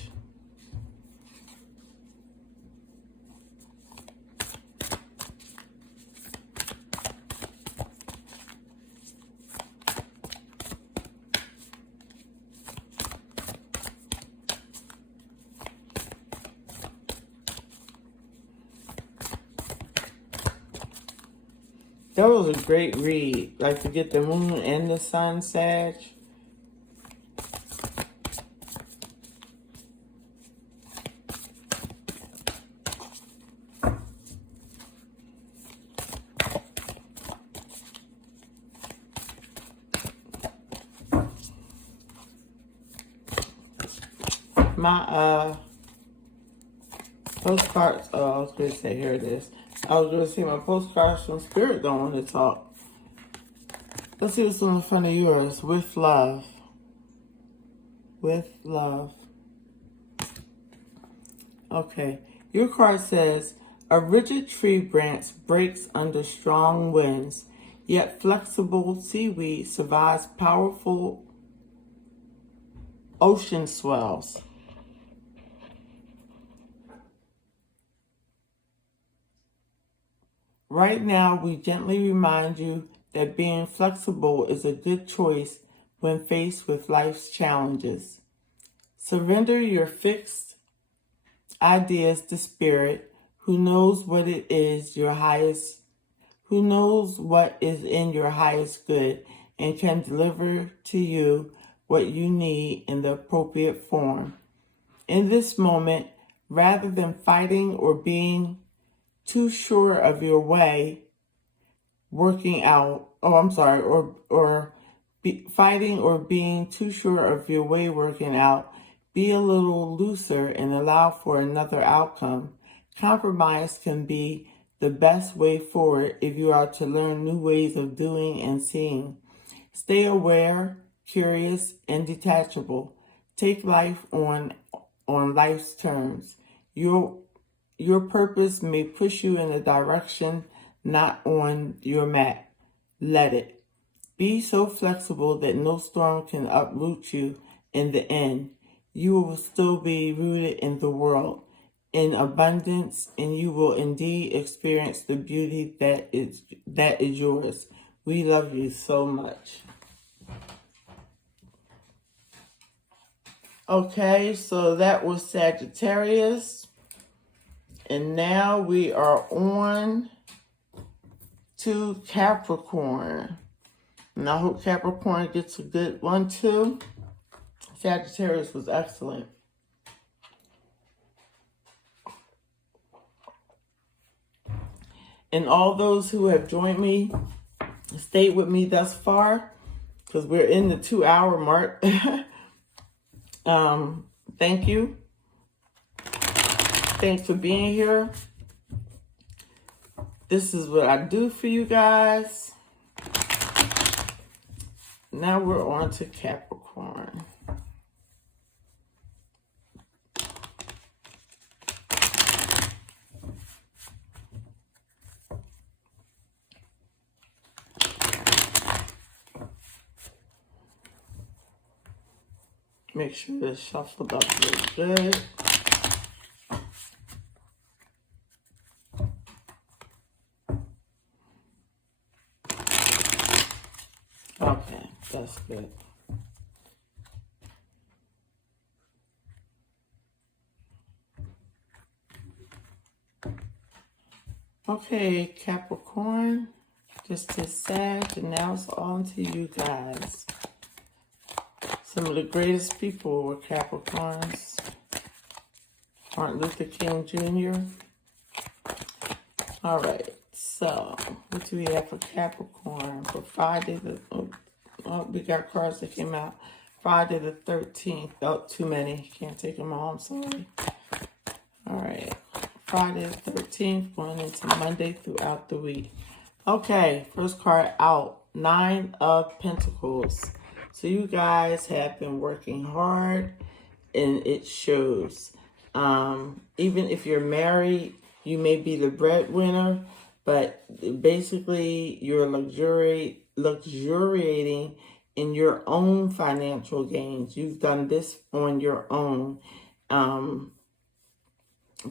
That was a great read. Like to get the moon and the sun, Sag. My postcards, oh, I was going to say, here it is. I was going to say my postcards from Spirit don't want to talk. Let's see what's on the front of yours. With love. With love. Okay. Your card says, a rigid tree branch breaks under strong winds, yet flexible seaweed survives powerful ocean swells. Right now, we gently remind you that being flexible is a good choice when faced with life's challenges. Surrender your fixed ideas to Spirit, who knows what it is your highest, who knows what is in your highest good and can deliver to you what you need in the appropriate form. In this moment, rather than fighting or being too sure of your way working out, fighting or being too sure of your way working out, be a little looser and allow for another outcome. Compromise can be the best way forward if you are to learn new ways of doing and seeing. Stay aware, curious, and detachable. Take life on life's terms. Your purpose may push you in a direction not on your map. Let it. Be so flexible that no storm can uproot you in the end. You will still be rooted in the world, in abundance, and you will indeed experience the beauty that is yours. We love you so much. Okay, so that was Sagittarius. And now we are on to Capricorn. And I hope Capricorn gets a good one too. Sagittarius was excellent. And all those who have joined me, stayed with me thus far, because we're in the 2-hour mark. Thank you. Thanks for being here. This is what I do for you guys. Now we're on to Capricorn. Make sure it's shuffled up really good. Okay, that's good. Okay, Capricorn, just as Sag, and now it's on to you guys. Some of the greatest people were Capricorns. Martin Luther King Jr. All right, so what do we have for Capricorn for Friday? We got cards that came out Friday the 13th. Oh, too many. Can't take them all. I'm sorry. All right, Friday the 13th going into Monday throughout the week. Okay, first card out, 9 of Pentacles. So you guys have been working hard, and it shows. Even if you're married, you may be the breadwinner, but basically you're luxuriating in your own financial gains. You've done this on your own,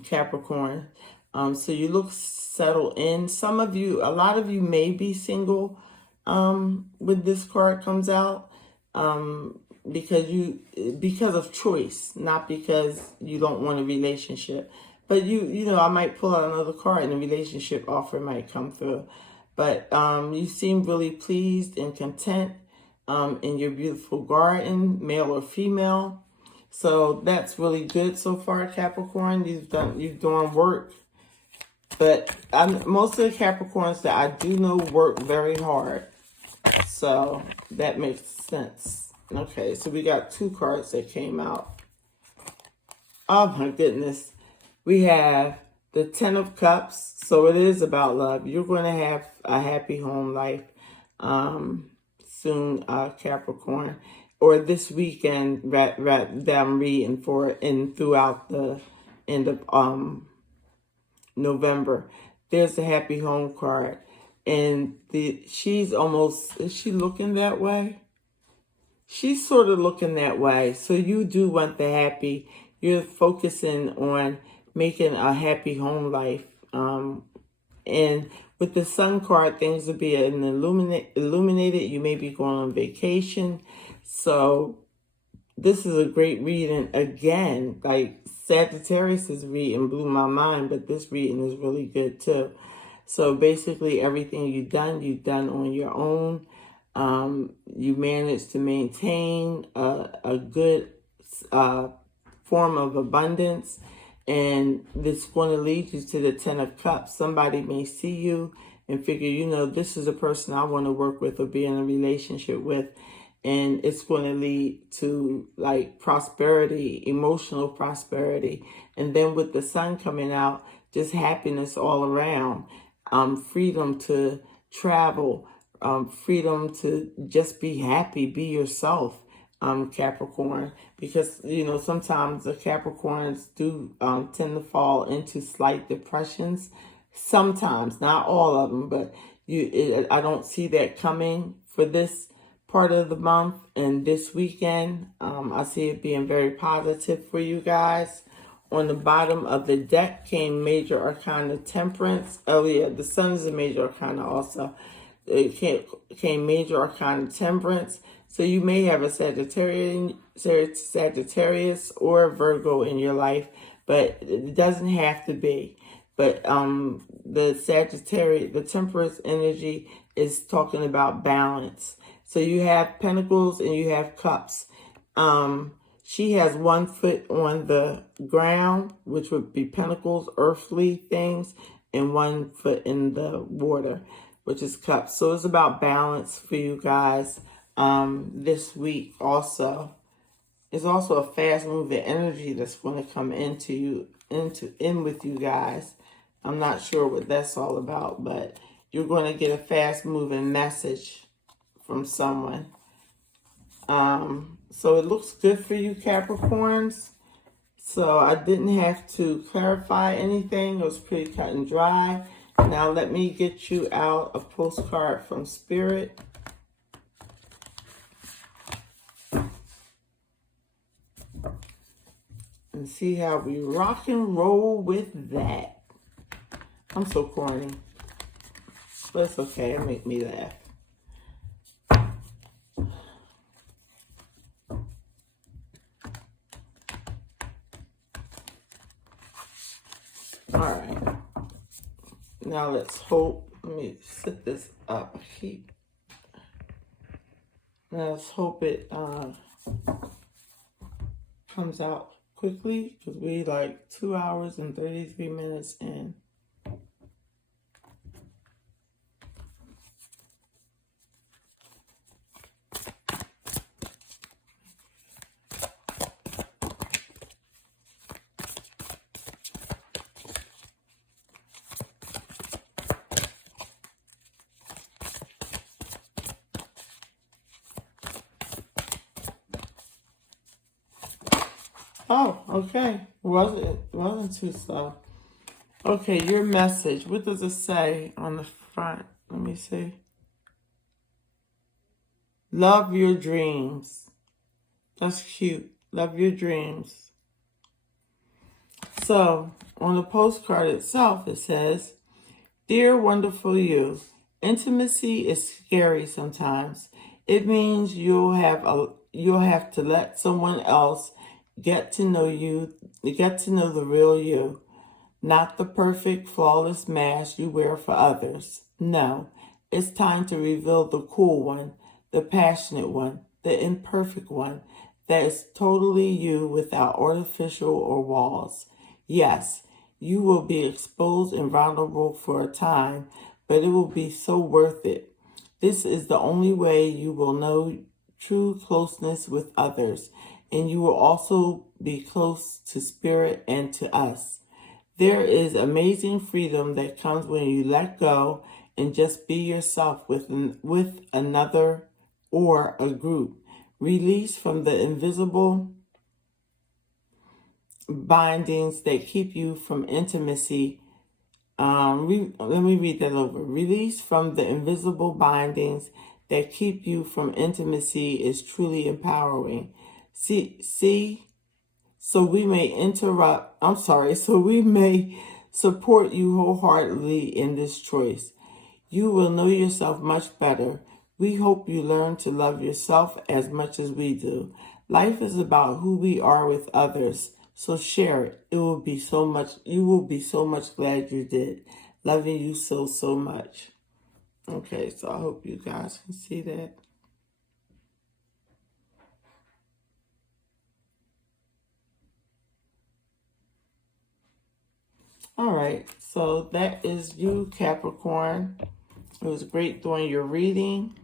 Capricorn. So you look settled in. A lot of you may be single when this card comes out. Because of choice, not because you don't want a relationship. But you know, I might pull out another card and a relationship offer might come through. But you seem really pleased and content in your beautiful garden, male or female. So that's really good so far, Capricorn. You've done work. But most of the Capricorns that I do know work very hard. So that makes sense. Okay, so we got 2 cards that came out. Oh my goodness. We have the Ten of Cups. So it is about love. You're going to have a happy home life soon, Capricorn. Or this weekend that I'm reading for and throughout the end of November. There's a happy home card. And she's almost, is she looking that way? She's sort of looking that way. So you do want the happy. You're focusing on making a happy home life. And with the Sun card, things will be illuminated. You may be going on vacation. So this is a great reading. Again, like Sagittarius' reading blew my mind, but this reading is really good too. So basically everything you've done on your own. You managed to maintain a good form of abundance, and this is going to lead you to the Ten of Cups. Somebody may see you and figure, you know, this is a person I want to work with or be in a relationship with, and it's going to lead to like prosperity, emotional prosperity. And then with the Sun coming out, just happiness all around, freedom to travel, freedom to just be happy, be yourself, Capricorn. Because, you know, sometimes the Capricorns do tend to fall into slight depressions. Sometimes, not all of them, but I don't see that coming for this part of the month and this weekend. I see it being very positive for you guys. On the bottom of the deck came Major Arcana Temperance. Oh yeah, the Sun is a Major Arcana also. It came Major Arcana Temperance. So you may have a Sagittarius or a Virgo in your life, but it doesn't have to be. But the Temperance energy is talking about balance. So you have Pentacles and you have Cups. She has 1 foot on the ground, which would be Pentacles, earthly things, and 1 foot in the water, which is Cups. So it's about balance for you guys this week also. It's also a fast-moving energy that's going to come in with you guys. I'm not sure what that's all about, but you're going to get a fast-moving message from someone. So it looks good for you, Capricorns. So I didn't have to clarify anything. It was pretty cut and dry. Now let me get you out a postcard from Spirit. And see how we rock and roll with that. I'm so corny. But it's okay. It makes me laugh. All right. Now let's hope. Let me set this up. Now let's hope it comes out quickly, because we like 2 hours and 33 minutes in. Oh, okay. Wasn't too slow. Okay, your message. What does it say on the front? Let me see. Love your dreams. That's cute. Love your dreams. So, on the postcard itself, it says, Dear wonderful you, intimacy is scary sometimes. It means you'll have to let someone else get to know you, get to know the real you, not the perfect, flawless mask you wear for others. No, it's time to reveal the cool one, the passionate one, the imperfect one, that is totally you without artificial or walls. Yes, you will be exposed and vulnerable for a time, but it will be so worth it. This is the only way you will know true closeness with others, and you will also be close to spirit and to us. There is amazing freedom that comes when you let go and just be yourself with another or a group. Release from the invisible bindings that keep you from intimacy. Let me read that over. Release from the invisible bindings that keep you from intimacy is truly empowering. So we may support you wholeheartedly in this choice. You will know yourself much better. We hope you learn to love yourself as much as we do. Life is about who we are with others. So share it. You will be so much glad you did. Loving you so, so much. Okay, so I hope you guys can see that. All right, so that is you, Capricorn. It was great doing your reading.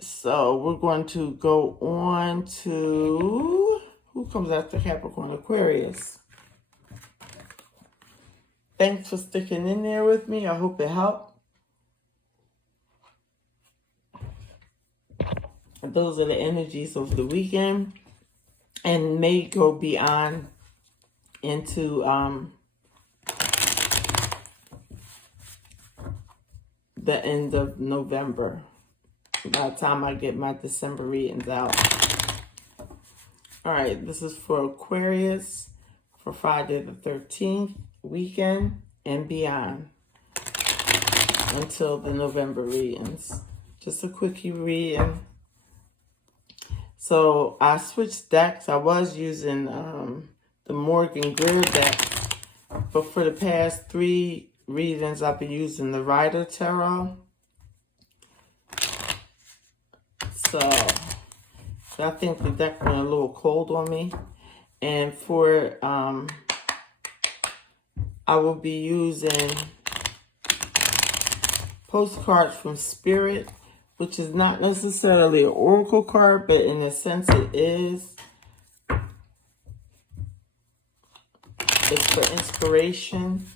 So we're going to go on to, who comes after Capricorn? Aquarius. Thanks for sticking in there with me. I hope it helped. Those are the energies of the weekend, and may go beyond into the end of November. By the time I get my December readings out. All right, this is for Aquarius for Friday the 13th weekend and beyond until the November readings. Just a quickie reading. So I switched decks. I was using the Morgan Greer deck, but for the past 3 readings, I've been using the Rider Tarot. So I think the deck went a little cold on me. And for, I will be using postcards from Spirit, which is not necessarily an oracle card, but in a sense it is. It's for inspiration.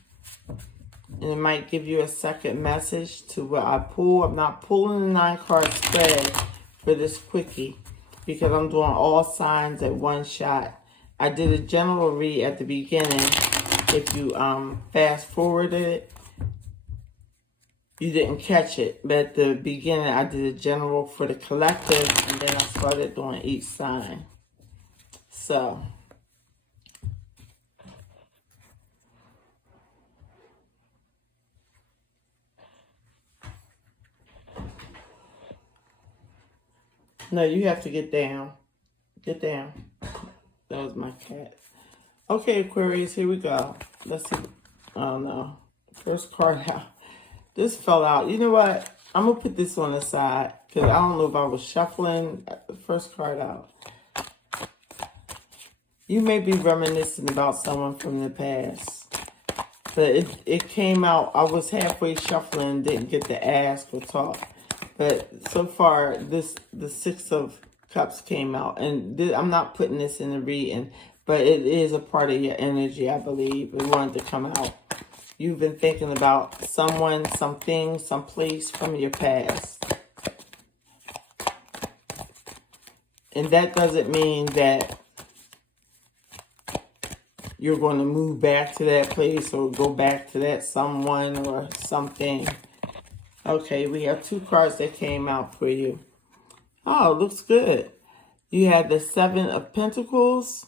And it might give you a second message to what I pull. I'm not pulling a 9-card spread for this quickie because I'm doing all signs at one shot. I did a general read at the beginning. If you fast forwarded it, you didn't catch it. But at the beginning, I did a general for the collective, and then I started doing each sign. So no, you have to get down. Get down. That was my cat. Okay, Aquarius, here we go. Let's see. Oh, no. First card out. This fell out. You know what? I'm going to put this on the side because I don't know if I was shuffling the first card out. You may be reminiscing about someone from the past. But it came out. I was halfway shuffling and didn't get to ask or talk. But so far, the 6 of Cups came out. And I'm not putting this in the reading, but it is a part of your energy, I believe. It wanted to come out. You've been thinking about someone, something, someplace from your past. And that doesn't mean that you're going to move back to that place or go back to that someone or something. Okay, we have 2 cards that came out for you. Oh, looks good. You have the 7 of Pentacles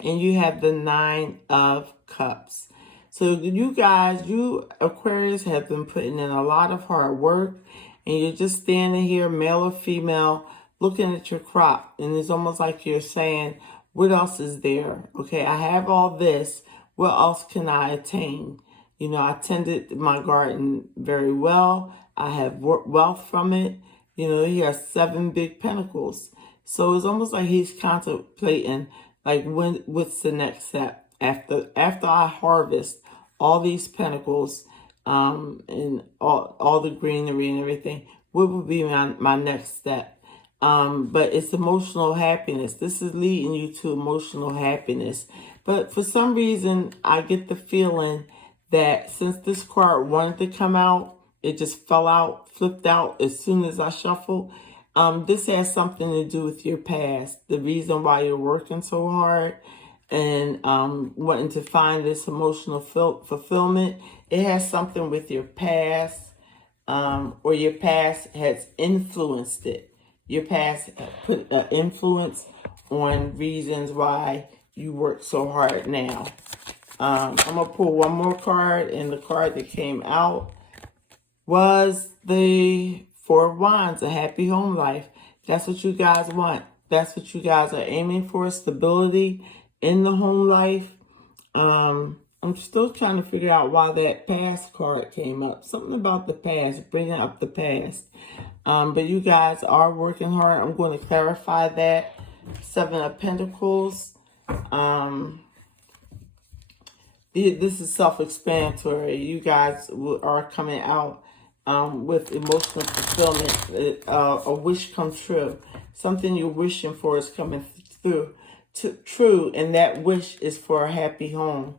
and you have the 9 of Cups. So you guys, you Aquarius have been putting in a lot of hard work and you're just standing here, male or female, looking at your crop. And it's almost like you're saying, what else is there? Okay, I have all this. What else can I attain? You know, I tended my garden very well. I have wealth from it. You know, he has 7 big pentacles. So it's almost like he's contemplating, like, what's the next step? After I harvest all these pentacles and all the greenery and everything, what would be my next step? But it's emotional happiness. This is leading you to emotional happiness. But for some reason, I get the feeling that since this card wanted to come out, it just fell out, flipped out as soon as I shuffled. This has something to do with your past. The reason why you're working so hard and wanting to find this emotional fulfillment, it has something with your past, or your past has influenced it. Your past put an influence on reasons why you work so hard now. I'm going to pull one more card, and the card that came out was the Four of Wands, a happy home life. That's what you guys want. That's what you guys are aiming for, stability in the home life. I'm still trying to figure out why that past card came up. Something about the past, bringing up the past. But you guys are working hard. I'm going to clarify that. Seven of Pentacles. This is self-explanatory. You guys are coming out with emotional fulfillment. A wish come true. Something you're wishing for is coming through. True, and that wish is for a happy home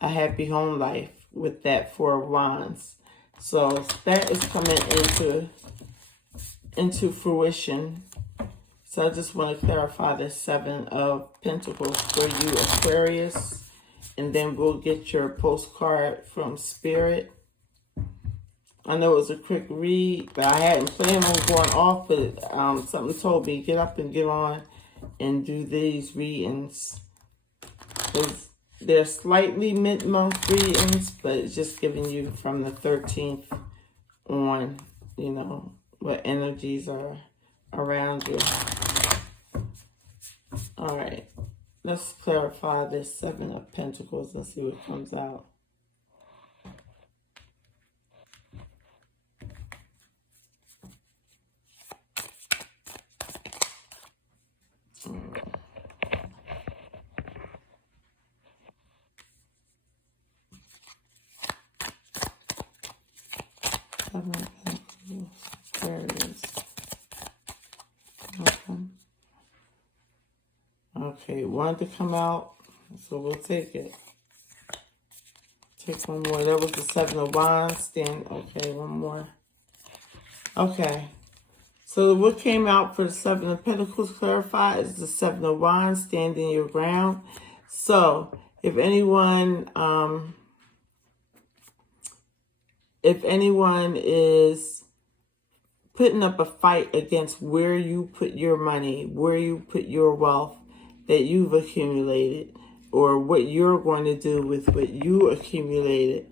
life with that Four of Wands. So that is coming into fruition. So I just want to clarify the Seven of Pentacles for you, Aquarius, and then we'll get your postcard from Spirit. I know it was a quick read, but I hadn't planned on going off, but something told me get up and get on and do these readings. They're slightly mid-month readings, but it's just giving you from the 13th on, you know, what energies are around you. All right, let's clarify this Seven of Pentacles and see what comes out. Aries. Okay, wanted to come out, so we'll take it. Take one more. That was the Seven of Wands. Then, okay, one more. Okay. So what came out for the Seven of Pentacles clarified is the Seven of Wands, standing your ground. So if anyone is putting up a fight against where you put your money, where you put your wealth that you've accumulated, or what you're going to do with what you accumulated,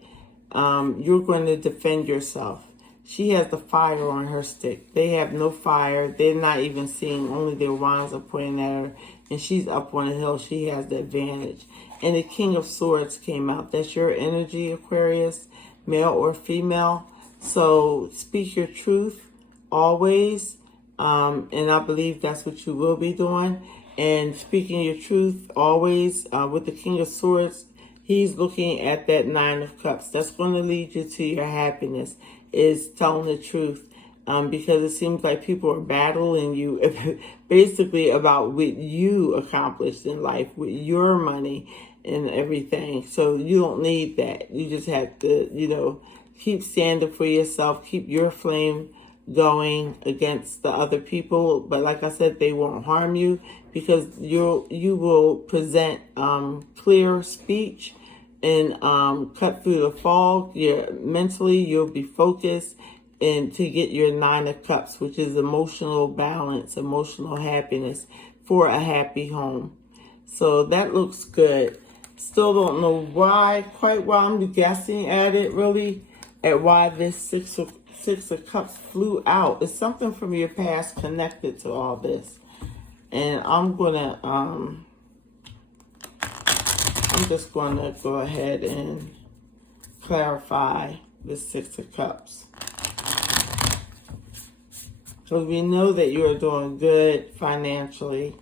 you're going to defend yourself. She has the fire on her stick. They have no fire. They're not even seeing. Only their wands are pointing at her. And she's up on a hill. She has the advantage. And the King of Swords came out. That's your energy, Aquarius, male or female. So speak your truth always. And I believe that's what you will be doing. And speaking your truth always with the King of Swords, he's looking at that Nine of Cups. That's going to lead you to your happiness, is telling the truth. Because it seems like people are battling you basically about what you accomplished in life with your money and everything. So you don't need that. You just have to, you know, keep standing for yourself. Keep your flame going against the other people. But like I said, they won't harm you because you will present clear speech and cut through the fog. Mentally, you'll be focused and to get your Nine of Cups, which is emotional balance, emotional happiness for a happy home. So that looks good. Still don't know quite why I'm guessing at it really, at why this Six of Cups flew out. It's something from your past connected to all this. And I'm just gonna go ahead and clarify the Six of Cups. So we know that you are doing good financially.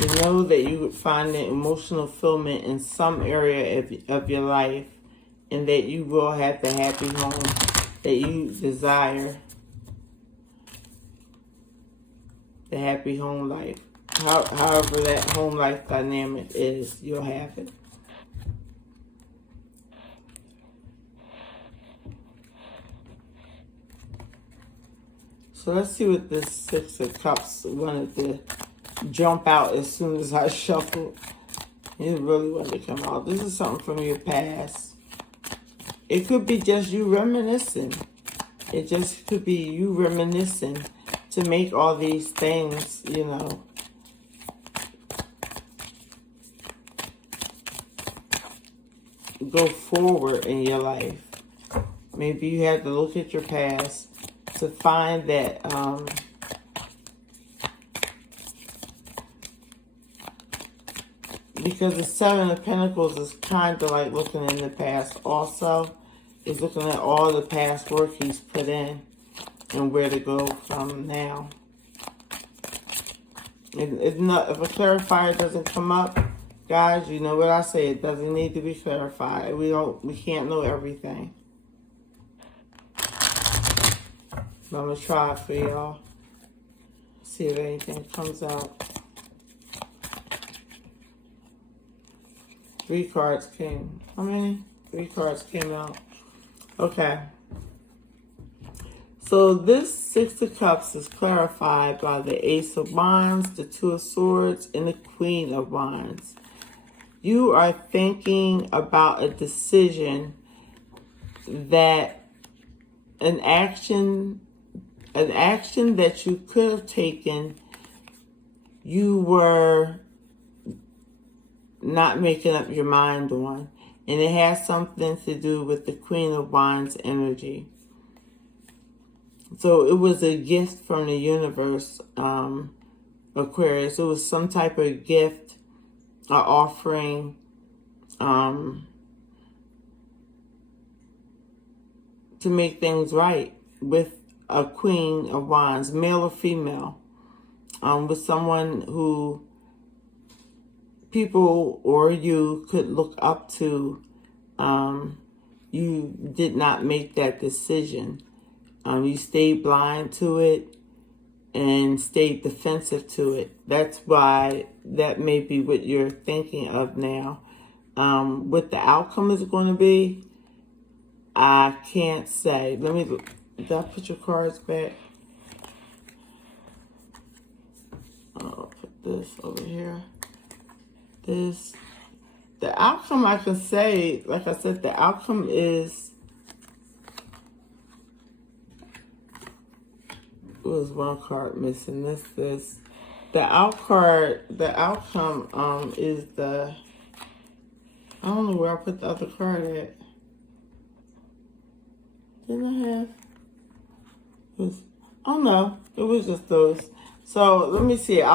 You know that you find an emotional fulfillment in some area of your life, and that you will have the happy home that you desire. The happy home life. However that home life dynamic is, you'll have it. So let's see what this Six of Cups wanted to jump out as soon as I shuffled. It really wanted to come out. This is something from your past. It could be just you reminiscing. It just could be you reminiscing to make all these things, you know, go forward in your life. Maybe you had to look at your past to find that because the Seven of Pentacles is kind of like looking in the past also. It's looking at all the past work he's put in and where to go from now. If a clarifier doesn't come up, guys, you know what I say. It doesn't need to be clarified. We can't know everything. But I'm going to try it for y'all. See if anything comes out. 3 cards came. How many? 3 cards came out. Okay. So this Six of Cups is clarified by the Ace of Wands, the Two of Swords, and the Queen of Wands. You are thinking about a decision that an action that you could have taken, you were not making up your mind on. And it has something to do with the Queen of Wands energy. So it was a gift from the universe, Aquarius. It was some type of gift, or offering, to make things right with a Queen of Wands, male or female, with someone who people or you could look up to. You did not make that decision. You stayed blind to it and stayed defensive to it. That's why that may be what you're thinking of now. What the outcome is going to be, I can't say. Let me look. Did I put your cards back? I'll put this over here. This. The outcome, I can say, like I said, the outcome is... There was one card missing. This. The outcome is the... I don't know where I put the other card at. Didn't I have... Oh no, it was just those. So let me see. The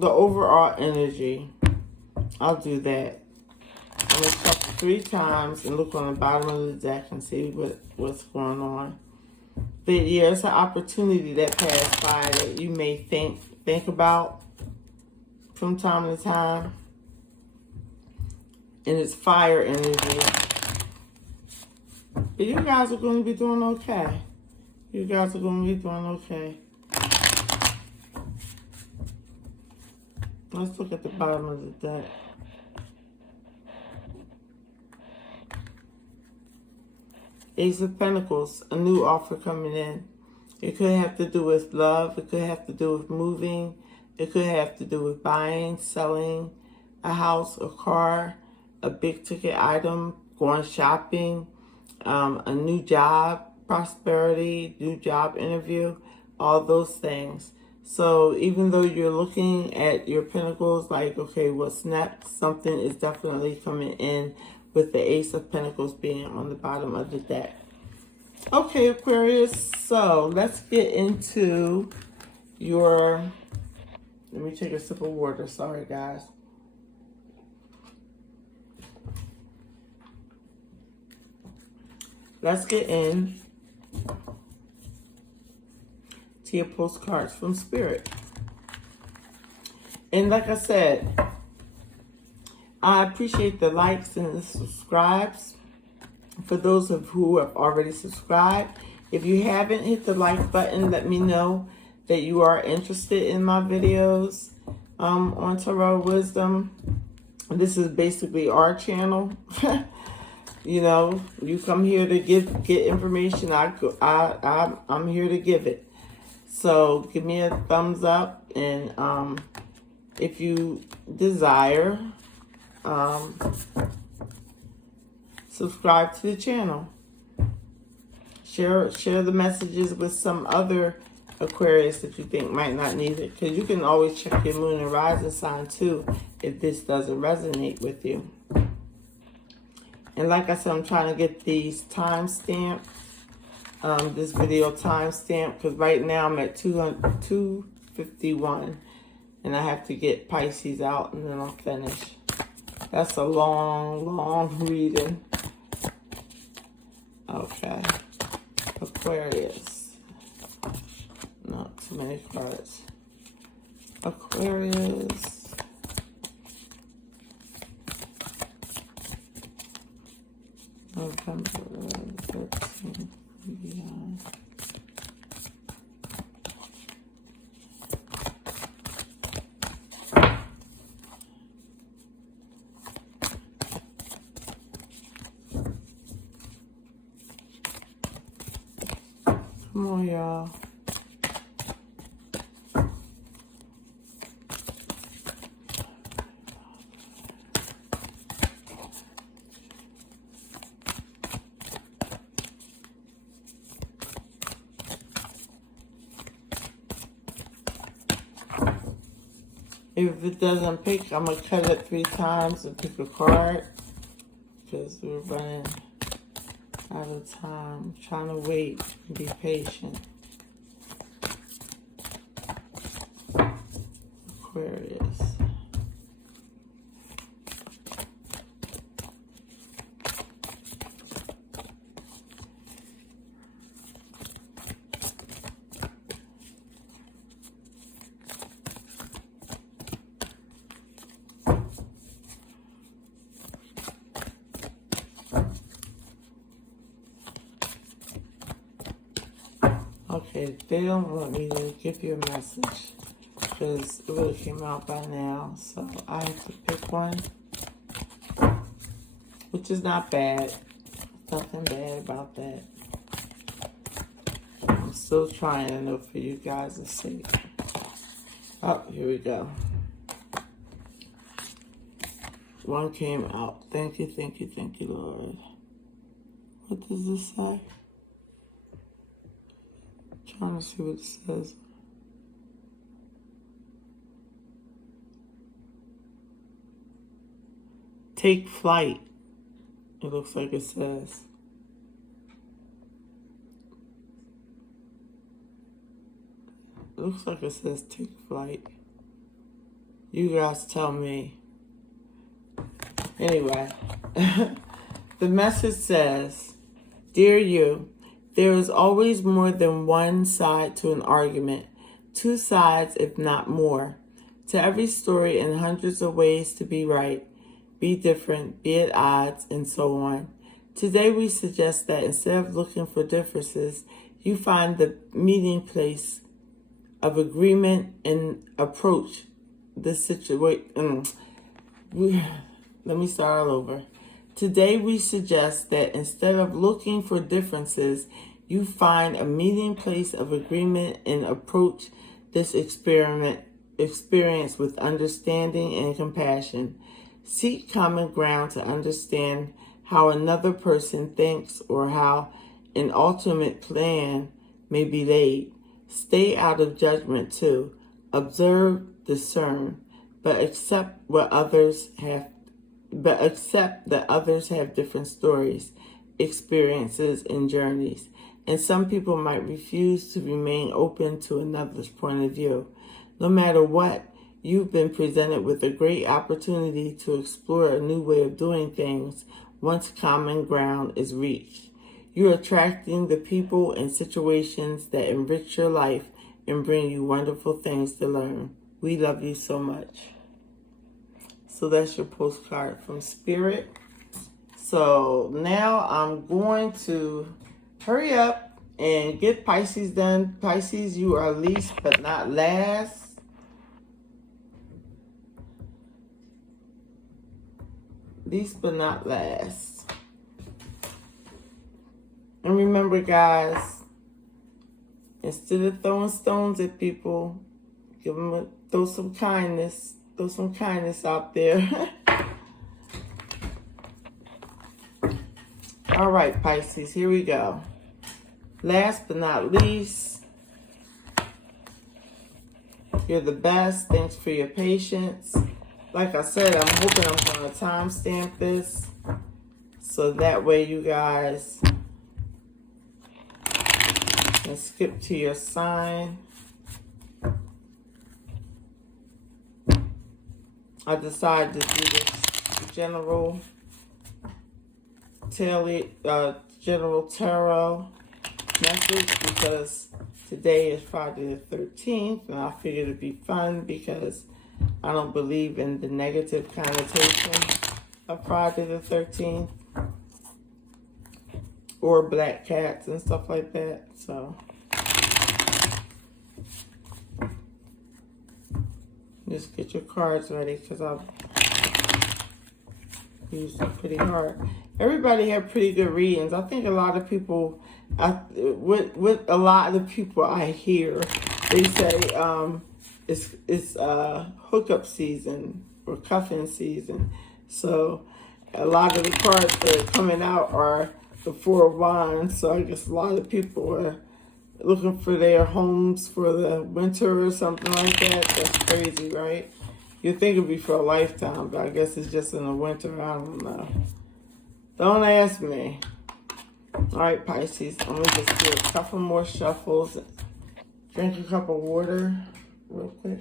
overall energy, I'll do that. I'm going to shuffle 3 times and look on the bottom of the deck and see what's going on. But yeah, it's an opportunity that passed by that you may think about from time to time. And it's fire energy. But you guys are going to be doing okay. You guys are going to be doing okay. Let's look at the bottom of the deck. Ace of Pentacles, a new offer coming in. It could have to do with love. It could have to do with moving. It could have to do with buying, selling a house, a car, a big ticket item, going shopping, a new job, prosperity, new job interview, all those things. So even though you're looking at your pentacles like, okay, what's next? Something is definitely coming in with the Ace of Pentacles being on the bottom of the deck. Okay, Aquarius, so let's get into your... Let me take a sip of water. Sorry, guys. Let's get in to your postcards from Spirit. And like I said, I appreciate the likes and the subscribes. For those of who have already subscribed, if you haven't hit the like button, let me know that you are interested in my videos on Tarot Wisdom. This is basically our channel. You know, you come here to get information. I'm here to give it. So give me a thumbs up, and if you desire, subscribe to the channel. Share the messages with some other Aquarius that you think might not need it, because you can always check your moon and rising sign too if this doesn't resonate with you. And like I said, I'm trying to get these timestamps, this video timestamp, because right now I'm at 251, and I have to get Pisces out and then I'll finish. That's a long reading. Okay. Aquarius. Not too many cards. Aquarius. November 13th. Yeah. Come on, y'all. If it doesn't pick, I'm going to cut it 3 times and pick a card, because we're running out of time. I'm trying to wait and be patient. Aquarius. Okay, they don't want me to give you a message because it would have came out by now. So I have to pick one, which is not bad. Nothing bad about that. I'm still trying to know for you guys to see. Oh, here we go. One came out. Thank you, Lord. What does this say? Trying to see what it says. Take flight. It looks like it says. It looks like it says take flight. You guys tell me. Anyway, the message says, Dear you, there is always more than one side to an argument, 2 sides if not more. To every story and hundreds of ways to be right, be different, be at odds, and so on. Today we suggest that instead of looking for differences, you find the meeting place of agreement and approach the situation. Let me start all over. Today we suggest that instead of looking for differences, you find a meeting place of agreement and approach this experience with understanding and compassion. Seek common ground to understand how another person thinks or how an ultimate plan may be laid. Stay out of judgment too. Observe, discern, but accept that others have different stories, experiences, and journeys, and some people might refuse to remain open to another's point of view. No matter what, you've been presented with a great opportunity to explore a new way of doing things once common ground is reached. You're attracting the people and situations that enrich your life and bring you wonderful things to learn. We love you so much. So that's your postcard from Spirit. So now I'm going to hurry up and get Pisces done. Pisces, you are least but not last. Least but not last. And remember, guys, instead of throwing stones at people, throw some kindness. Throw some kindness out there. All right, Pisces, here we go. Last but not least, you're the best. Thanks for your patience. Like I said, I'm hoping I'm going to timestamp this so that way you guys can skip to your sign. I decided to do this general tarot message because today is Friday the 13th, and I figured it'd be fun because I don't believe in the negative connotation of Friday the 13th or black cats and stuff like that. So just get your cards ready because I've used them pretty hard. Everybody had pretty good readings. I think a lot of people, with a lot of the people I hear, they say it's hookup season or cuffing season. So a lot of the cards that are coming out are the Four of Wands. So I guess a lot of people are looking for their homes for the winter or something like that. That's crazy, right? You'd think it'd be for a lifetime, but I guess it's just in the winter. I don't know. Don't ask me. All right, Pisces. I'm going to just do a couple more shuffles. Drink a cup of water real quick.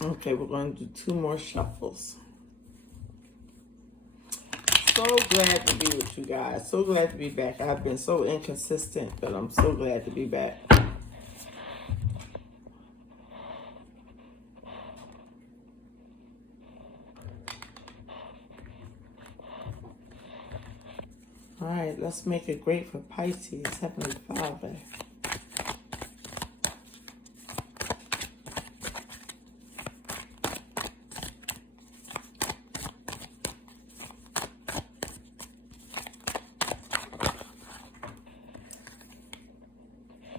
Okay, we're going to do 2 more shuffles. So glad to be with you guys. So glad to be back. I've been so inconsistent, but I'm so glad to be back. All right, let's make it great for Pisces, Heavenly Father.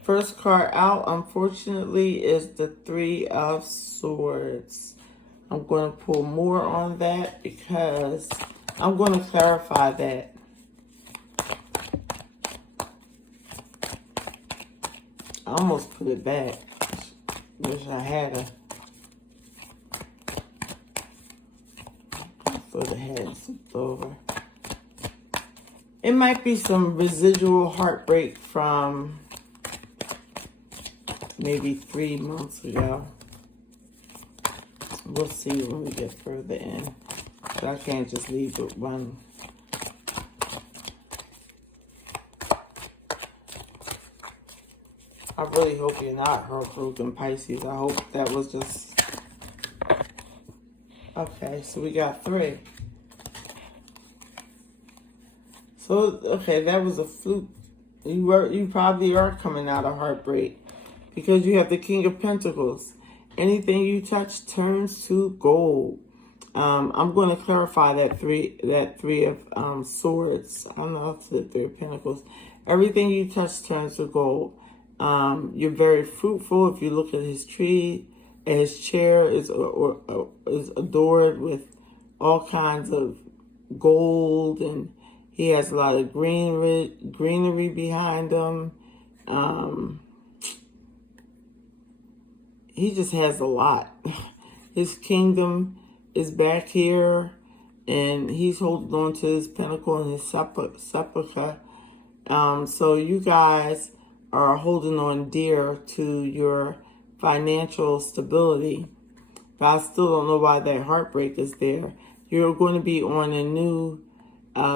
First card out, unfortunately, is the 3 of Swords. I'm going to pull more on that because I'm going to clarify that. I almost put it back. Wish I had a throw the head slipped over. It might be some residual heartbreak from maybe 3 months ago. We'll see when we get further in. But I can't just leave with one. I really hope you're not heartbroken, Pisces. I hope that was just... Okay, so we got 3. So, okay, that was a fluke. You probably are coming out of heartbreak because you have the King of Pentacles. Anything you touch turns to gold. I'm going to clarify that three of Swords. I don't know if it's the 3 of Pentacles. Everything you touch turns to gold. You're very fruitful. If you look at his tree, his chair is adored with all kinds of gold, and he has a lot of greenery behind him. He just has a lot. His kingdom is back here, and he's holding on to his pentacle and his sepulcher. So you guys are holding on dear to your financial stability. But I still don't know why that heartbreak is there. You're going to be on a new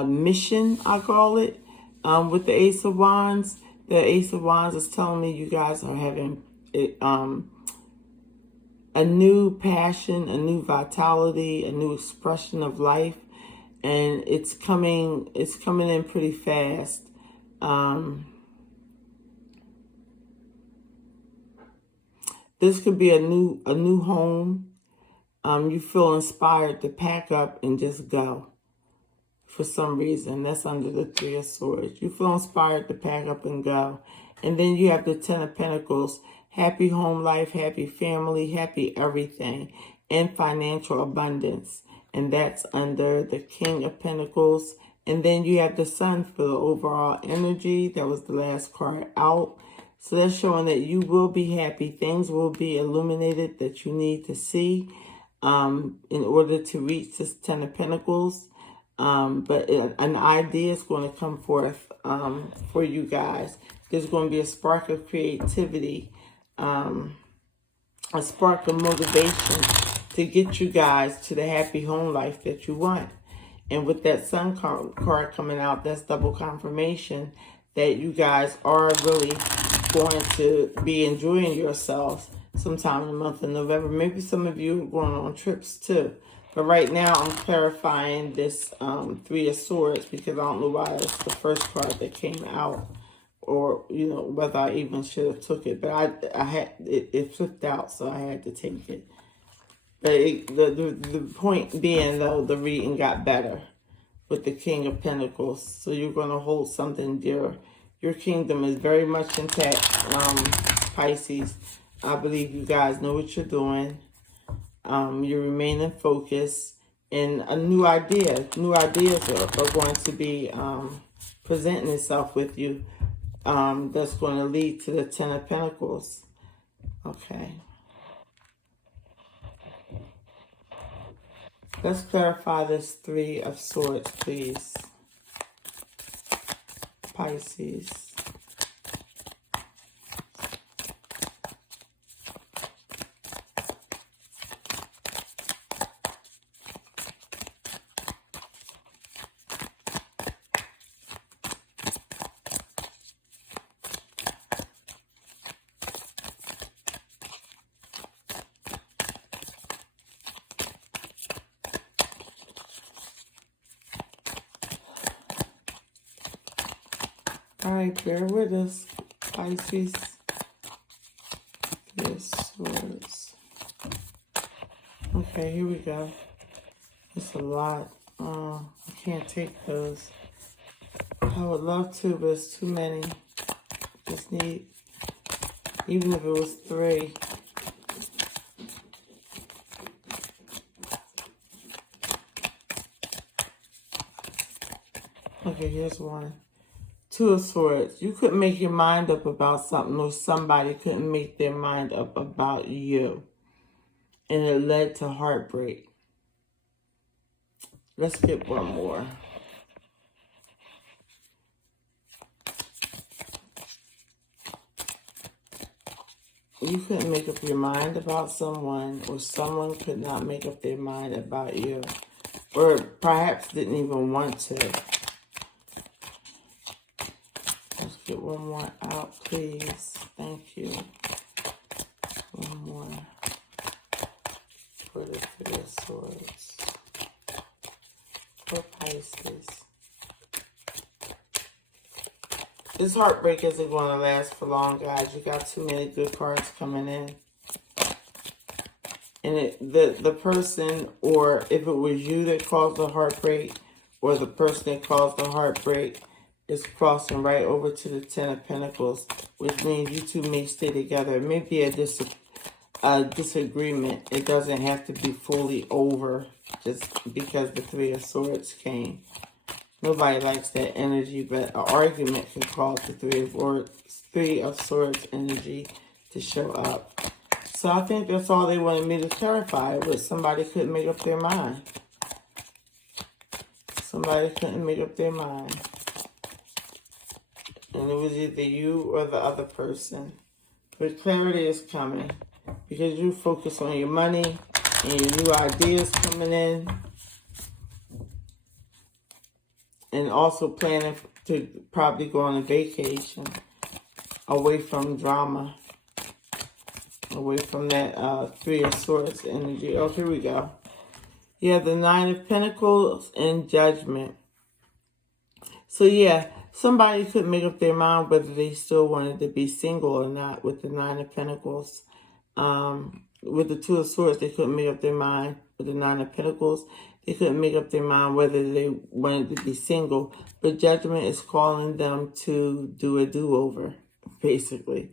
mission, I call it, with the Ace of Wands. The Ace of Wands is telling me you guys are having a new passion, a new vitality, a new expression of life, and it's coming in pretty fast. This could be a new home. You feel inspired to pack up and just go. For some reason, that's under the Three of Swords. You feel inspired to pack up and go. And then you have the Ten of Pentacles. Happy home life, happy family, happy everything, and financial abundance. And that's under the King of Pentacles. And then you have the Sun for the overall energy. That was the last card out. So that's showing that you will be happy. Things will be illuminated that you need to see in order to reach this Ten of Pentacles. But an idea is going to come forth for you guys. There's going to be a spark of creativity, a spark of motivation to get you guys to the happy home life that you want. And with that Sun card coming out, that's double confirmation that you guys are really going to be enjoying yourselves sometime in the month of November. Maybe some of you are going on trips too. But right now, I'm clarifying this Three of Swords because I don't know why it's the first card that came out, or whether I even should have took it. But I had it flipped out, so I had to take it. But the point being, though, the reading got better with the King of Pentacles. So you're going to hold something dear. Your kingdom is very much intact, Pisces. I believe you guys know what you're doing. You remain in focus, and new ideas are going to be presenting itself with you. That's going to lead to the Ten of Pentacles. Okay. Let's clarify this Three of Swords, please. Pisces. All right, bear with us, Pisces. Yes, swords. Okay, here we go. It's a lot. I can't take those. I would love to, but it's too many. Just need, even if it was 3. Okay, here's one. Two of Swords. You couldn't make your mind up about something, or somebody couldn't make their mind up about you. And it led to heartbreak. Let's get one more. You couldn't make up your mind about someone, or someone could not make up their mind about you. Or perhaps didn't even want to. Let's get one more out, please. Thank you. One more for the Three of Swords. For Pisces. This heartbreak isn't going to last for long, guys. You got too many good cards coming in. And the person, or if it was you that caused the heartbreak, or the person that caused the heartbreak, is crossing right over to the Ten of Pentacles, which means you two may stay together. It may be a disagreement. It doesn't have to be fully over just because the Three of Swords came. Nobody likes that energy, but an argument can cause the Three of Swords energy to show up. So I think that's all they wanted me to clarify, was somebody couldn't make up their mind. Somebody couldn't make up their mind. And it was either you or the other person. But clarity is coming, because you focus on your money and your new ideas coming in. And also planning to probably go on a vacation away from drama, away from that Three of Swords energy. Oh, here we go. Yeah, the Nine of Pentacles and Judgment. So yeah, somebody could make up their mind whether they still wanted to be single or not with the Nine of Pentacles. With the Two of Swords, they couldn't make up their mind. With the Nine of Pentacles, they couldn't make up their mind whether they wanted to be single. But Judgment is calling them to do a do-over, basically.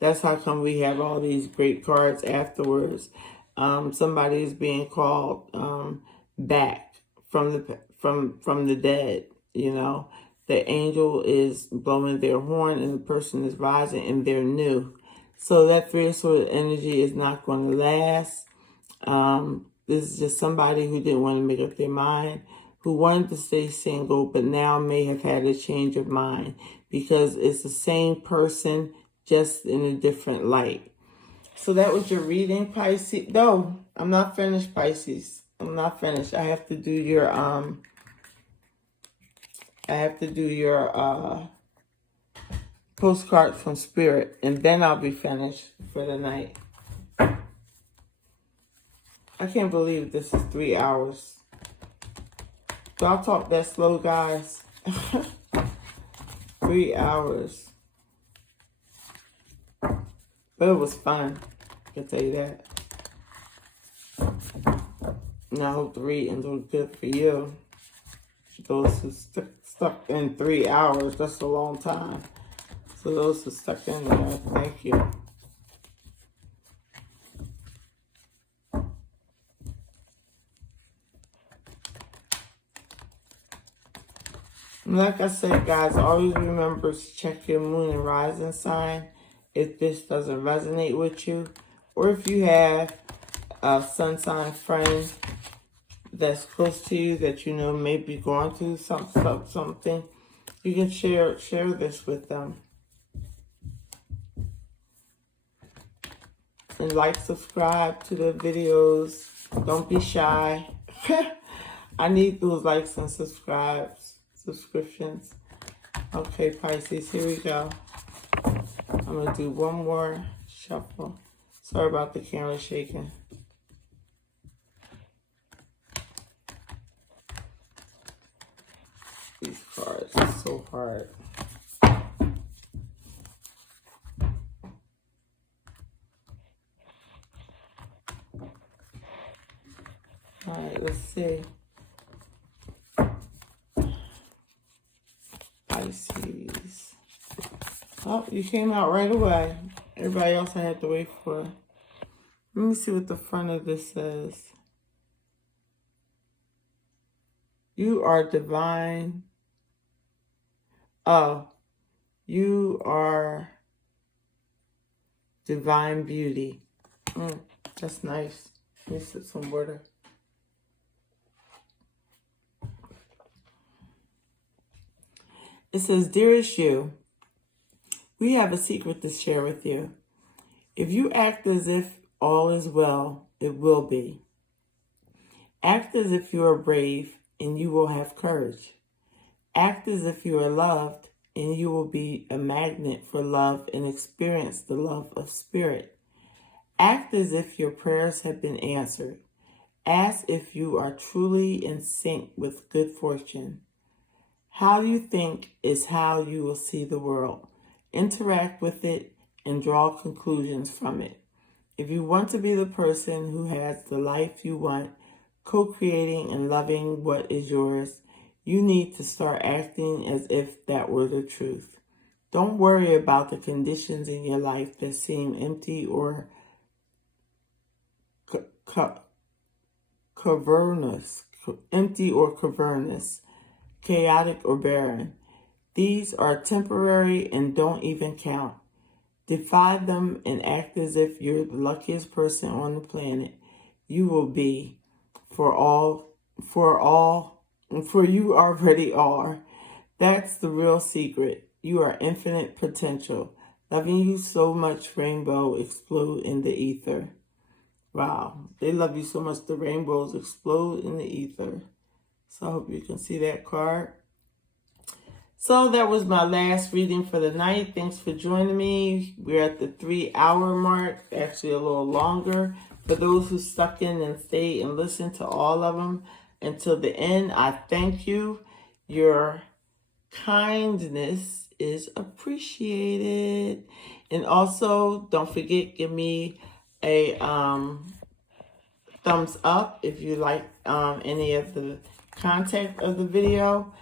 That's how come we have all these great cards afterwards. Somebody is being called back from the dead, you know. The angel is blowing their horn and the person is rising and they're new. So that Three of Swords energy is not going to last. This is just somebody who didn't want to make up their mind, who wanted to stay single, but now may have had a change of mind because it's the same person, just in a different light. So that was your reading, Pisces. No, I'm not finished, Pisces. I'm not finished. I have to do your postcard from Spirit, and then I'll be finished for the night. I can't believe this is 3 hours. So I'll talk that slow, guys. 3 hours. But it was fun. I can tell you that. And I hope the readings were good for you. Those who stuck in 3 hours, that's a long time. So those who stuck in there, thank you. And like I said, guys, always remember to check your moon and rising sign if this doesn't resonate with you. Or if you have a sun sign friend that's close to you that you know may be going through something, you can share this with them. And like, subscribe to the videos. Don't be shy. I need those likes and subscriptions. Okay, Pisces, here we go. I'm going to do one more shuffle. Sorry about the camera shaking. These cards are so hard. All right, let's see. Pisces. Oh, you came out right away. Everybody else I had to wait for. Let me see what the front of this says. You are divine. Oh, you are divine beauty. That's nice. Let me sip some water. It says, dearest you, we have a secret to share with you. If you act as if all is well, it will be. Act as if you are brave, and you will have courage. Act as if you are loved, and you will be a magnet for love and experience the love of spirit. Act as if your prayers have been answered. Ask if you are truly in sync with good fortune. How you think is how you will see the world. Interact with it and draw conclusions from it. If you want to be the person who has the life you want, co-creating and loving what is yours, you need to start acting as if that were the truth. Don't worry about the conditions in your life that seem empty or cavernous, chaotic or barren. These are temporary and don't even count. Defy them and act as if you're the luckiest person on the planet. You will be, for you already are. That's the real secret. You are infinite potential. Loving you so much, rainbow explode in the ether. Wow, they love you so much, the rainbows explode in the ether. So I hope you can see that card. So that was my last reading for the night. Thanks for joining me. We're at the 3-hour mark, actually a little longer. For those who stuck in and stayed and listened to all of them until the end, I thank you. Your kindness is appreciated. And also, don't forget, give me a thumbs up if you like any of the content of the video.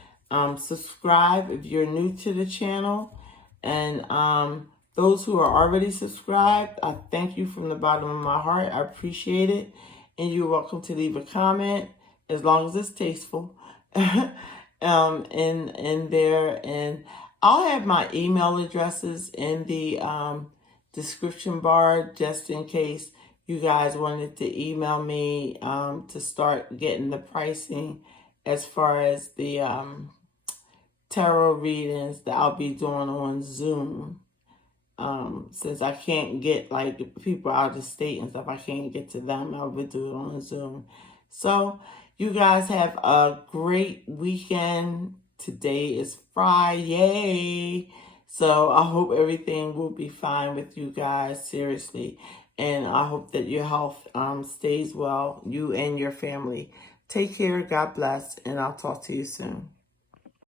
Subscribe if you're new to the channel. And those who are already subscribed, I thank you from the bottom of my heart. I appreciate it. And you're welcome to leave a comment as long as it's tasteful in there. And I'll have my email addresses in the description bar just in case you guys wanted to email me to start getting the pricing as far as the tarot readings that I'll be doing on Zoom. Since I can't get like people out of state and stuff, I can't get to them. I'll be doing it on Zoom. So you guys have a great weekend. Today is Friday. So I hope everything will be fine with you guys, seriously. And I hope that your health stays well, you and your family. Take care, God bless, and I'll talk to you soon.